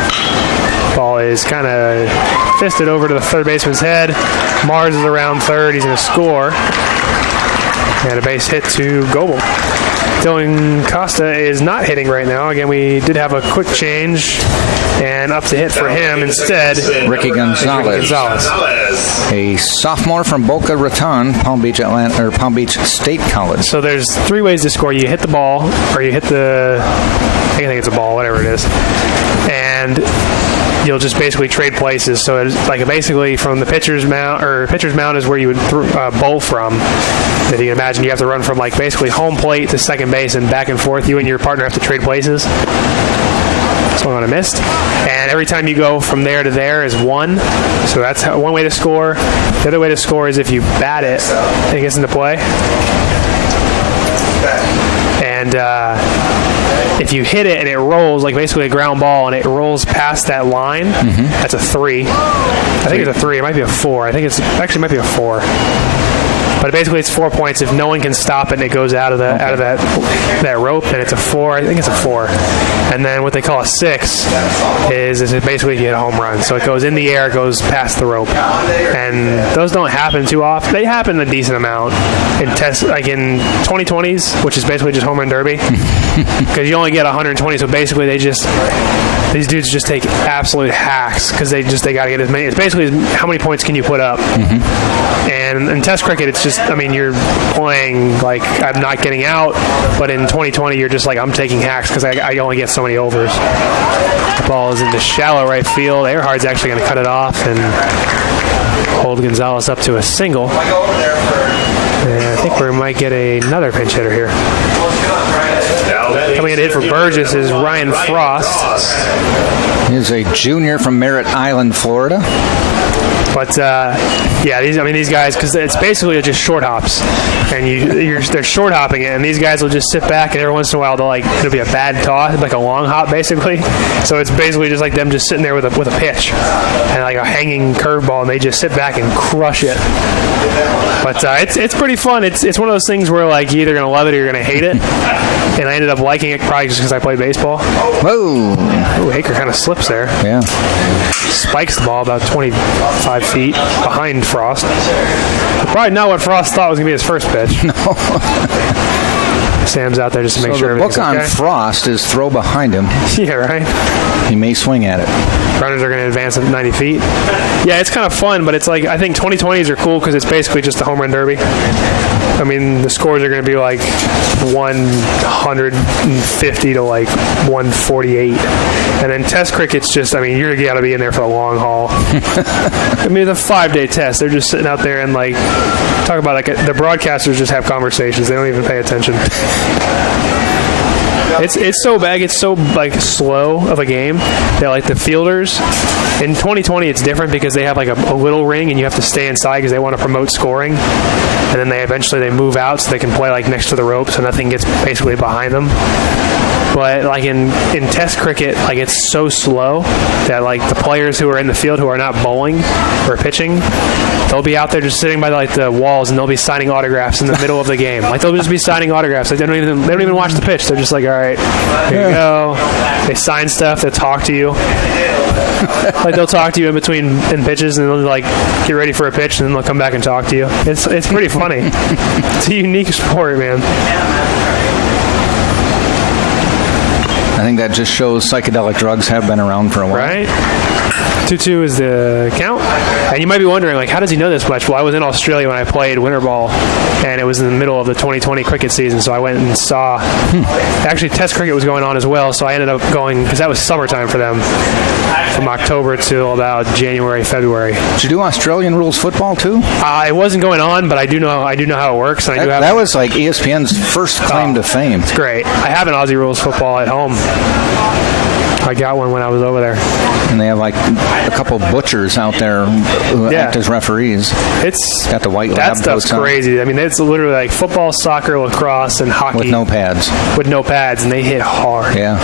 Ball is kind of fisted over to the third baseman's head. Mars is around third. He's going to score. And a base hit to Goebel. Dylan Costa is not hitting right now. Again, we did have a quick change, and up to hit for him instead. Ricky Gonzalez, a sophomore from Boca Raton, Palm Beach State College. So there's 3 ways to score. You hit the ball, or you hit I think it's a ball, whatever it is, and you'll just basically trade places. So it's like basically from the pitcher's mound, or pitcher's mound is where you would bowl from. If you can imagine, you have to run from like basically home plate to second base and back and forth. You and your partner have to trade places. That's one I missed. And every time you go from there to there is 1. So that's one way to score. The other way to score is if you bat it, it gets into play. And if you hit it and it rolls, like basically a ground ball, and it rolls past that line, that's a 3. I think it's a 3. It might be a 4. I think it might be a 4. But basically, it's 4 points. If no one can stop it and it goes out of that rope, then it's a 4. I think it's a 4. And then what they call a 6 is it basically you hit a home run. So it goes in the air, goes past the rope. And those don't happen too often. They happen a decent amount in tests, like in 2020s, which is basically just home run derby, because you only get 120. So basically, these dudes just take absolute hacks because they got to get as many. It's basically how many points can you put up. And in test cricket, it's just, you're playing like I'm not getting out, but in 2020, you're just like, I'm taking hacks because I only get so many overs. The ball is in the shallow right field. Earhart's actually going to cut it off and hold Gonzalez up to a single. And I think we might get another pinch hitter here. Coming in to hit for Burgess is Ryan Frost. He's a junior from Merritt Island, Florida. But these guys, because it's basically just short hops, and they're short hopping it, and these guys will just sit back, and every once in a while it'll be a bad toss, like a long hop basically. So it's basically just like them just sitting there with a pitch and like a hanging curveball, and they just sit back and crush it. But it's pretty fun. It's one of those things where like you're either gonna love it or you're gonna hate it. And I ended up liking it probably just because I played baseball. Whoa! Ooh, Haker kind of slips there. Yeah. Spikes the ball about 25 feet behind Frost. Probably not what Frost thought was going to be his first pitch. No. Sam's out there just to make sure everything's okay. The book on Frost is throw behind him. Yeah, right? He may swing at it. Runners are going to advance at 90 feet. Yeah, it's kind of fun, but it's like, I think 2020s are cool because it's basically just a home run derby. The scores are going to be like 150 to like 148. And then test cricket's just, you're got to be in there for the long haul. It's a 5-day test. They're just sitting out there and like, talk about like, the broadcasters just have conversations. They don't even pay attention. It's so bad. It's so like slow of a game that like the fielders in 2020 it's different because they have like a little ring and you have to stay inside because they want to promote scoring, and then they eventually move out so they can play like next to the rope so nothing gets basically behind them. But like in test cricket, like it's so slow that like the players who are in the field who are not bowling or pitching, they'll be out there just sitting by like the walls and they'll be signing autographs in the middle of the game. Like they'll just be signing autographs. Like, they don't even watch the pitch. They're just like, all right, here you go. They sign stuff. They talk to you. Like they'll talk to you in between pitches and they'll like get ready for a pitch and then they'll come back and talk to you. It's pretty funny. It's a unique sport, man. I think that just shows psychedelic drugs have been around for a while. Right? 2-2 is the count. And you might be wondering, like, how does he know this much? Well, I was in Australia when I played winter ball, and it was in the middle of the 2020 cricket season, so I went and saw. Actually, test cricket was going on as well, so I ended up going, because that was summertime for them, from October till about January, February. Did you do Australian rules football, too? It wasn't going on, but I do know how it works. And that was like ESPN's first claim to fame. It's great. I have an Aussie rules football at home. I got one when I was over there. And they have like a couple butchers out there who act as referees. It's got the white lab that stuff's crazy. It's literally like football, soccer, lacrosse, and hockey with no pads. And they hit hard. Yeah.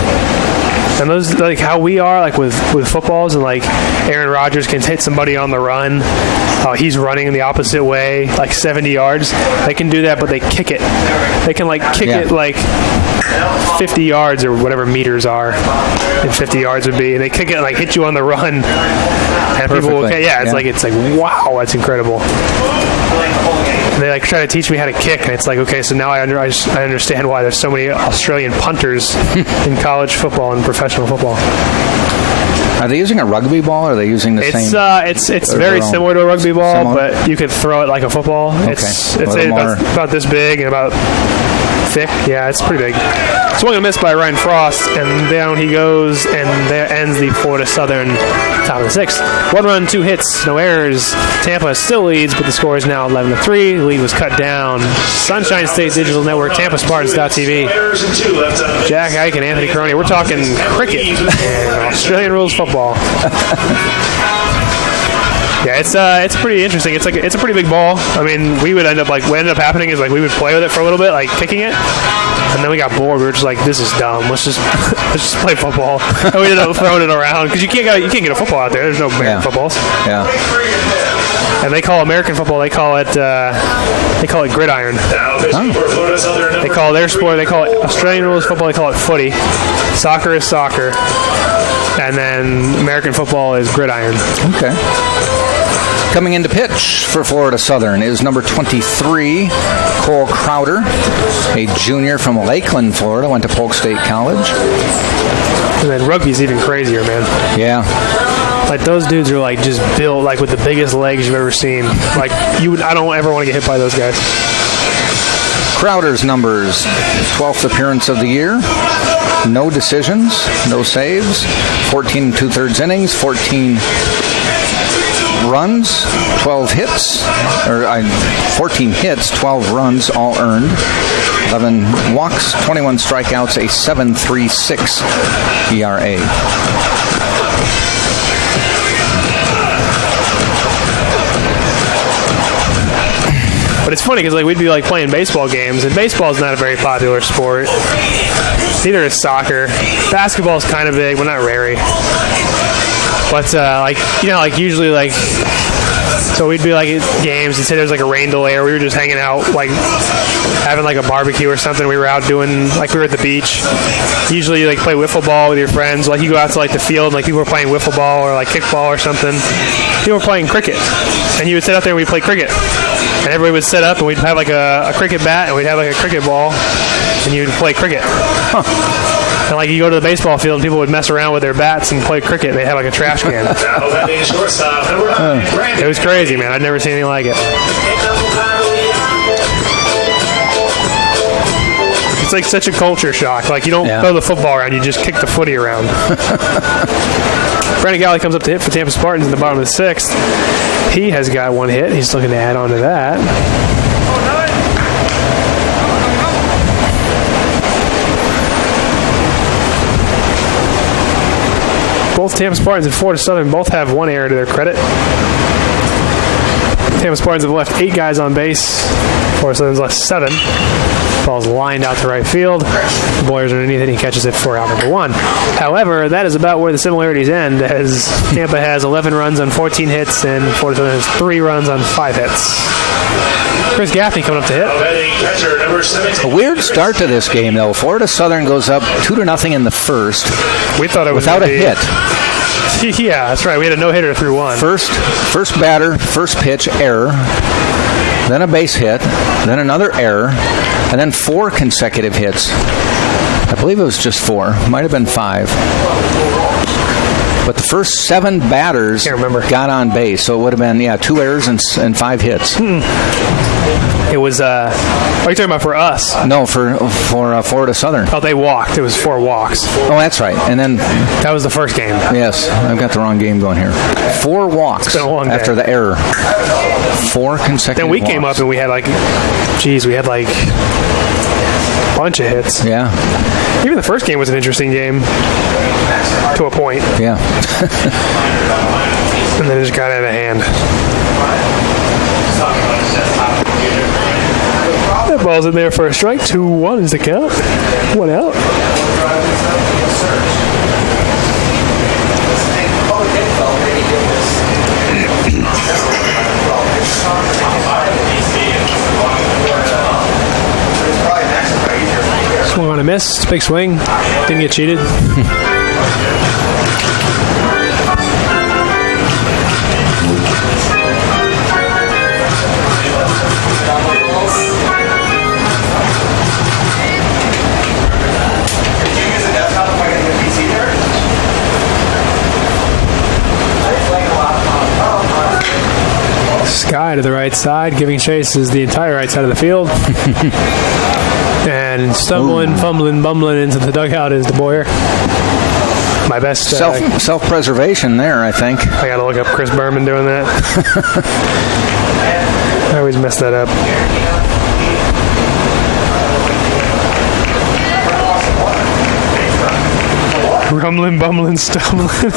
And those, like how we are, like with footballs, and like Aaron Rodgers can hit somebody on the run. He's running in the opposite way, like 70 yards. They can do that, but they kick it. They can like kick it like 50 yards or whatever meters are, and 50 yards would be. And they kick it and like hit you on the run. And people will, it's like wow, that's incredible. And they like try to teach me how to kick, and it's like, okay, so now I understand why there's so many Australian punters in college football and professional football. Are they using a rugby ball, or are they using the same? It's very similar to a rugby ball, but you could throw it like a football. Okay. It's about this big and about thick. Yeah, it's pretty big. Swung and missed by Ryan Frost, and down he goes, and there ends the Florida Southern top of the sixth. 1 run, 2 hits, no errors. Tampa still leads, but the score is now 11-3. The lead was cut down. Sunshine State Digital Network, TampaSpartans.tv. Jack Ike and Anthony Caroni. We're talking cricket and Australian rules football. Yeah, it's pretty interesting. It's a pretty big ball. I mean, what ended up happening is like we would play with it for a little bit, like kicking it, and then we got bored. We were just like, this is dumb. Let's just play football. And we ended up throwing it around because you can't get a football out there. There's no American footballs. Yeah. And they call American football. They call it gridiron. Oh. They call their sport. They call it Australian rules football. They call it footy. Soccer is soccer, and then American football is gridiron. Okay. Coming into pitch for Florida Southern is number 23, Cole Crowder, a junior from Lakeland, Florida, went to Polk State College. And then rugby's even crazier, man. Yeah. Like, those dudes are, like, just built, like, with the biggest legs you've ever seen. Like, I don't ever want to get hit by those guys. Crowder's numbers, 12th appearance of the year. No decisions, no saves, 14 2/3 innings, 14 runs, 12 hits, 14 hits, 12 runs, all earned, 11 walks, 21 strikeouts, a 7.36 ERA. But it's funny because like we'd be like playing baseball games, and baseball is not a very popular sport. Neither is soccer. Basketball is kind of big, but not very. But usually like, so we'd be like at games and say there's like a rain delay, or we were just hanging out like having like a barbecue or something. We were out doing like we were at the beach. Usually you like play wiffle ball with your friends. Like you go out to like the field, and, like people were playing wiffle ball or like kickball or something. People were playing cricket, and you would sit out there and we'd play cricket. And everybody would set up, and we'd have like a cricket bat, and we'd have like a cricket ball, and you'd play cricket. Huh. And like you go to the baseball field, and people would mess around with their bats and play cricket. They had like a trash can. It was crazy, man. I'd never seen anything like it. It's like such a culture shock. Like you don't throw the football around, you just kick the footy around. Brandon Galley comes up to hit for Tampa Spartans in the bottom of the sixth. He has got 1 hit. He's looking to add on to that. Both Tampa Spartans and Florida Southern both have 1 error to their credit. Tampa Spartans have left 8 guys on base. Florida Southern's left 7. Ball's lined out to right field. The Boyer's underneath it. He catches it for out number 1. However, that is about where the similarities end, as Tampa has 11 runs on 14 hits, and Florida Southern has 3 runs on 5 hits. Chris Gaffney coming up to hit. A weird start to this game, though. Florida Southern goes up 2-0 in the first. We thought it was without a hit. Yeah, that's right. We had a no-hitter through 1. First batter, first pitch, error. Then a base hit. Then another error. And then 4 consecutive hits. I believe it was just 4. Might have been 5. But the first 7 batters got on base. So it would have been, 2 errors and 5 hits. It was, are you talking about for us? No, for Florida Southern. Oh, they walked. It was 4 walks. Oh, that's right. And then... That was the first game. Yes, I've got the wrong game going here. 4 walks it's been a long day. After the error. 4 consecutive Then we walks. came up and we had a bunch of hits. Yeah. Even the first game was an interesting game to a point. Yeah. And then it just got out of hand. That ball's in there for a strike. 2-1 is the count. 1 out. Swung on a miss. Big swing. Didn't get cheated. Sky to the right side. Giving chase is the entire right side of the field. And stumbling, fumbling, bumbling into the dugout is DeBoyer. My best... Self-preservation there, I think. I got to look up Chris Berman doing that. I always mess that up. Rumbling, bumbling, stumbling.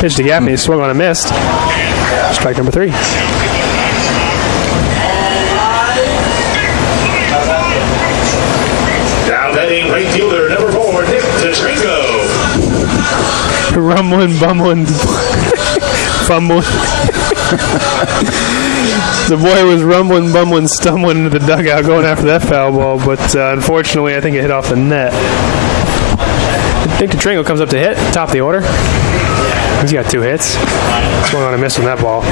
Pitch to Gaffney, swung on and missed. Strike number 3. Now batting right fielder number 4, Nick Tetringo. Rumbling, bumbling, fumbling. The boy was rumbling, bumbling, stumbling into the dugout going after that foul ball, but unfortunately I think it hit off the net. I think Tetringo comes up to hit, top of the order. He's got 2 hits. Swung on and missed on that ball.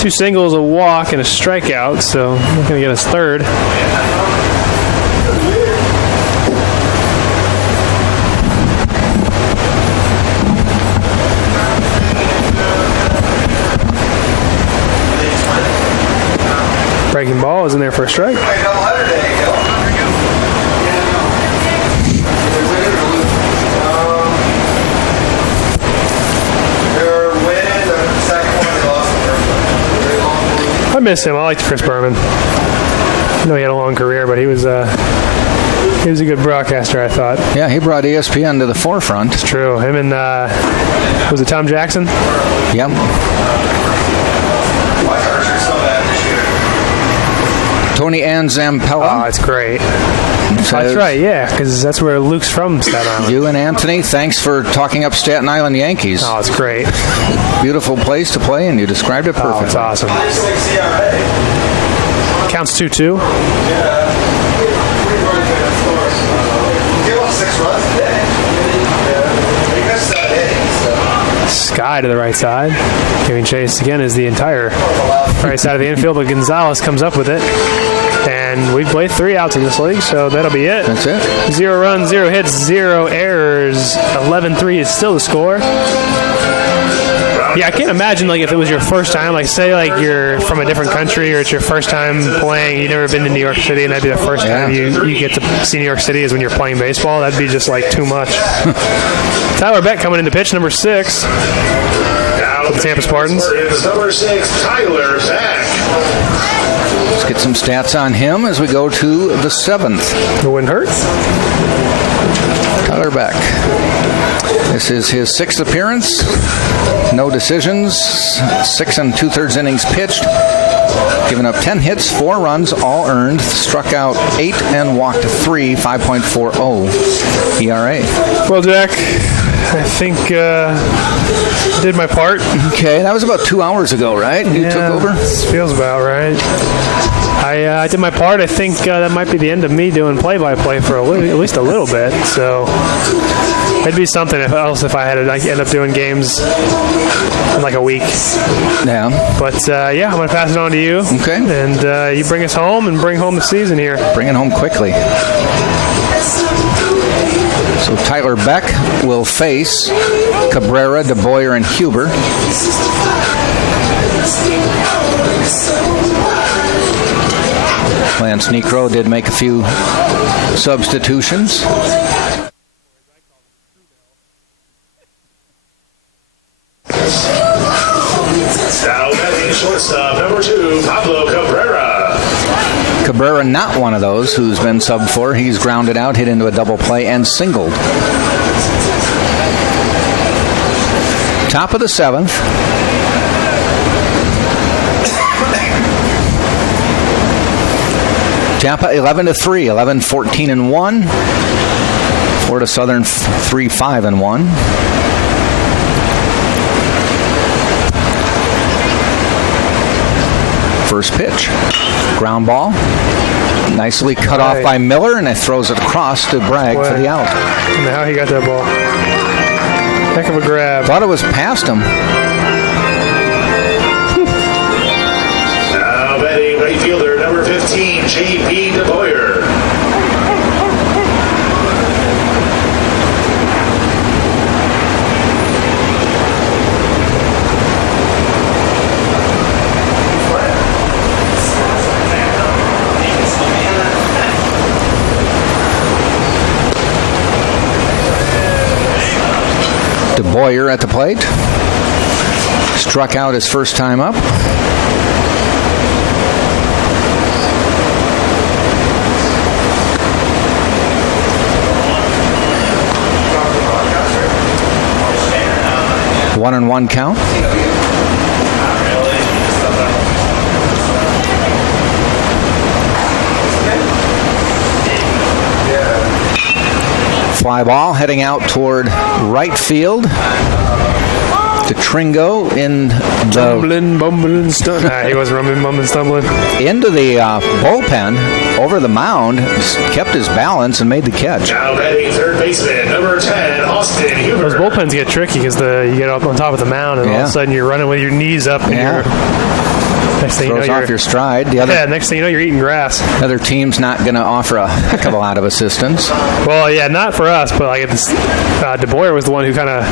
2 singles, a walk, and a strikeout, so he's going to get his 3rd. Breaking ball is in there for a strike. I miss him. I liked Chris Berman. I know he had a long career, but he was a good broadcaster, I thought. Yeah, he brought ESPN to the forefront. It's true. Him and, was it Tom Jackson? Yep. Tony Ann Zampella. Oh, it's great. That's right, yeah, because that's where Luke's from, Staten Island. You and Anthony, thanks for talking up Staten Island Yankees. Oh, it's great. Beautiful place to play, and you described it perfectly. Oh, it's awesome. Counts 2-2. Sky to the right side. Giving chase again is the entire right side of the infield, but Gonzalez comes up with it. And we played 3 outs in this league, so that'll be it. That's it. 0 runs, 0 hits, 0 errors. 11-3 is still the score. Yeah, I can't imagine, like, if it was your first time, like, say, like, you're from a different country or it's your first time playing, you've never been to New York City, and that'd be the first time you get to see New York City is when you're playing baseball. That'd be just, like, too much. Tyler Beck coming into pitch, number 6. For the Tampa Spartans. Number 6, Tyler Beck. Let's get some stats on him as we go to the 7th. It wouldn't hurt. Tyler Beck. This is his 6th appearance. No decisions. 6 2/3 innings pitched. Given up 10 hits, 4 runs, all earned. Struck out 8 and walked 3, 5.40 ERA. Well, Jack, I think I did my part. Okay, that was about 2 hours ago, right? You took over? This feels about right. I did my part. I think that might be the end of me doing play-by-play for at least a little bit. So it'd be something else if I had to end up doing games in like a week. Yeah. But, yeah, I'm going to pass it on to you. Okay. And you bring us home and bring home the season here. Bring it home quickly. So Tyler Beck will face Cabrera, DeBoyer, and Huber. Lance Necro did make a few substitutions. Now batting shortstop, number 2, Pablo Cabrera. Cabrera, not one of those who's been subbed for. He's grounded out, hit into a double play, and singled. Top of the 7th. Tampa 11-3, 11-14-1. Florida Southern 3-5-1. First pitch, ground ball, nicely cut off by Miller, and it throws it across to Bragg for the out. I don't know how he got that ball. Heck of a grab. Thought it was past him. Now batting right fielder number 15, J.P. DeBoyer. DeBoyer at the plate. Struck out his first time up. One and one count. Fly ball heading out toward right field. To Tringo in the Bumbling, stumbling. He was rumbling, bumbling, stumbling. Into the bullpen, over the mound, kept his balance and made the catch. Now batting third baseman number 10, Austin Huber. Those bullpens get tricky because you get up on top of the mound and all of a sudden you're running with your knees up and next thing Throws you know off your stride. The other, next thing you know you're eating grass. Other team's not going to offer a heck of a lot of assistance. Well, yeah, not for us, but like DeBoyer was the one who kind of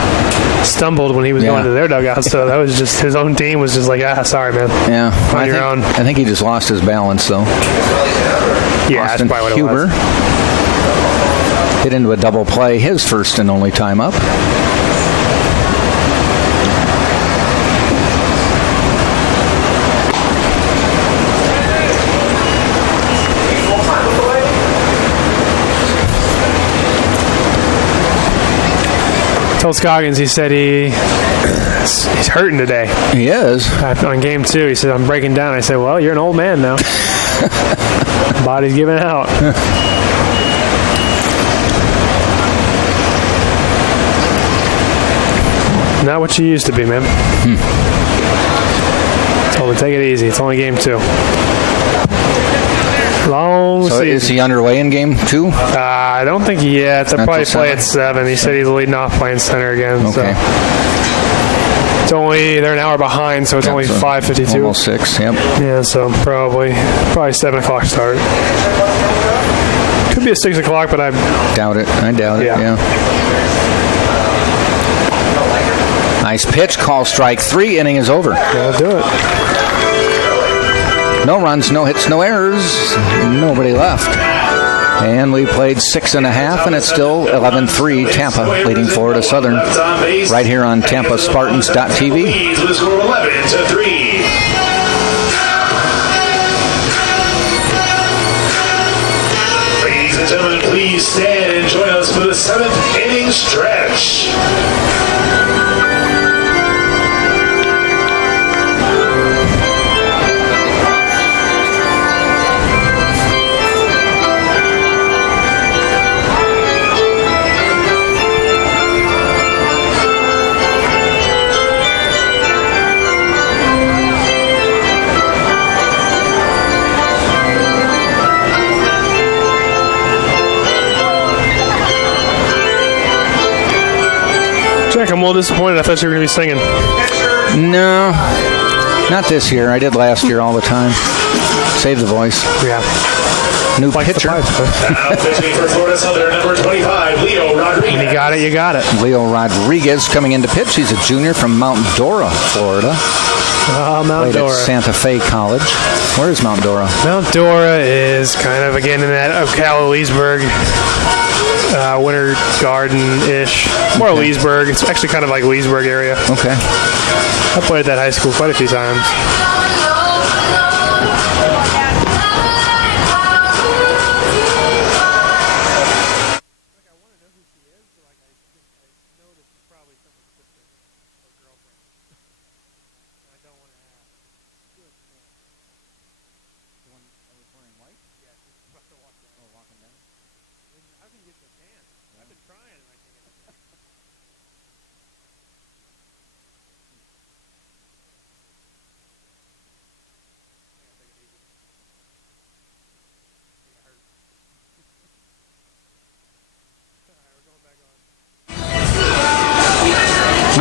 stumbled when he was going to their dugout, so that was just his own team was just like, sorry, man. Yeah, on your own. I think he just lost his balance, though. Yeah, Austin that's probably Huber what it was. hit into a double play, his first and only time up. Told Scoggins, he said he's hurting today. He is. On game 2, he said, I'm breaking down. I said, well, you're an old man now. Body's giving out. Not what you used to be, man. Told him, take it easy. It's only game 2. Long So season. is he underway in game 2? I don't think yet. They'll Not probably till play at 7. He said he's leading off playing center again. Okay. So they're an hour behind, so it's only 5:52. Almost 6, yep. Yeah, so probably 7 o'clock start. Could be at 6 o'clock, but I doubt it. I doubt it, yeah. Nice pitch, call strike 3, inning is over. I'll do it. No runs, no hits, no errors, nobody left. And we played 6.5, and it's still 11-3 Tampa, leading Florida Southern, right here on TampaSpartans.tv. Leads with a score of 11-3. Ladies and gentlemen, please stand and join us for the 7th inning stretch. Jack, I'm a little disappointed. I thought you were going to be singing. No, not this year. I did last year all the time. Save the voice. Yeah. New pitcher. Now pitching for Florida Southern, number 25, Leo Rodriguez. When you got it, you got it. Leo Rodriguez coming in to pitch. He's a junior from Mount Dora, Florida. Mount Played at Dora. Santa Fe College. Where is Mount Dora? Mount Dora is kind of, again, in that Ocala, Leesburg, Winter Garden-ish. More Leesburg. It's actually kind of like Leesburg area. Okay. I played at that high school quite a few times.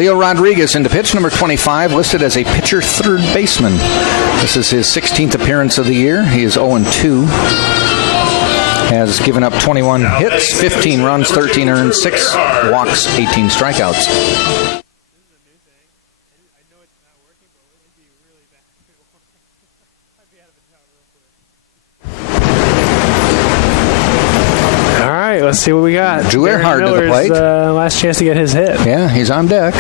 Leo Rodriguez into pitch, number 25, listed as a pitcher third baseman. This is his 16th appearance of the year. He is 0-2. Has given up 21 hits, 15 runs, 13 earned, 6 walks, 18 strikeouts. All right, let's see what we got. Drew Earhart to the plate. Last chance to get his hit. Yeah, he's on deck.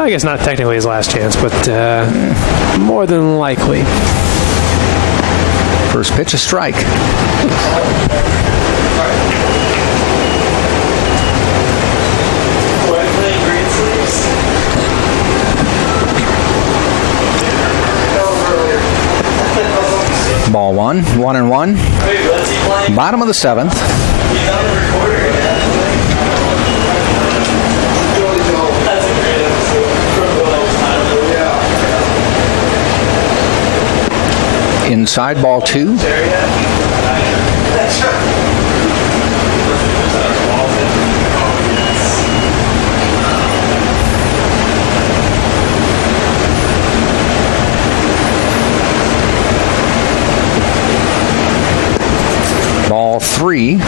I guess not technically his last chance, but more than likely. First pitch, a strike. Ball 1-1. Bottom of the 7th. Inside, ball 2. Ball 3.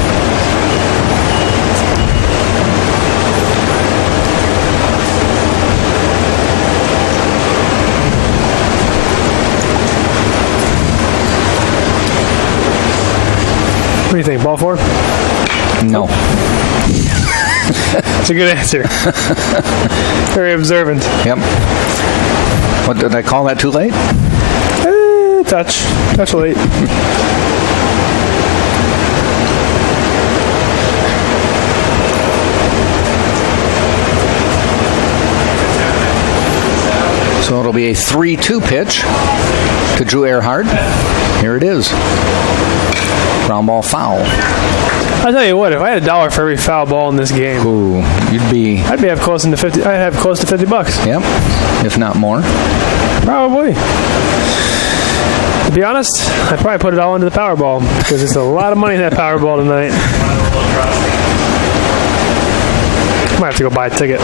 What do you think, ball 4? No. That's a good answer. Very observant. Yep. What, did I call that too late? Touch late. So it'll be a 3-2 pitch to Drew Earhart. Here it is. Ground ball foul. I'll tell you what, if I had $1 for every foul ball in this game, Ooh, I'd have close to $50. I'd have close to $50. Yep, if not more. Probably. To be honest, I'd probably put it all into the Powerball because it's a lot of money in that Powerball tonight. Might have to go buy a ticket.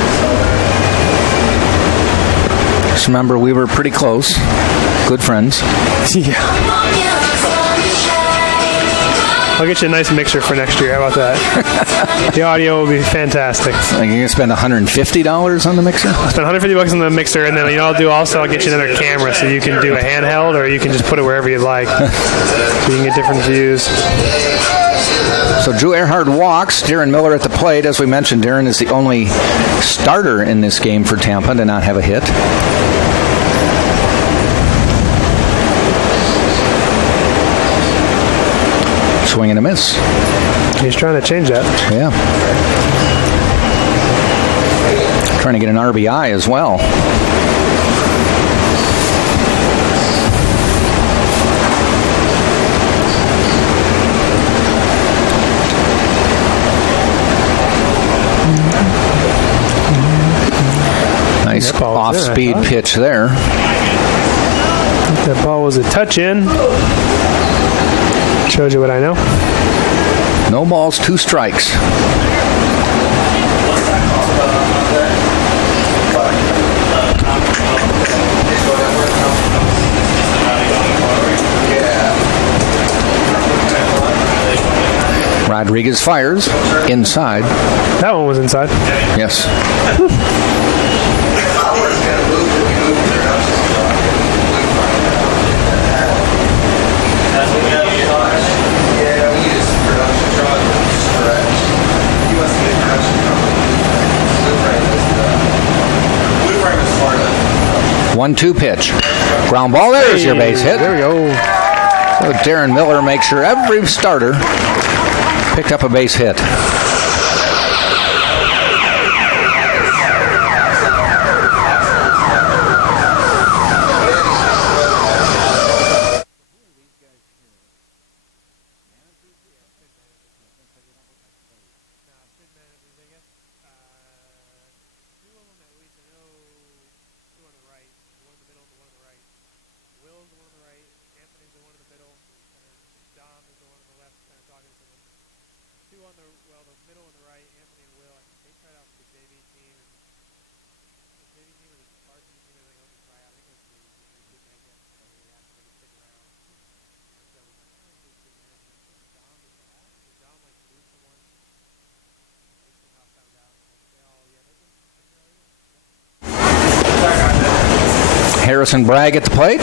Just remember, we were pretty close. Good friends. Yeah. I'll get you a nice mixer for next year. How about that? The audio will be fantastic. Like you're going to spend $150 on the mixer? I'll spend $150 on the mixer, and then I'll get you another camera so you can do a handheld, or you can just put it wherever you like, so you can get different views. So Drew Earhart walks. Darren Miller at the plate. As we mentioned, Darren is the only starter in this game for Tampa to not have a hit. Swing and a miss. He's trying to change that. Yeah. Trying to get an RBI as well. Nice off-speed pitch there. That ball was a touch in. Shows you what I know. No balls, 2 strikes. Rodriguez fires inside. That one was inside. Yes. One-two pitch. Ground ball. There's your base hit. There we go. So Darren Miller makes sure every starter picked up a base hit. Two on the Harrison Bragg at the plate.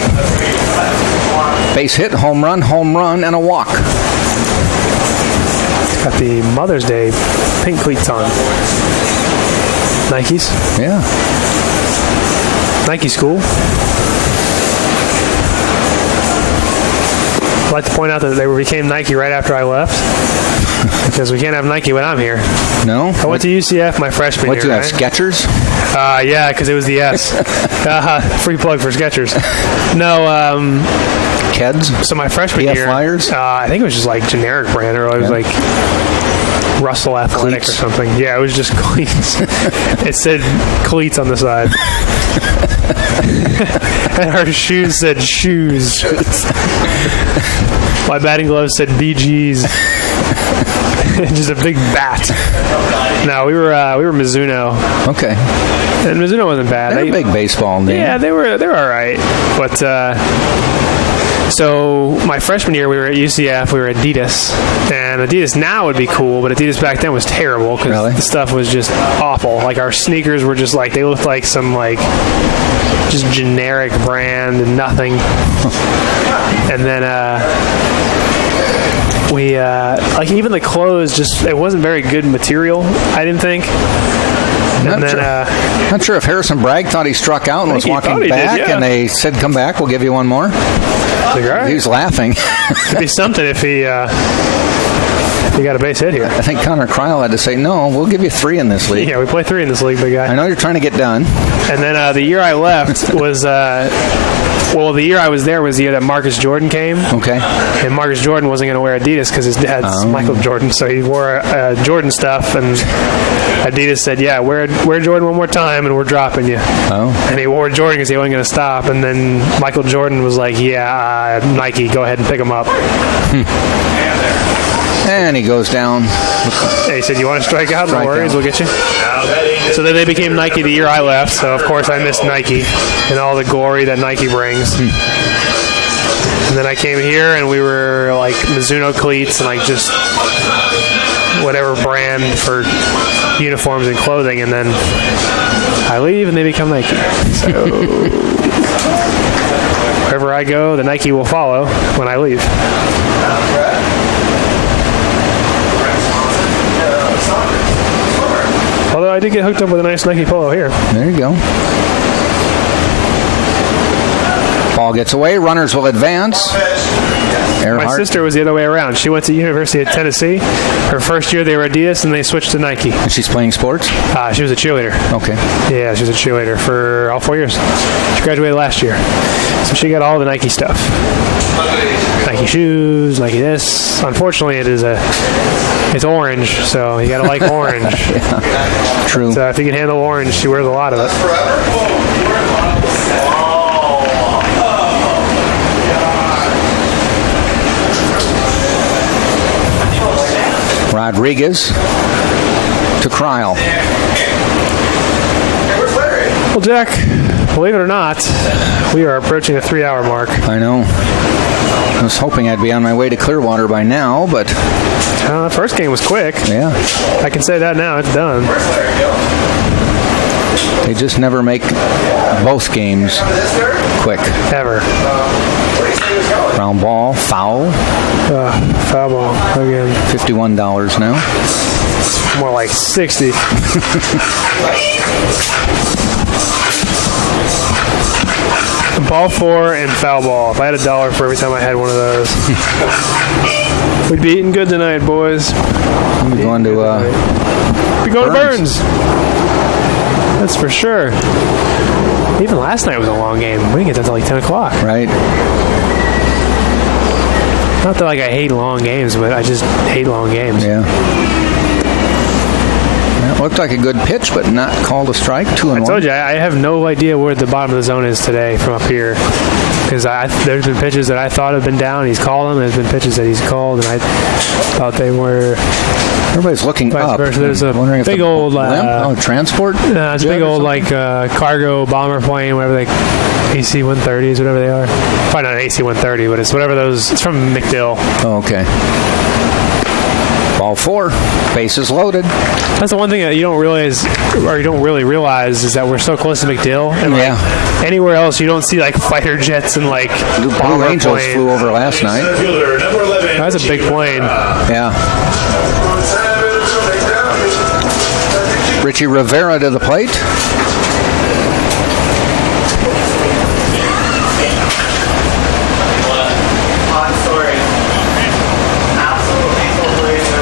Base hit, home run, and a walk. Got the Mother's Day pink cleats on. Nikes. Yeah. Nike school. I'd like to point out that they became Nike right after I left. Because we can't have Nike when I'm here. No? I went to UCF my freshman year. What do you have, Skechers? Yeah, because it was the S. Free plug for Skechers. No, Keds? so my freshman PF year, Flyers? I think it was just like generic brand, or it was like Russell Athletic Cleats. or something. Yeah, it was just cleats. It said cleats on the side. And our shoes said shoes. My batting gloves said BGs. Just a big bat. No, we were Mizuno. Okay. And Mizuno wasn't bad. They're a big baseball name. Yeah, they were all right. But so my freshman year, we were at UCF. We were Adidas, and Adidas now would be cool, but Adidas back then was terrible because Really? the stuff was just awful. Like our sneakers were just like they looked like some like just generic brand and nothing. And then we like even the clothes, just it wasn't very good material. I didn't think. And then Not sure if Harrison Bragg thought he struck out and was he walking thought he did, back, yeah. and they said, "Come back, we'll give you one more." like, all right, He was laughing. it'd be something if he got a base hit here. I think Connor Kryl had to say, "No, we'll give you 3 in this league." Yeah, we play 3 in this league, big guy. I know you're trying to get done. And then the year I left was, the year I was there was the year that Marcus Jordan came. Okay. And Marcus Jordan wasn't going to wear Adidas because his dad's Michael Jordan, so he wore Jordan stuff. And Adidas said, "Yeah, wear Jordan one more time, and we're dropping you." Oh. And he wore Jordan because he wasn't going to stop. And then Michael Jordan was like, "Yeah, Nike, go ahead and pick him up." And he goes down. And he said, "You want to strike out? No Strike worries, out. we'll get you." So then they became Nike the year I left. So of course I missed Nike and all the glory that Nike brings. And then I came here and we were like Mizuno cleats and like just whatever brand for uniforms and clothing. And then I leave and they become Nike. So wherever I go, the Nike will follow when I leave. Although I did get hooked up with a nice Nike polo here. There you go. Ball gets away. Runners will advance. My Earhart. sister was the other way around. She went to University of Tennessee. Her first year they were Adidas, and they switched to Nike. And she's playing sports? She was a cheerleader. Okay. Yeah, she was a cheerleader for all 4 years. She graduated last year. So she got all the Nike stuff. Nike shoes, Nike this. Unfortunately, it's orange, so you gotta like orange. True. So if you can handle orange, she wears a lot of it. Rodriguez to Kryl. Well, Jack, believe it or not, we are approaching a 3-hour mark. I know. I was hoping I'd be on my way to Clearwater by now, but The first game was quick. yeah, I can say that now. It's done. they just never make both games quick. Ever. Ground ball, foul, Foul ball again. $51 now. More like 60. Ball 4 and foul ball. If I had $1 for every time I had one of those, we'd be eating good tonight, boys. We're going to We go to Burns. Burns. That's for sure. Even last night was a long game. We didn't get done until like 10 o'clock. right. Not that like I hate long games, but I just hate long games. Yeah. That looked like a good pitch, but not called a strike. 2-1. I told you, I have no idea where the bottom of the zone is today from up here. Because there's been pitches that I thought have been down. He's called them. There's been pitches that he's called, and I thought they were Everybody's looking vice up. versa. There's a Wondering if big the old blimp? transport. it's a big old like cargo bomber plane, whatever they AC-130s, whatever they are. Probably not an AC-130, but it's whatever those. It's from McDill. Oh, okay. Ball 4, bases loaded. That's the one thing that you don't realize, or you don't really realize, is that we're so close to McDill. And anywhere else, you don't see like fighter jets and like Blue Angels flew over last night. That's a big plane. Yeah. Richie Rivera to the plate.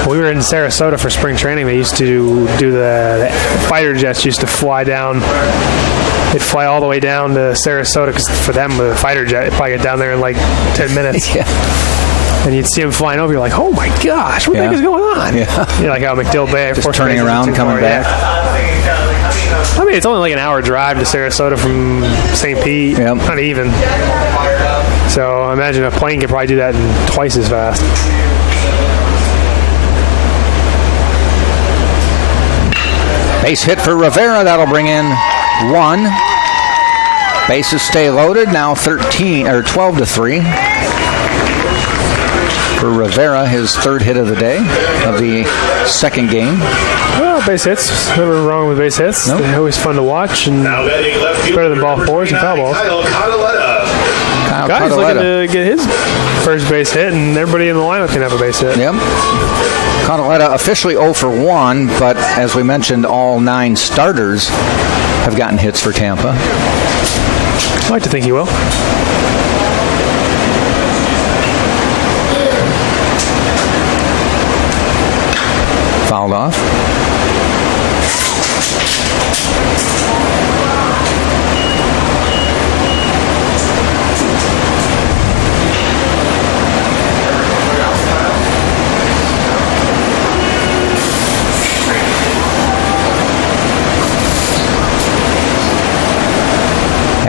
We were in Sarasota for spring training. They used to do the fighter jets used to fly down. They'd fly all the way down to Sarasota because for them, the fighter jet, it'd probably get down there in like 10 minutes. Yeah. And you'd see them flying over. You're like, oh my gosh, what the heck is going on? Yeah. You're like how McDill Bay, just turning around, coming back. I mean, it's only like an hour drive to Sarasota from St. Pete. Yep. Not even. So I imagine a plane could probably do that in twice as fast. Base hit for Rivera. That'll bring in 1. Bases stay loaded. Now 12-3 for Rivera. His 3rd hit of the day of the second game. Well, base hits. Never wrong with base hits. Nope. They're always fun to watch, and it's better than ball 4s and foul balls. Guy's looking to get his first base hit, and everybody in the lineup can have a base hit. Yep. Cataletta officially 0 for 1, but as we mentioned, all 9 starters have gotten hits for Tampa. I'd like to think he will. Fouled off.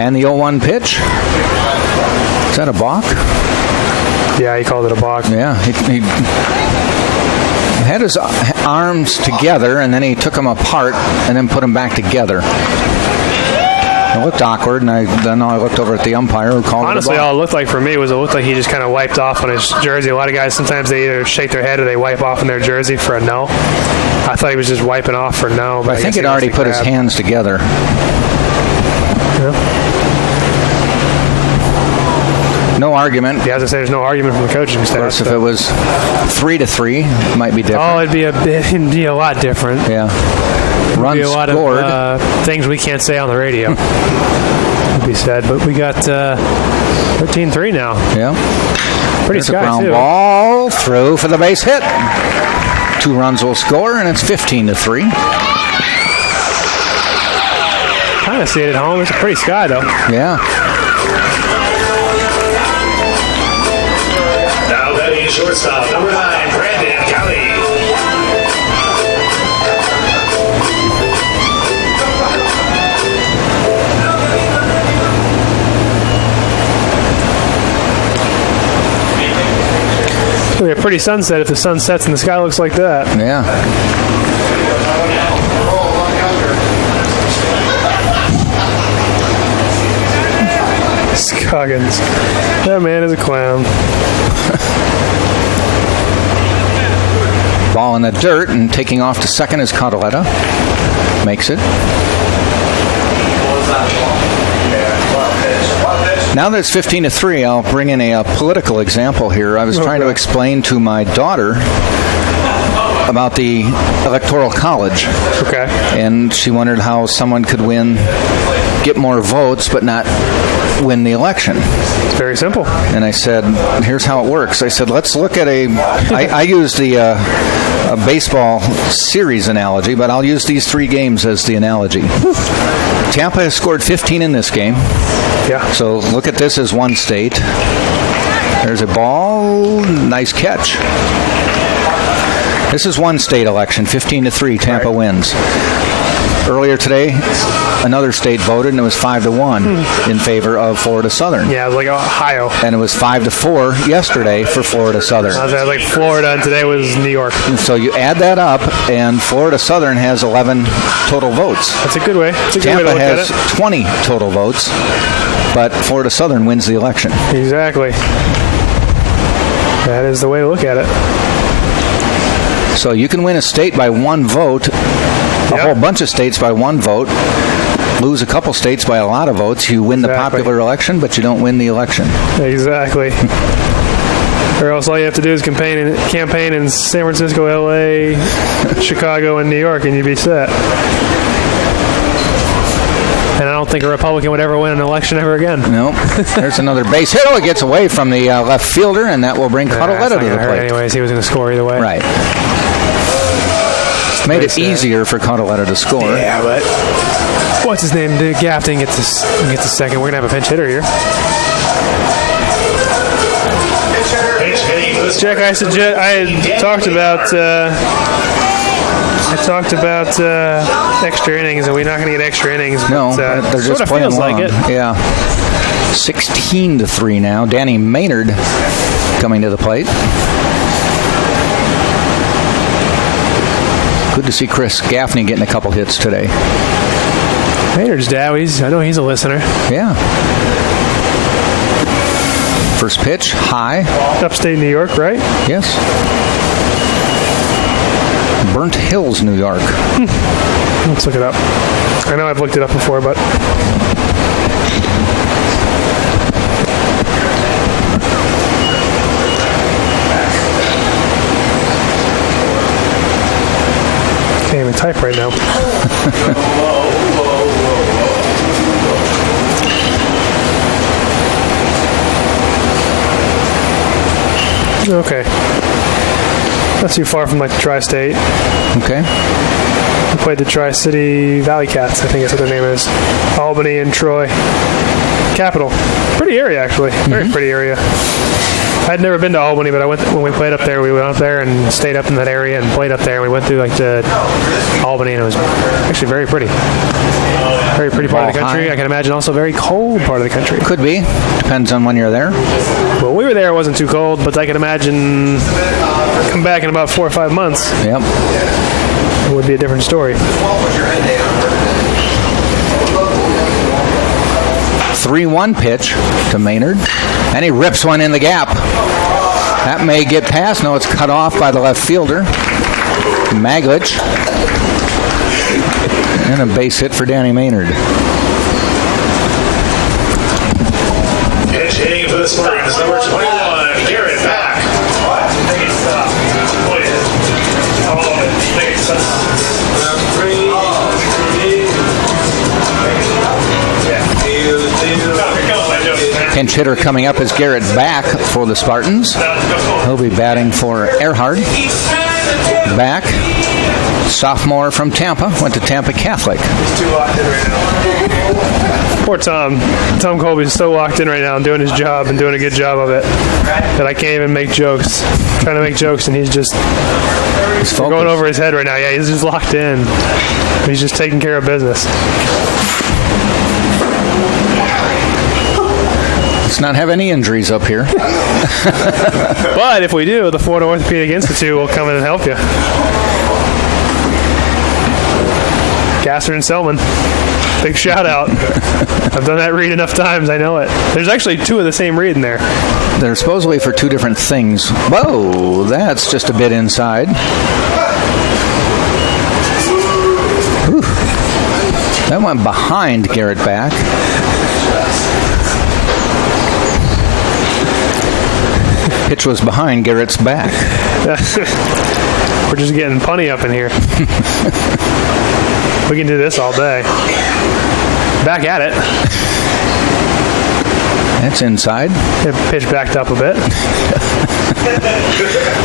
And the 0-1 pitch. Is that a balk? Yeah, he called it a balk. Yeah, he had his arms together, and then he took them apart and then put them back together. It looked awkward, and then I looked over at the umpire who called Honestly, it a balk. all it looked like for me was it looked like he just kind of wiped off on his jersey. A lot of guys, sometimes they either shake their head or they wipe off on their jersey for a no. I thought he was just wiping off for no. But I think he'd already put his hands together. Yeah. No argument. Yeah, as I say, there's no argument from the coaching staff. Of course, if it was 3-3, it might be different. Oh, it'd be a lot different. Yeah. Runs Be a lot scored. of things we can't say on the radio. Would be said, but we got 13-3 now. Yeah. Pretty There's a sky ground too. ball through for the base hit. 2 runs will score, and it's 15-3. Kind of see it at home. It's a pretty sky though. Yeah. Now batting shortstop, number 9, Brandon Kelly. It'll be a pretty sunset if the sun sets and the sky looks like that. Yeah. Scoggins. That man is a clown. Ball in the dirt, and taking off to second is Cataletta. Makes it. Now that it's 15-3, I'll bring in a political example here. I was trying to explain to my daughter about the Electoral College. Okay. And she wondered how someone could get more votes, but not win the election. It's very simple. And I said, here's how it works. I said, let's look at I used the a baseball series analogy, but I'll use these 3 games as the analogy. Tampa has scored 15 in this game. Yeah. So look at this as one state. There's a ball. Nice catch. This is one state election, 15-3. Tampa wins. Earlier today, another state voted, and it was 5-1 in favor of Florida Southern. Yeah, it was like Ohio. And it was 5-4 yesterday for Florida Southern. I was like Florida, and today was New York. So you add that up, and Florida Southern has 11 total votes. That's a good way. It's a good way to Tampa look has at it. 20 total votes, but Florida Southern wins the election. Exactly. That is the way to look at it. So you can win a state by one vote, a whole bunch of states by one vote, lose a couple states by a lot of votes. You win the popular election, but you don't win the election. Exactly. Or else all you have to do is campaign in San Francisco, L.A., Chicago, and New York, and you'd be set. And I don't think a Republican would ever win an election ever again. No. There's another base hit. It gets away from the left fielder, and that will bring Cataletta to the plate. Anyways, he was going to score either way. Right. Made it easier for Cataletta to score. Yeah, but what's his name? Gafting gets a second. We're going to have a pinch hitter here. Jack, I talked about extra innings, and we're not going to get extra innings. No, but, they're just playing feels long. like it. Yeah. 16-3 now. Danny Maynard coming to the plate. Good to see Chris Gaffney getting a couple hits today. Maynard's dad, I know he's a listener. Yeah. First pitch, high. Upstate New York, right? Yes. Burnt Hills, New York. Let's look it up. I know I've looked it up before, but... Can't even type right now. Okay. Not too far from like the Tri-State. Okay. We played the Tri-City Valley Cats, I think that's what their name is. Albany and Troy. Capital. Pretty area, actually. Very pretty area. I'd never been to Albany, but I went when we played up there. We went up there and stayed up in that area and played up there. And we went through like the Albany, and it was actually very pretty. Very pretty part of the country. I can imagine also very cold part of the country. Could be. Depends on when you're there. Well, we were there, it wasn't too cold, but I can imagine come back in about 4 or 5 months. Yep. It would be a different story. 3-1 pitch to Maynard. And he rips one in the gap. That may get past. No, it's cut off by the left fielder. Maglich. And a base hit for Danny Maynard. Pitch hitting for the Spartans, number 21, Garrett back. Pinch hitter coming up is Garrett Back for the Spartans. He'll be batting for Earhart. Back, sophomore from Tampa, went to Tampa Catholic. Poor Tom. Tom Colby's so locked in right now and doing his job and doing a good job of it that I can't even make jokes. I'm trying to make jokes and he's just going over his head right now. Yeah, he's just locked in. He's just taking care of business. Let's not have any injuries up here. But if we do, the Florida Orthopedic Institute will come in and help you. Gasser and Selman. Big shout out. I've done that read enough times, I know it. There's actually 2 of the same read in there. They're supposedly for 2 different things. Whoa, that's just a bit inside. Whew. That went behind Garrett Back. Pitch was behind Garrett's back. We're just getting punny up in here. We can do this all day. Back at it. That's inside. Pitch backed up a bit.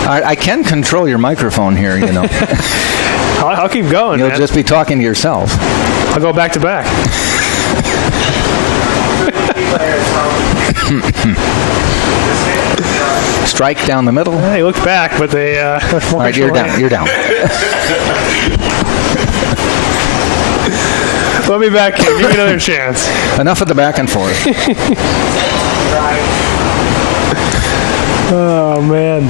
I can control your microphone here, you know. I'll keep going, You'll man. just be talking to yourself. I'll go back to back. Strike down the middle. Hey, look back, but they... All right, you're down. You're down. Let me back in. Give me another chance. Enough of the back and forth. Oh, man.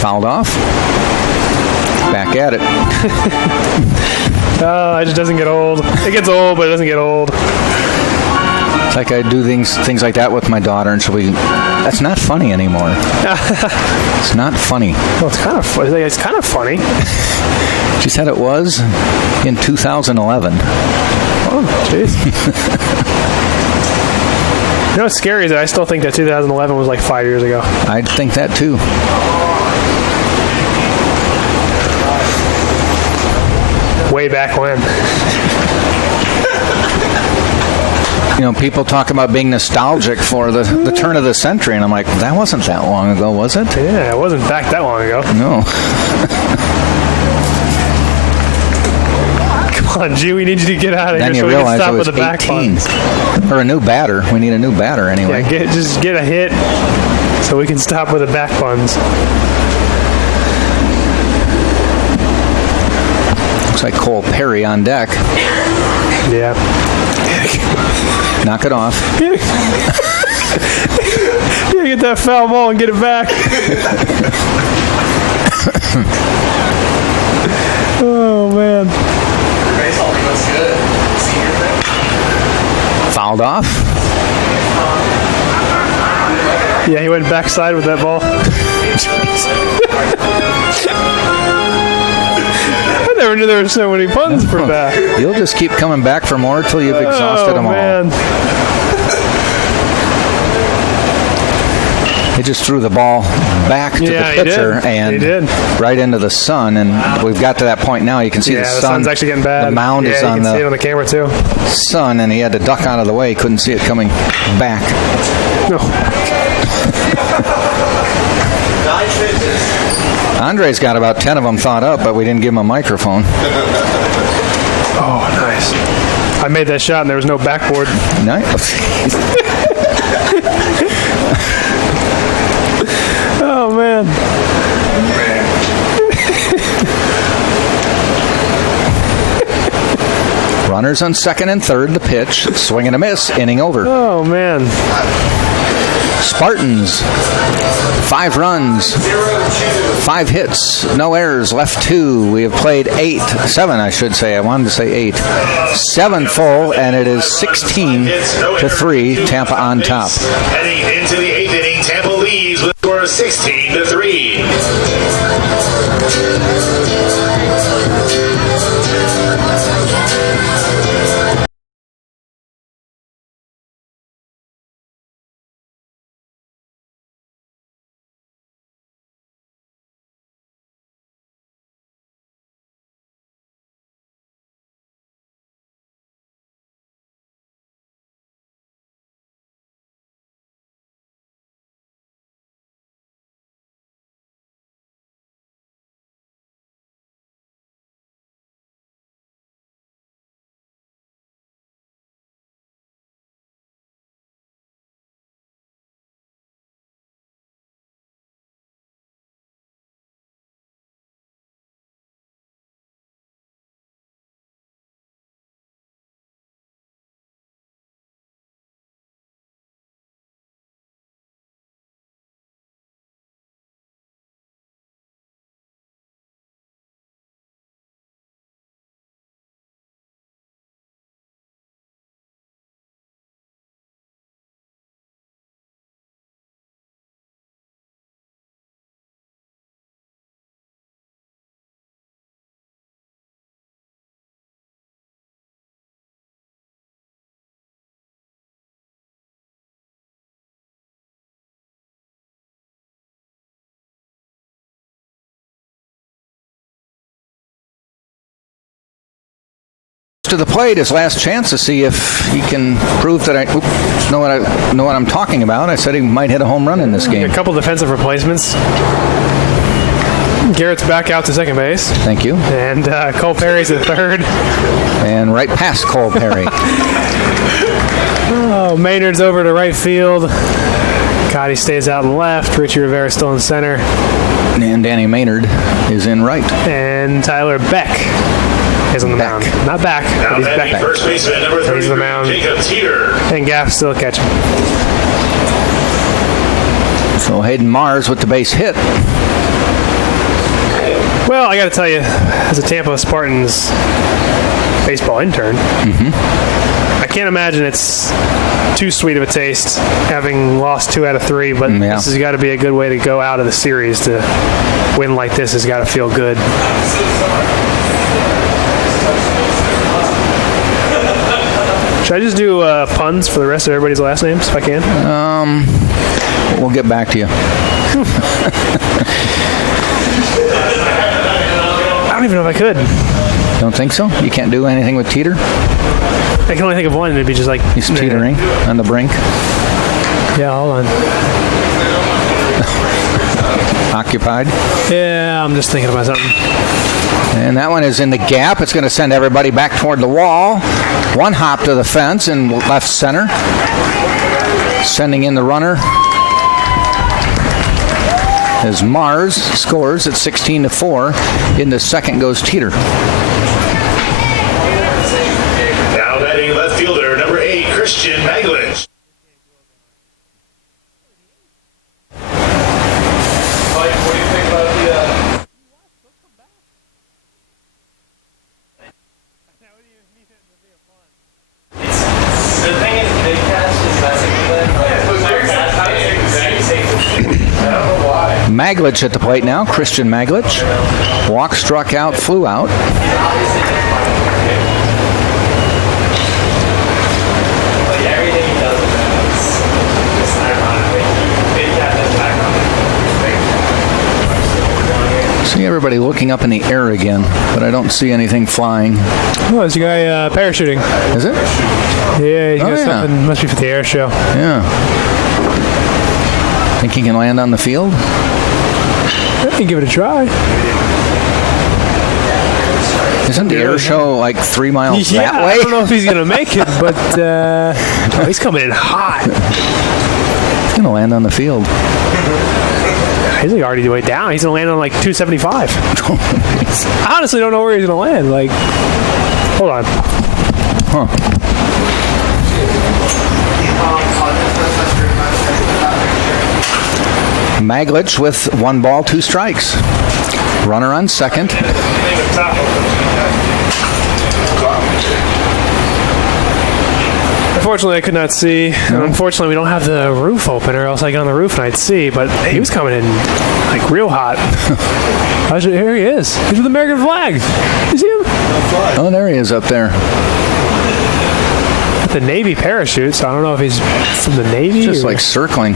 Fouled off. Back at it. It just doesn't get old. It gets old, but it doesn't get old. Like I do things like that with my daughter, and she'll be, that's not funny anymore. It's not funny. Well, it's kind of funny. It's kind of funny. She said it was in 2011. Oh, jeez. You know what's scary is that I still think that 2011 was like 5 years ago. I think that too. Way back when. You know, people talk about being nostalgic for the turn of the century, and I'm like, that wasn't that long ago, was it? Yeah, it wasn't back that long ago. No. Come on, G, we need you to get out of Then here you so we can realize stop it with was the back 18. buns. Or a new batter. We need a new batter anyway. Yeah, just get a hit so we can stop with the back buns. Looks like Cole Perry on deck. Yeah. Knock it off. You gotta get that foul ball and get it back. Oh, man. Baseball looks good. Senior thing. Fouled off. Yeah, he went backside with that ball. I never knew there were so many puns for back. You'll just keep coming back for more till you've exhausted them all. Man. He just threw the ball back to the pitcher and right into the sun, and we've got to that point now. You can see the sun. The sun's actually getting bad. The mound is on you can see it on the camera too. Sun, and he had to duck out of the way. Couldn't see it coming back. No. Andre's got about 10 of them thought up, but we didn't give him a microphone. Oh, nice. I made that shot and there was no backboard. Nice. Oh, man. Runners on second and third. The pitch. Swing and a miss. Inning over. Oh, man. Spartans. 5 runs. 5 hits. No errors. Left 2. We have played 7, I should say. I wanted to say 8. 7 full, and it is 16-3. Tampa on top. Heading into the 8th inning, Tampa leads with a score of 16-3. To the plate, his last chance to see if he can prove that I know what I'm talking about. I said he might hit a home run in this game. A couple defensive replacements. Garrett's back out to second base. Thank you. And Cole Perry's at third. And right past Cole Perry. Oh, Maynard's over to right field. Cotty stays out in left. Richie Rivera still in center. And Danny Maynard is in right. And Tyler Beck is on the mound. Not back, but he's back. First baseman number 3, he's on the mound. Jacob Teeter. And Gaff still catching. So Hayden Mars with the base hit. Well, I got to tell you, as a Tampa Spartans baseball intern, I can't imagine it's too sweet of a taste, having lost 2 out of 3. But this has got to be a good way to go out of the series. To win like this has got to feel good. Should I just do puns for the rest of everybody's last names if I can? We'll get back to you. I don't even know if I could. Don't think so? You can't do anything with teeter? I can only think of one, and it'd be just like... He's teetering on the brink. Yeah, hold on. Occupied? Yeah, I'm just thinking about something. And that one is in the gap. It's going to send everybody back toward the wall. One hop to the fence in left center. Sending in the runner. As Mars scores at 16-4. In the second goes Teeter. Now batting left fielder, number 8, Christian Maglich. Maglich at the plate now. Christian Maglich. Walk, struck out, flew out. See everybody looking up in the air again, but I don't see anything flying. Oh, there's a guy parachuting. Is it? Yeah, he's got something. Must be for the air show. Yeah. Think he can land on the field? I can give it a try. Isn't the air show like 3 miles that way? I don't know if he's going to make it, but he's coming in hot. He's going to land on the field. He's like already way down. He's going to land on like 275. I honestly don't know where he's going to land. Like, hold on. Huh. Maglich with 1 ball, 2 strikes. Runner on second. Unfortunately, I could not see. And unfortunately, we don't have the roof open, or else I get on the roof and I'd see. But he was coming in like real hot. Here he is. He's with the American flag. You see him? Oh, there he is up there. With the Navy parachute, so I don't know if he's from the Navy. Just like circling.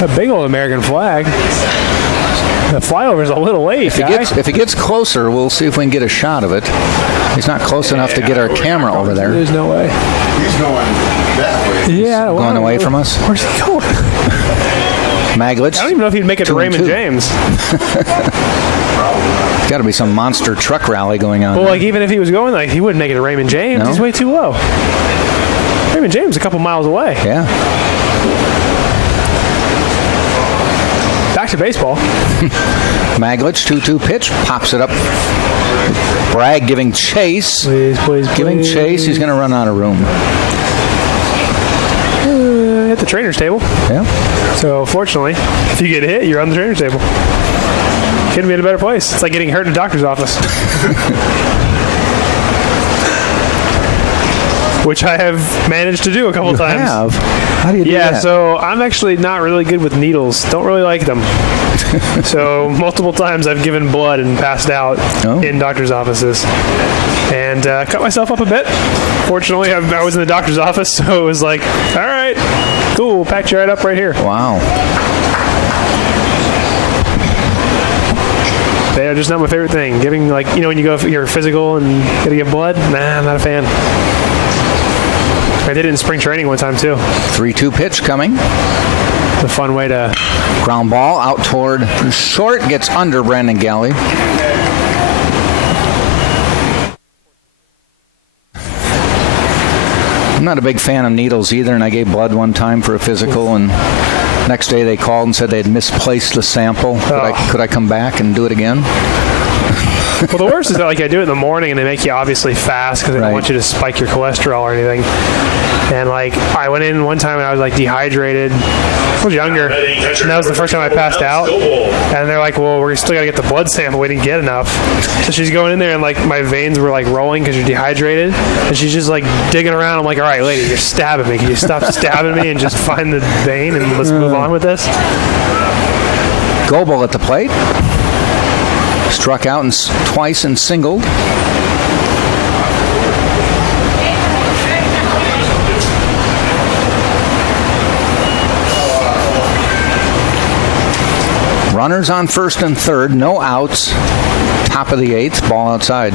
A big old American flag. The flyover's a little late. If he gets closer, we'll see if we can get a shot of it. He's not close enough to get our camera over there. There's no way. He's going that way. Yeah, going away from us. Where's he going? Maglich. I don't even know if he'd make it to Raymond James. Got to be some monster truck rally going on. Well, like even if he was going, like he wouldn't make it to Raymond James. No? He's way too low. Raymond James is a couple miles away. Yeah. Back to baseball. Maglich, 2-2 pitch, pops it up. Bragg giving chase. Please. Giving chase. He's going to run out of room. Hit the trainer's table. Yeah. So, fortunately, if you get hit, you're on the trainer's table. Couldn't be in a better place. It's like getting hurt in a doctor's office. Which I have managed to do a couple times. Have? How do you do that? Yeah, so I'm actually not really good with needles. Don't really like them. So multiple times I've given blood and passed out in doctor's offices. And cut myself up a bit. Fortunately, I was in the doctor's office, so it was like, all right, cool, we'll patch you right up right here. Wow. They are just not my favorite thing. Giving, like, you know, when you go for your physical and gotta give blood, nah, I'm not a fan. I did it in spring training one time, too. 3-2 pitch coming. It's a fun way to... Ground ball out toward short. Gets under Brandon Galley. I'm not a big fan of needles either, and I gave blood one time for a physical, and next day they called and said they had misplaced the sample. Could I come back and do it again? Well, the worst is that, like, I do it in the morning, and they make you obviously fast because they don't want you to spike your cholesterol or anything. And, like, I went in one time and I was, like, dehydrated. I was younger, and that was the first time I passed out. And they're like, well, we're still got to get the blood sample. We didn't get enough. So she's going in there, and, like, my veins were, like, rolling because you're dehydrated. And she's just, like, digging around. I'm like, all right, lady, you're stabbing me. Can you stop stabbing me and just find the vein and let's move on with this? Goebel at the plate. Struck out twice and singled. Runners on first and third, no outs. Top of the eighth, ball outside.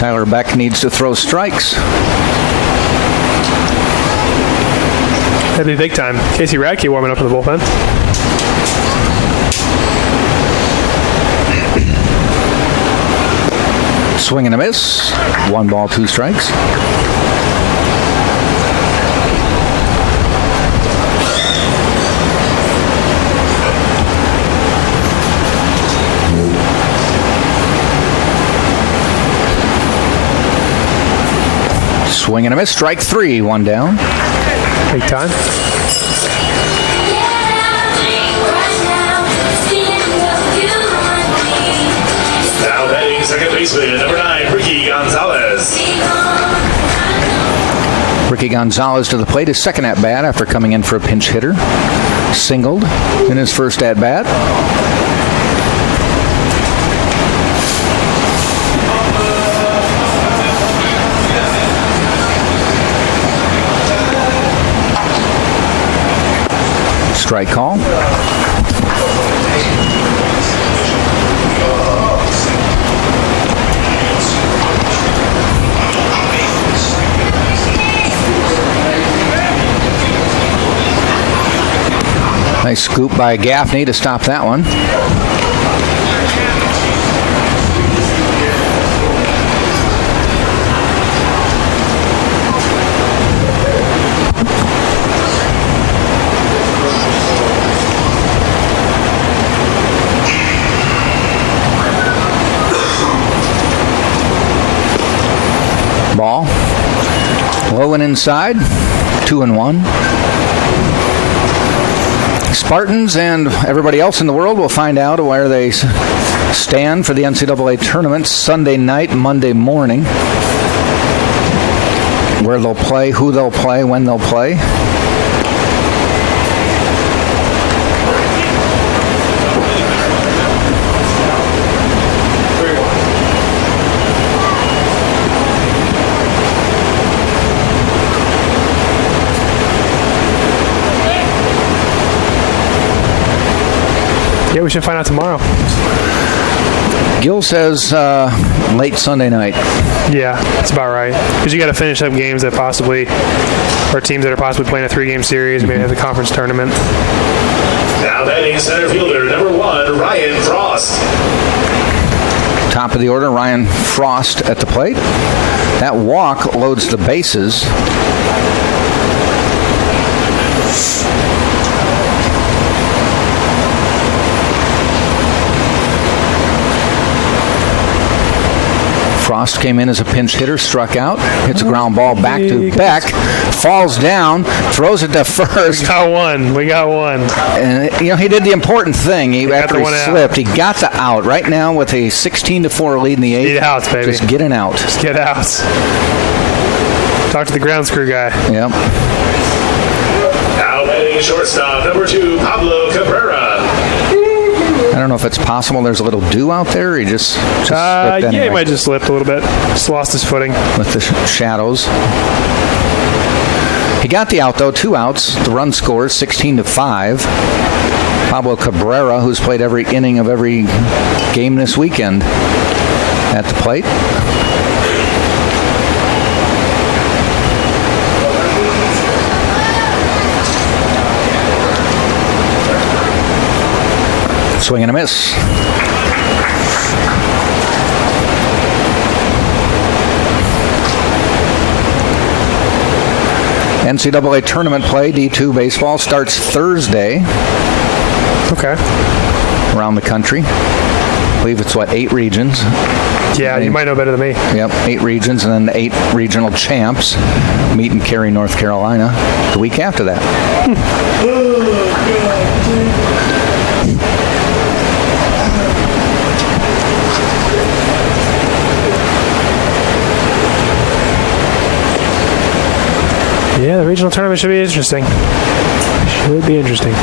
Tyler Beck needs to throw strikes. That'd be big time. Casey Radke warming up in the bullpen. Swing and a miss. 1 ball, 2 strikes. Swing and a miss. Strike 3. 1 down. Big time. Now batting second baseman, number 9, Ricky Gonzalez. Ricky Gonzalez to the plate, his second at bat after coming in for a pinch hitter. Singled in his first at bat. Strike call. Nice scoop by Gaffney to stop that one. Ball. Low and inside. 2-1. Spartans and everybody else in the world will find out where they stand for the NCAA tournament Sunday night, Monday morning. Where they'll play, who they'll play, when they'll play. Yeah, we should find out tomorrow. Gil says late Sunday night. Yeah, that's about right. Because you got to finish up games that possibly, or teams that are possibly playing a 3-game series, maybe have the conference tournament. Now batting center fielder, number 1, Ryan Frost. Top of the order, Ryan Frost at the plate. That walk loads the bases. Frost came in as a pinch hitter, struck out, hits a ground ball back to Beck, falls down, throws it to first. We got one. And, you know, he did the important thing. After he slipped, he got the out. Right now with a 16-4 lead in the 8th. Need outs, baby. Just get an out. Just get out. Talk to the ground screw guy. Yep. Now batting shortstop, number 2, Pablo Cabrera. I don't know if it's possible there's a little dew out there, or he just slipped anyway. Yeah, he might just slipped a little bit. Just lost his footing. With the shadows. He got the out, though. 2 outs. The run scores 16-5. Pablo Cabrera, who's played every inning of every game this weekend, at the plate. Swing and a miss. NCAA tournament play, D2 baseball, starts Thursday. Okay. around the country. I believe it's, 8 regions. Yeah, you might know better than me. Yep, 8 regions, and then the 8 regional champs meet in Cary, North Carolina the week after that. Yeah, the regional tournament should be interesting. Should be interesting.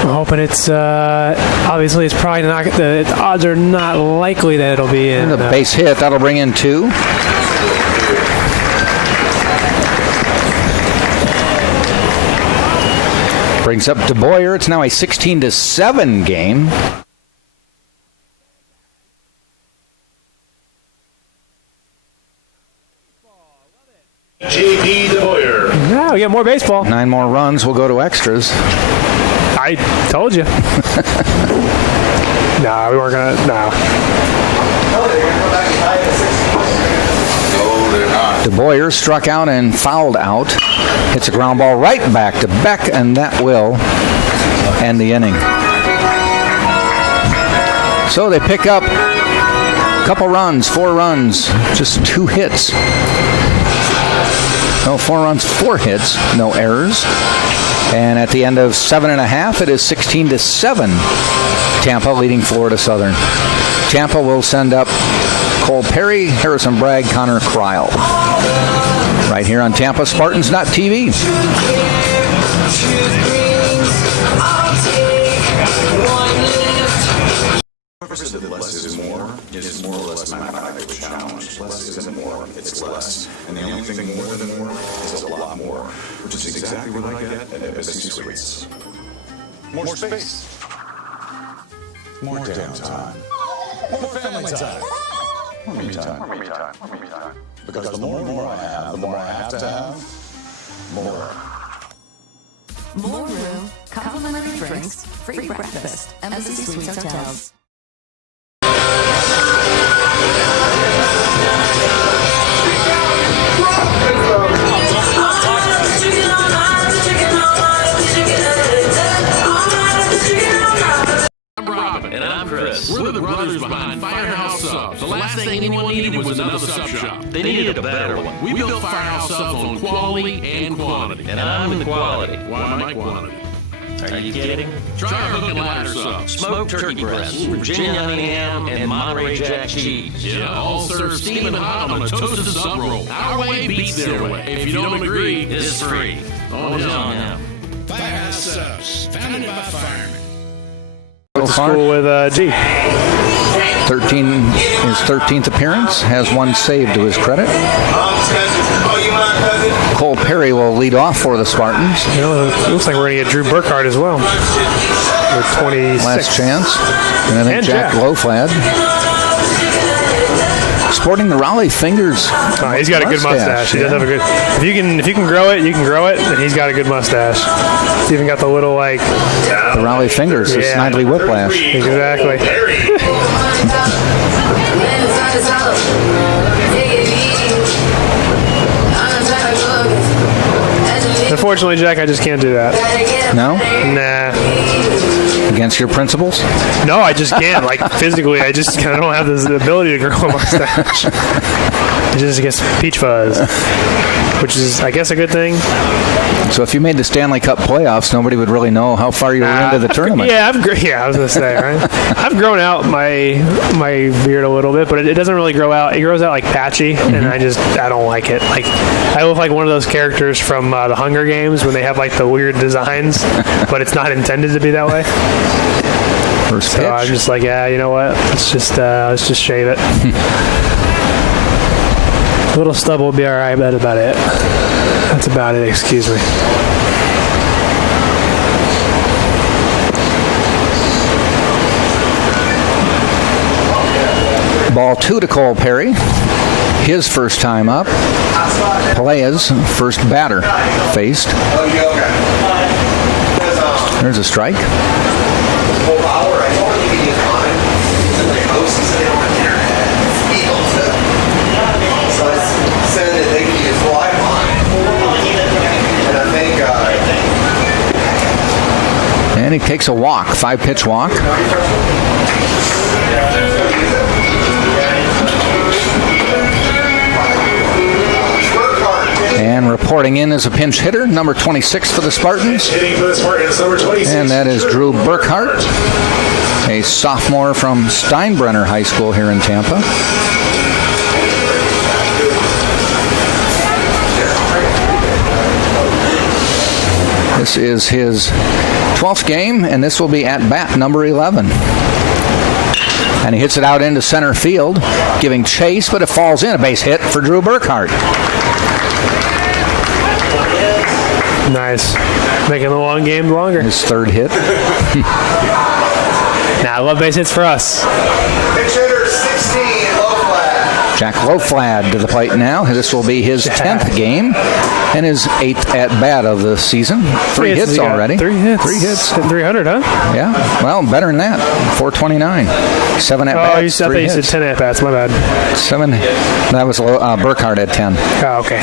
I'm hoping it's, obviously it's probably not, the odds are not likely that it'll be in. The base hit, that'll bring in 2. Brings up De Boyer. It's now a 16-7 game. J.P. De Boyer. Yeah, we get more baseball. 9 more runs. We'll go to extras. I told you. Nah, we weren't going to. Nah. No, they're not. De Boyer struck out and fouled out. Hits a ground ball right back to Beck, and that will end the inning. So they pick up a couple runs, 4 runs, just 2 hits. No, 4 runs, 4 hits, no errors. And at the end of 7.5, it is 16-7. Tampa leading Florida Southern. Tampa will send up Cole Perry, Harrison Bragg, Connor Kreil. Right here on Tampa Spartans.tv. Whoever said that less is more or less mathematical challenge. Less isn't more, it's less. And the only thing more than more is a lot more, which is exactly what I get at Embassy Suites. More space. More downtime. More family time. More me time. Because the more I have, the more I have to have, more. More room, complimentary drinks, free breakfast, Embassy Suites Hotels. We're the brothers behind Firehouse Subs. The last thing anyone needed was another sub shop. They needed a better one. We built Firehouse Subs on quality and quantity. And I'm the quality. Why am I quantity? Are you kidding? Try our hook and ladder subs. Smoked turkey breasts, Virginia honey ham, and Monterey Jack cheese. Yeah, all served steaming hot on a toasted sub roll. Our way beats their way. If you don't agree, It's free. on now. Firehouse Subs, founded by firemen. Went to school with G. his 13th appearance, has 1 save to his credit. Cole Perry will lead off for the Spartans. You know, it looks like we're going to get Drew Burkhardt as well. With 26. Last chance. And I think And Jack Jack. Loflad. Sporting the Raleigh Fingers. Oh, he's got a good mustache. He does have a good. If you can grow it, you can grow it. And he's got a good mustache. He's even got the little The Raleigh Fingers, the Yeah. Snidely Whiplash. Exactly. Unfortunately, Jack, I just can't do that. No? Nah. Against your principles? No, I just can't. Like, physically, I don't have this ability to grow a mustache. It just gets peach fuzz, which is, I guess, a good thing. So if you made the Stanley Cup playoffs, nobody would really know how far you were into the tournament. Yeah, I was going to say, right? I've grown out my beard a little bit, but it doesn't really grow out. It grows out like patchy, and I don't like it. Like, I look like one of those characters from the Hunger Games when they have like the weird designs, but it's not intended to be that way. First pitch. So I'm just like, yeah, you know what? Let's just shave it. A little stubble will be all right, but that's about it. That's about it. Excuse me. Ball 2 to Cole Perry. His first time up. Pelea's first batter faced. There's a strike. And he takes a walk, 5-pitch walk. And reporting in as a pinch hitter, number 26 for the Spartans. Hitting for the Spartans, number 26. And that is Drew Burkhart, a sophomore from Steinbrenner High School here in Tampa. This is his 12th game, and this will be at bat number 11. And he hits it out into center field, giving chase, but it falls in. A base hit for Drew Burkhart. Nice. Making the long game longer. His third hit. I love base hits for us. Pitch hitter 16, Loflad. Jack Loflad to the plate now. This will be his 10th game and his 8th at-bat of the season. 3 hits already. 3 hits. 3 hits. Hitting 300, huh? Yeah. Well, better than that. 429. 7 at-bats, I thought 3 you said hits. 10 at-bats. My bad. 7. That was Burkhart at 10. Oh, okay.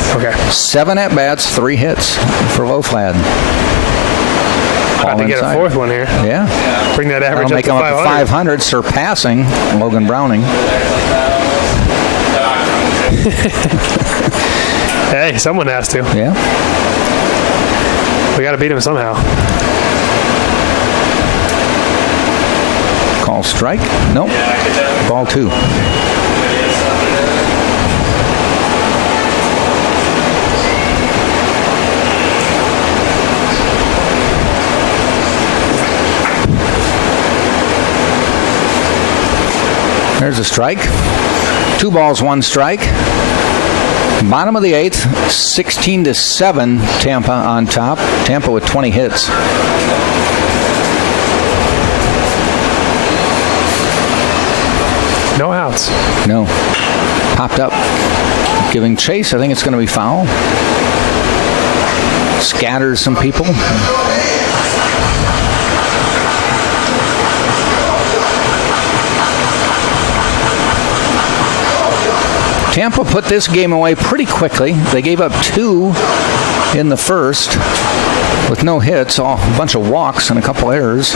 7 at-bats, 3 hits for Loflad. About to get a 4th one here. Yeah. Bring that average That'll up make to him 500. up to 500, surpassing Logan Browning. Hey, someone has to. Yeah. We got to beat him somehow. Call strike? Nope. Ball 2. There's a strike. 2 balls, 1 strike. Bottom of the 8th, 16-7, Tampa on top. Tampa with 20 hits. No outs. No. Popped up. Giving chase. I think it's going to be foul. Scatters some people. Tampa put this game away pretty quickly. They gave up 2 in the first with no hits, a bunch of walks and a couple errors.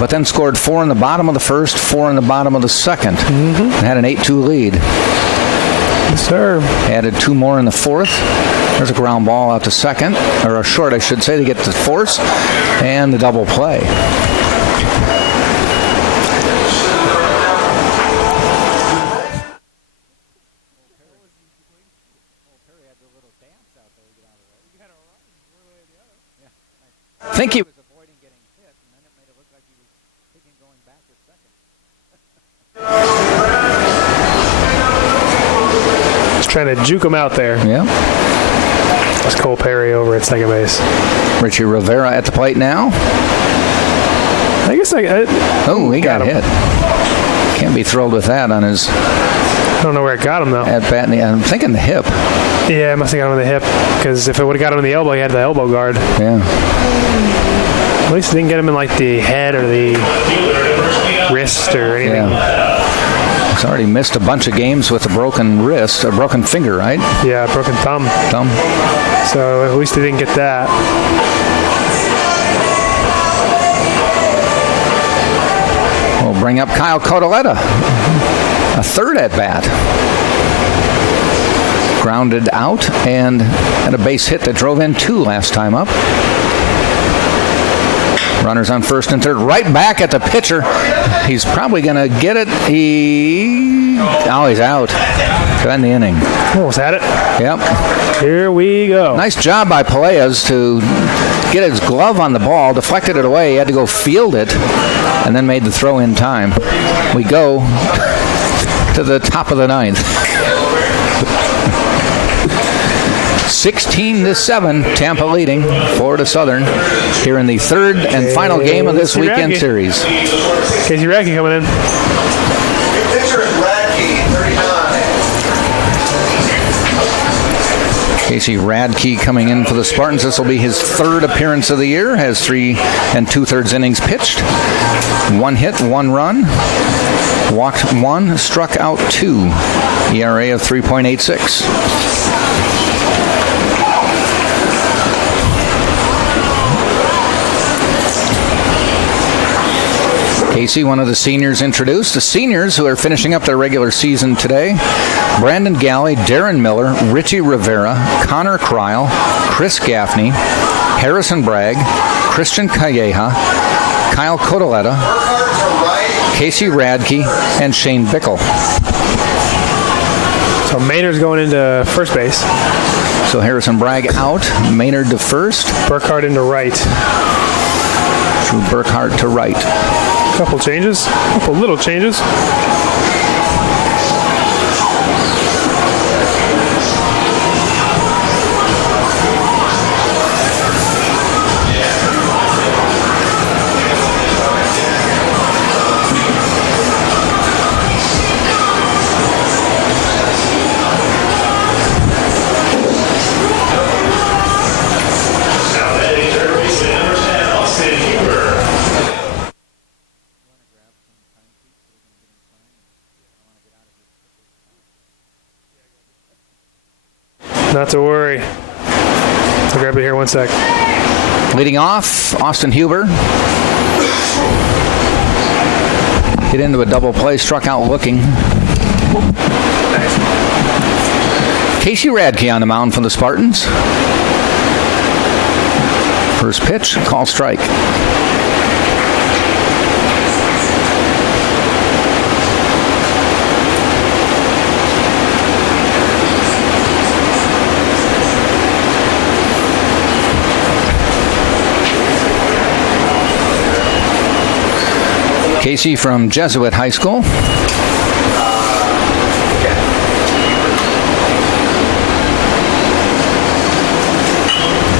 But then scored 4 in the bottom of the first, 4 in the bottom of the second. And had an 8-2 lead. Yes, sir. Added 2 more in the fourth. There's a ground ball out to second, or a short, I should say, to get to force, and the double play. I think he was avoiding getting hit, and then it made it look like he was thinking going back to second. Just trying to juke him out there. Yeah. That's Cole Perry over at second base. Richie Rivera at the plate now. I guess he got hit. Can't be thrilled with that on his... I don't know where it got him, though. At bat, I'm thinking the hip. Yeah, it must have got him in the hip, because if it would have got him in the elbow, he had the elbow guard. Yeah. At least it didn't get him in, like, the head or the wrist or anything. Yeah. He's already missed a bunch of games with a broken wrist, a broken finger, right? Yeah, broken thumb. So at least he didn't get that. We'll bring up Kyle Codoletta. A third at bat. Grounded out and had a base hit that drove in 2 last time up. Runners on first and third. Right back at the pitcher. He's probably going to get it. He's out. To end the inning. Almost had it. Yep. Here we go. Nice job by Peleas to get his glove on the ball, deflected it away. He had to go field it, and then made the throw in time. We go to the top of the 9th. 16-7, Tampa leading Florida Southern here in the third and final game of this weekend series. Casey Radke coming in. Pitcher is Radke, 39. Casey Radke coming in for the Spartans. This will be his 3rd appearance of the year. Has 3 2/3 innings pitched. 1 hit, 1 run. Walked 1, struck out 2. ERA of 3.86. Casey, one of the seniors introduced. The seniors who are finishing up their regular season today: Brandon Galley, Darren Miller, Richie Rivera, Connor Kreil, Chris Gaffney, Harrison Bragg, Christian Calleja, Kyle Codoletta, Casey Radke, and Shane Bickle. So Maynard's going into first base. So Harrison Bragg out, Maynard to first. Burkhart into right. Drew Burkhart to right. Couple little changes. Not to worry. I'll grab it here 1 sec. Leading off, Austin Huber. Hit into a double play, struck out looking. Casey Radke on the mound for the Spartans. First pitch, call strike. Casey from Jesuit High School.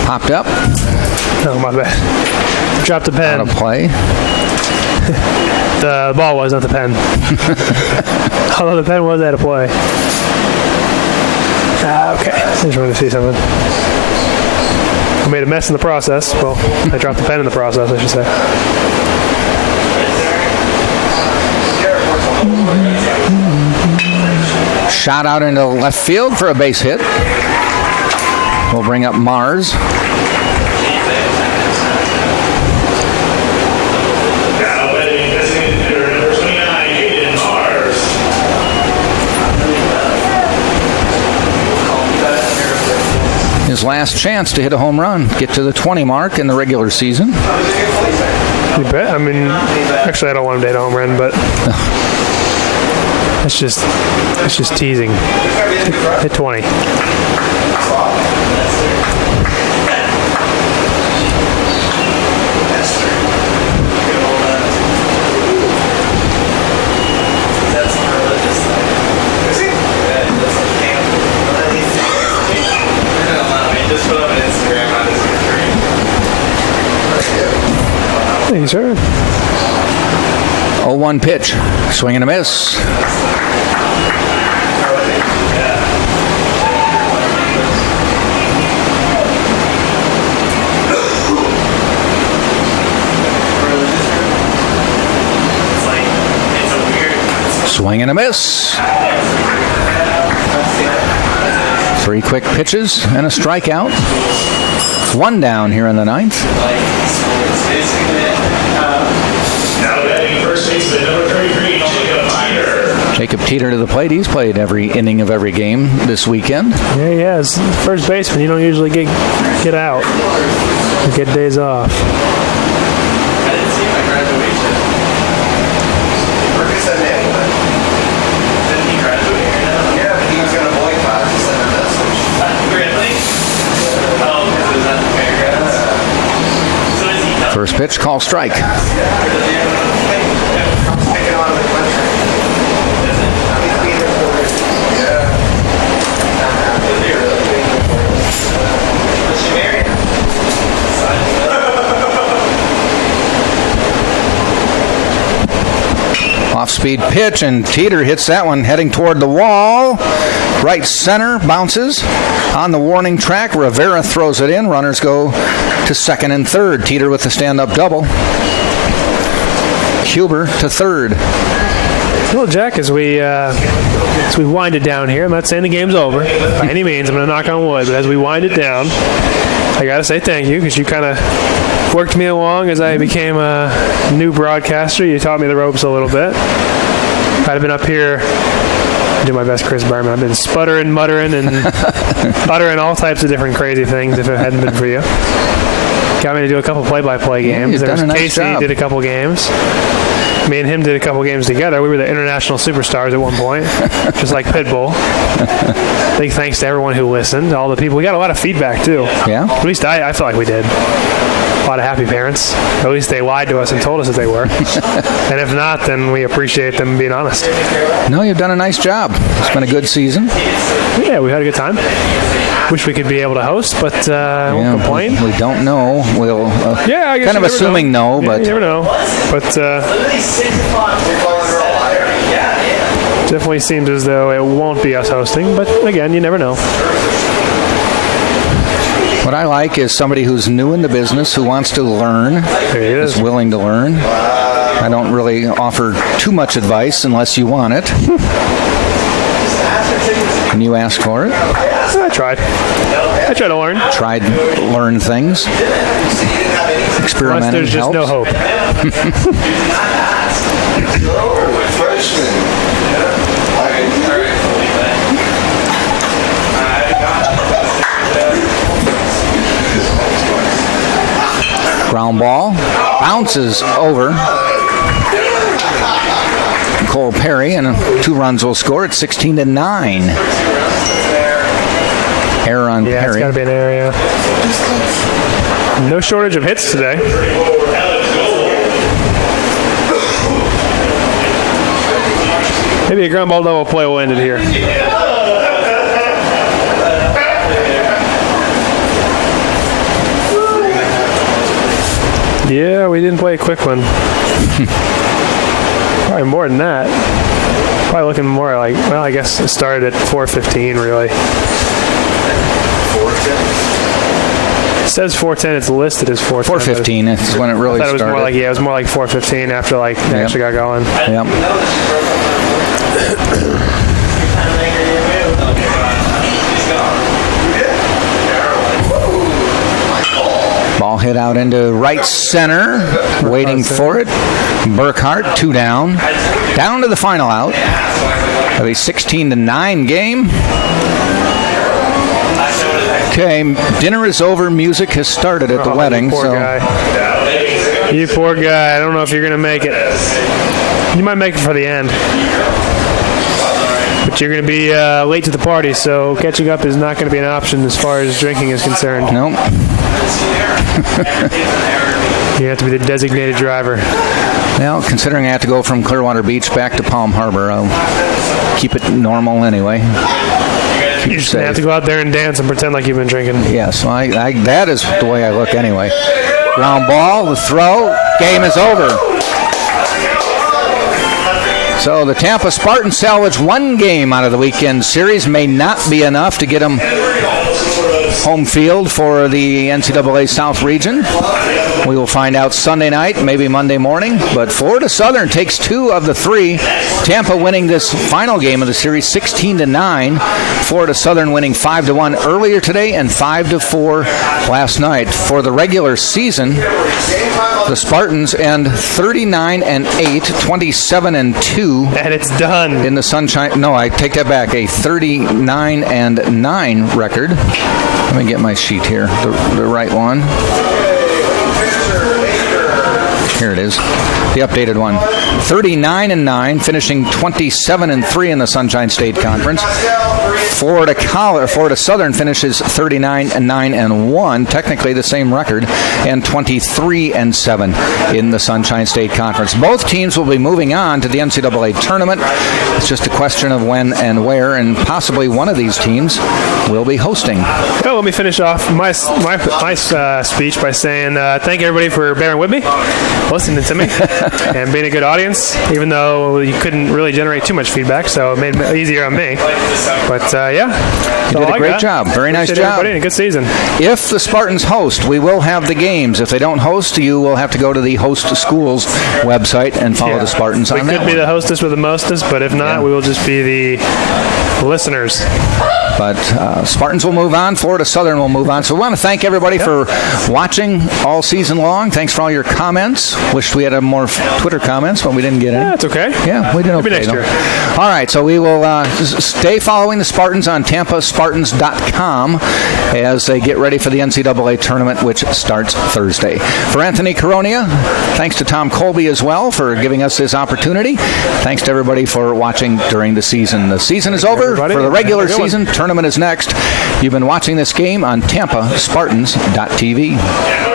Popped up. Oh, my bad. Dropped the pen. Out of play. The ball was, not the pen. Although the pen was out of play. Okay. I just wanted to see something. I made a mess in the process. Well, I dropped the pen in the process, I should say. Shot out into left field for a base hit. We'll bring up Mars. His last chance to hit a home run, get to the 20 mark in the regular season. You bet. I mean, actually, I don't want him to hit a home run, but it's just teasing. Hit 20. Thank you, sir. 0-1 pitch. Swing and a miss. Swing and a miss. 3 quick pitches and a strikeout. 1 down here in the 9th. Jacob Teeter to the plate. He's played every inning of every game this weekend. Yeah, he has. First baseman, you don't usually get out or get days off. I didn't see my graduation. Marcus said anyway. Didn't he graduate here now? Yeah, but he was going to boycott. He sent a message. Really? Oh, because it was at the fairgrounds. So is he done? First pitch, call strike. Off-speed pitch, and Teeter hits that one heading toward the wall. Right center, bounces on the warning track. Rivera throws it in. Runners go to second and third. Teeter with the stand-up double. Huber to third. Well, Jack, as we wind it down here, I'm not saying the game's over by any means. I'm going to knock on wood, but as we wind it down, I got to say thank you because you kind of worked me along as I became a new broadcaster. You taught me the ropes a little bit. If I'd have been up here, I do my best, Chris Berman. I've been sputtering, muttering, and uttering all types of different crazy things if it hadn't been for you. Got me to do a couple play-by-play games. There was nice Casey job. did a couple games. Me and him did a couple games together. We were the international superstars at one point, just like Pitbull. Big thanks to everyone who listened, all the people. We got a lot of feedback, too. Yeah? At least I feel like we did. A lot of happy parents. At least they lied to us and told us that they were. And if not, then we appreciate them being honest. No, you've done a nice job. It's been a good season. Yeah, we had a good time. Wish we could be able to host, but I won't complain. We don't know. We'll I guess kind of assuming no, but you never know. But definitely seems as though it won't be us hosting. But again, you never know. what I like is somebody who's new in the business, who wants to learn, is willing to learn. I don't really offer too much advice unless you want it. And you ask for it. I tried to learn. Learn things. Experimenting Unless there's just helps. no hope. Ground ball. Bounces over. Cole Perry, and 2 runs will score at 16-9. Error on Yeah, Perry. it's got to be an area. No shortage of hits today. Maybe a ground ball double play will end it here. Yeah, we didn't play a quick one. Probably more than that. Probably looking more like, well, I guess it started at 4:15, really. It says 4:10. It's listed as 4:10. 4:15 is when it really I thought it was started. more like, it was more like 4:15 after it actually got going. Yep. Ball hit out into right center, waiting for it. Burkhart, 2 down. Down to the final out of a 16-9 game. Okay, dinner is over. Music has started at the wedding. You poor guy. You poor guy. I don't know if you're going to make it. You might make it for the end. But you're going to be late to the party, so catching up is not going to be an option as far as drinking is concerned. Nope. You have to be the designated driver. Well, considering I have to go from Clearwater Beach back to Palm Harbor, I'll keep it normal anyway. You just have to go out there and dance and pretend like you've been drinking. Yes, well, that is the way I look anyway. Ground ball, the throw, game is over. So the Tampa Spartans salvage 1 game out of the weekend series. May not be enough to get them home field for the NCAA South region. We will find out Sunday night, maybe Monday morning. But Florida Southern takes 2 of the 3. Tampa winning this final game of the series 16-9. Florida Southern winning 5-1 earlier today and 5-4 last night. For the regular season, the Spartans end 39-8, 27-2. And it's done. In the Sunshine. No, I take that back. A 39-9 record. Let me get my sheet here, the right one. Here it is, the updated one. 39-9, finishing 27-3 in the Sunshine State Conference. Florida Southern finishes 39-9-1, technically the same record, and 23-7 in the Sunshine State Conference. Both teams will be moving on to the NCAA tournament. It's just a question of when and where, and possibly one of these teams will be hosting. Well, let me finish off my speech by saying thank everybody for bearing with me, listening to me, and being a good audience, even though you couldn't really generate too much feedback, so it made it easier on me. But yeah, you did a great job. Very nice job. Everybody, and a good season. If the Spartans host, we will have the games. If they don't host, you will have to go to the host schools website and follow the Spartans on that. We could be the hostess with the mostest, but if not, we will just be the listeners. But Spartans will move on. Florida Southern will move on. So we want to thank everybody for watching all season long. Thanks for all your comments. Wish we had more Twitter comments, but we didn't get any. That's okay. Yeah, we did okay. Maybe next year. All right, so we will stay following the Spartans on TampaSpartans.com as they get ready for the NCAA tournament, which starts Thursday. For Anthony Coronia, thanks to Tom Colby as well for giving us this opportunity. Thanks to everybody for watching during the season. The season is over for the regular season. Tournament is next. You've been watching this game on TampaSpartans.tv.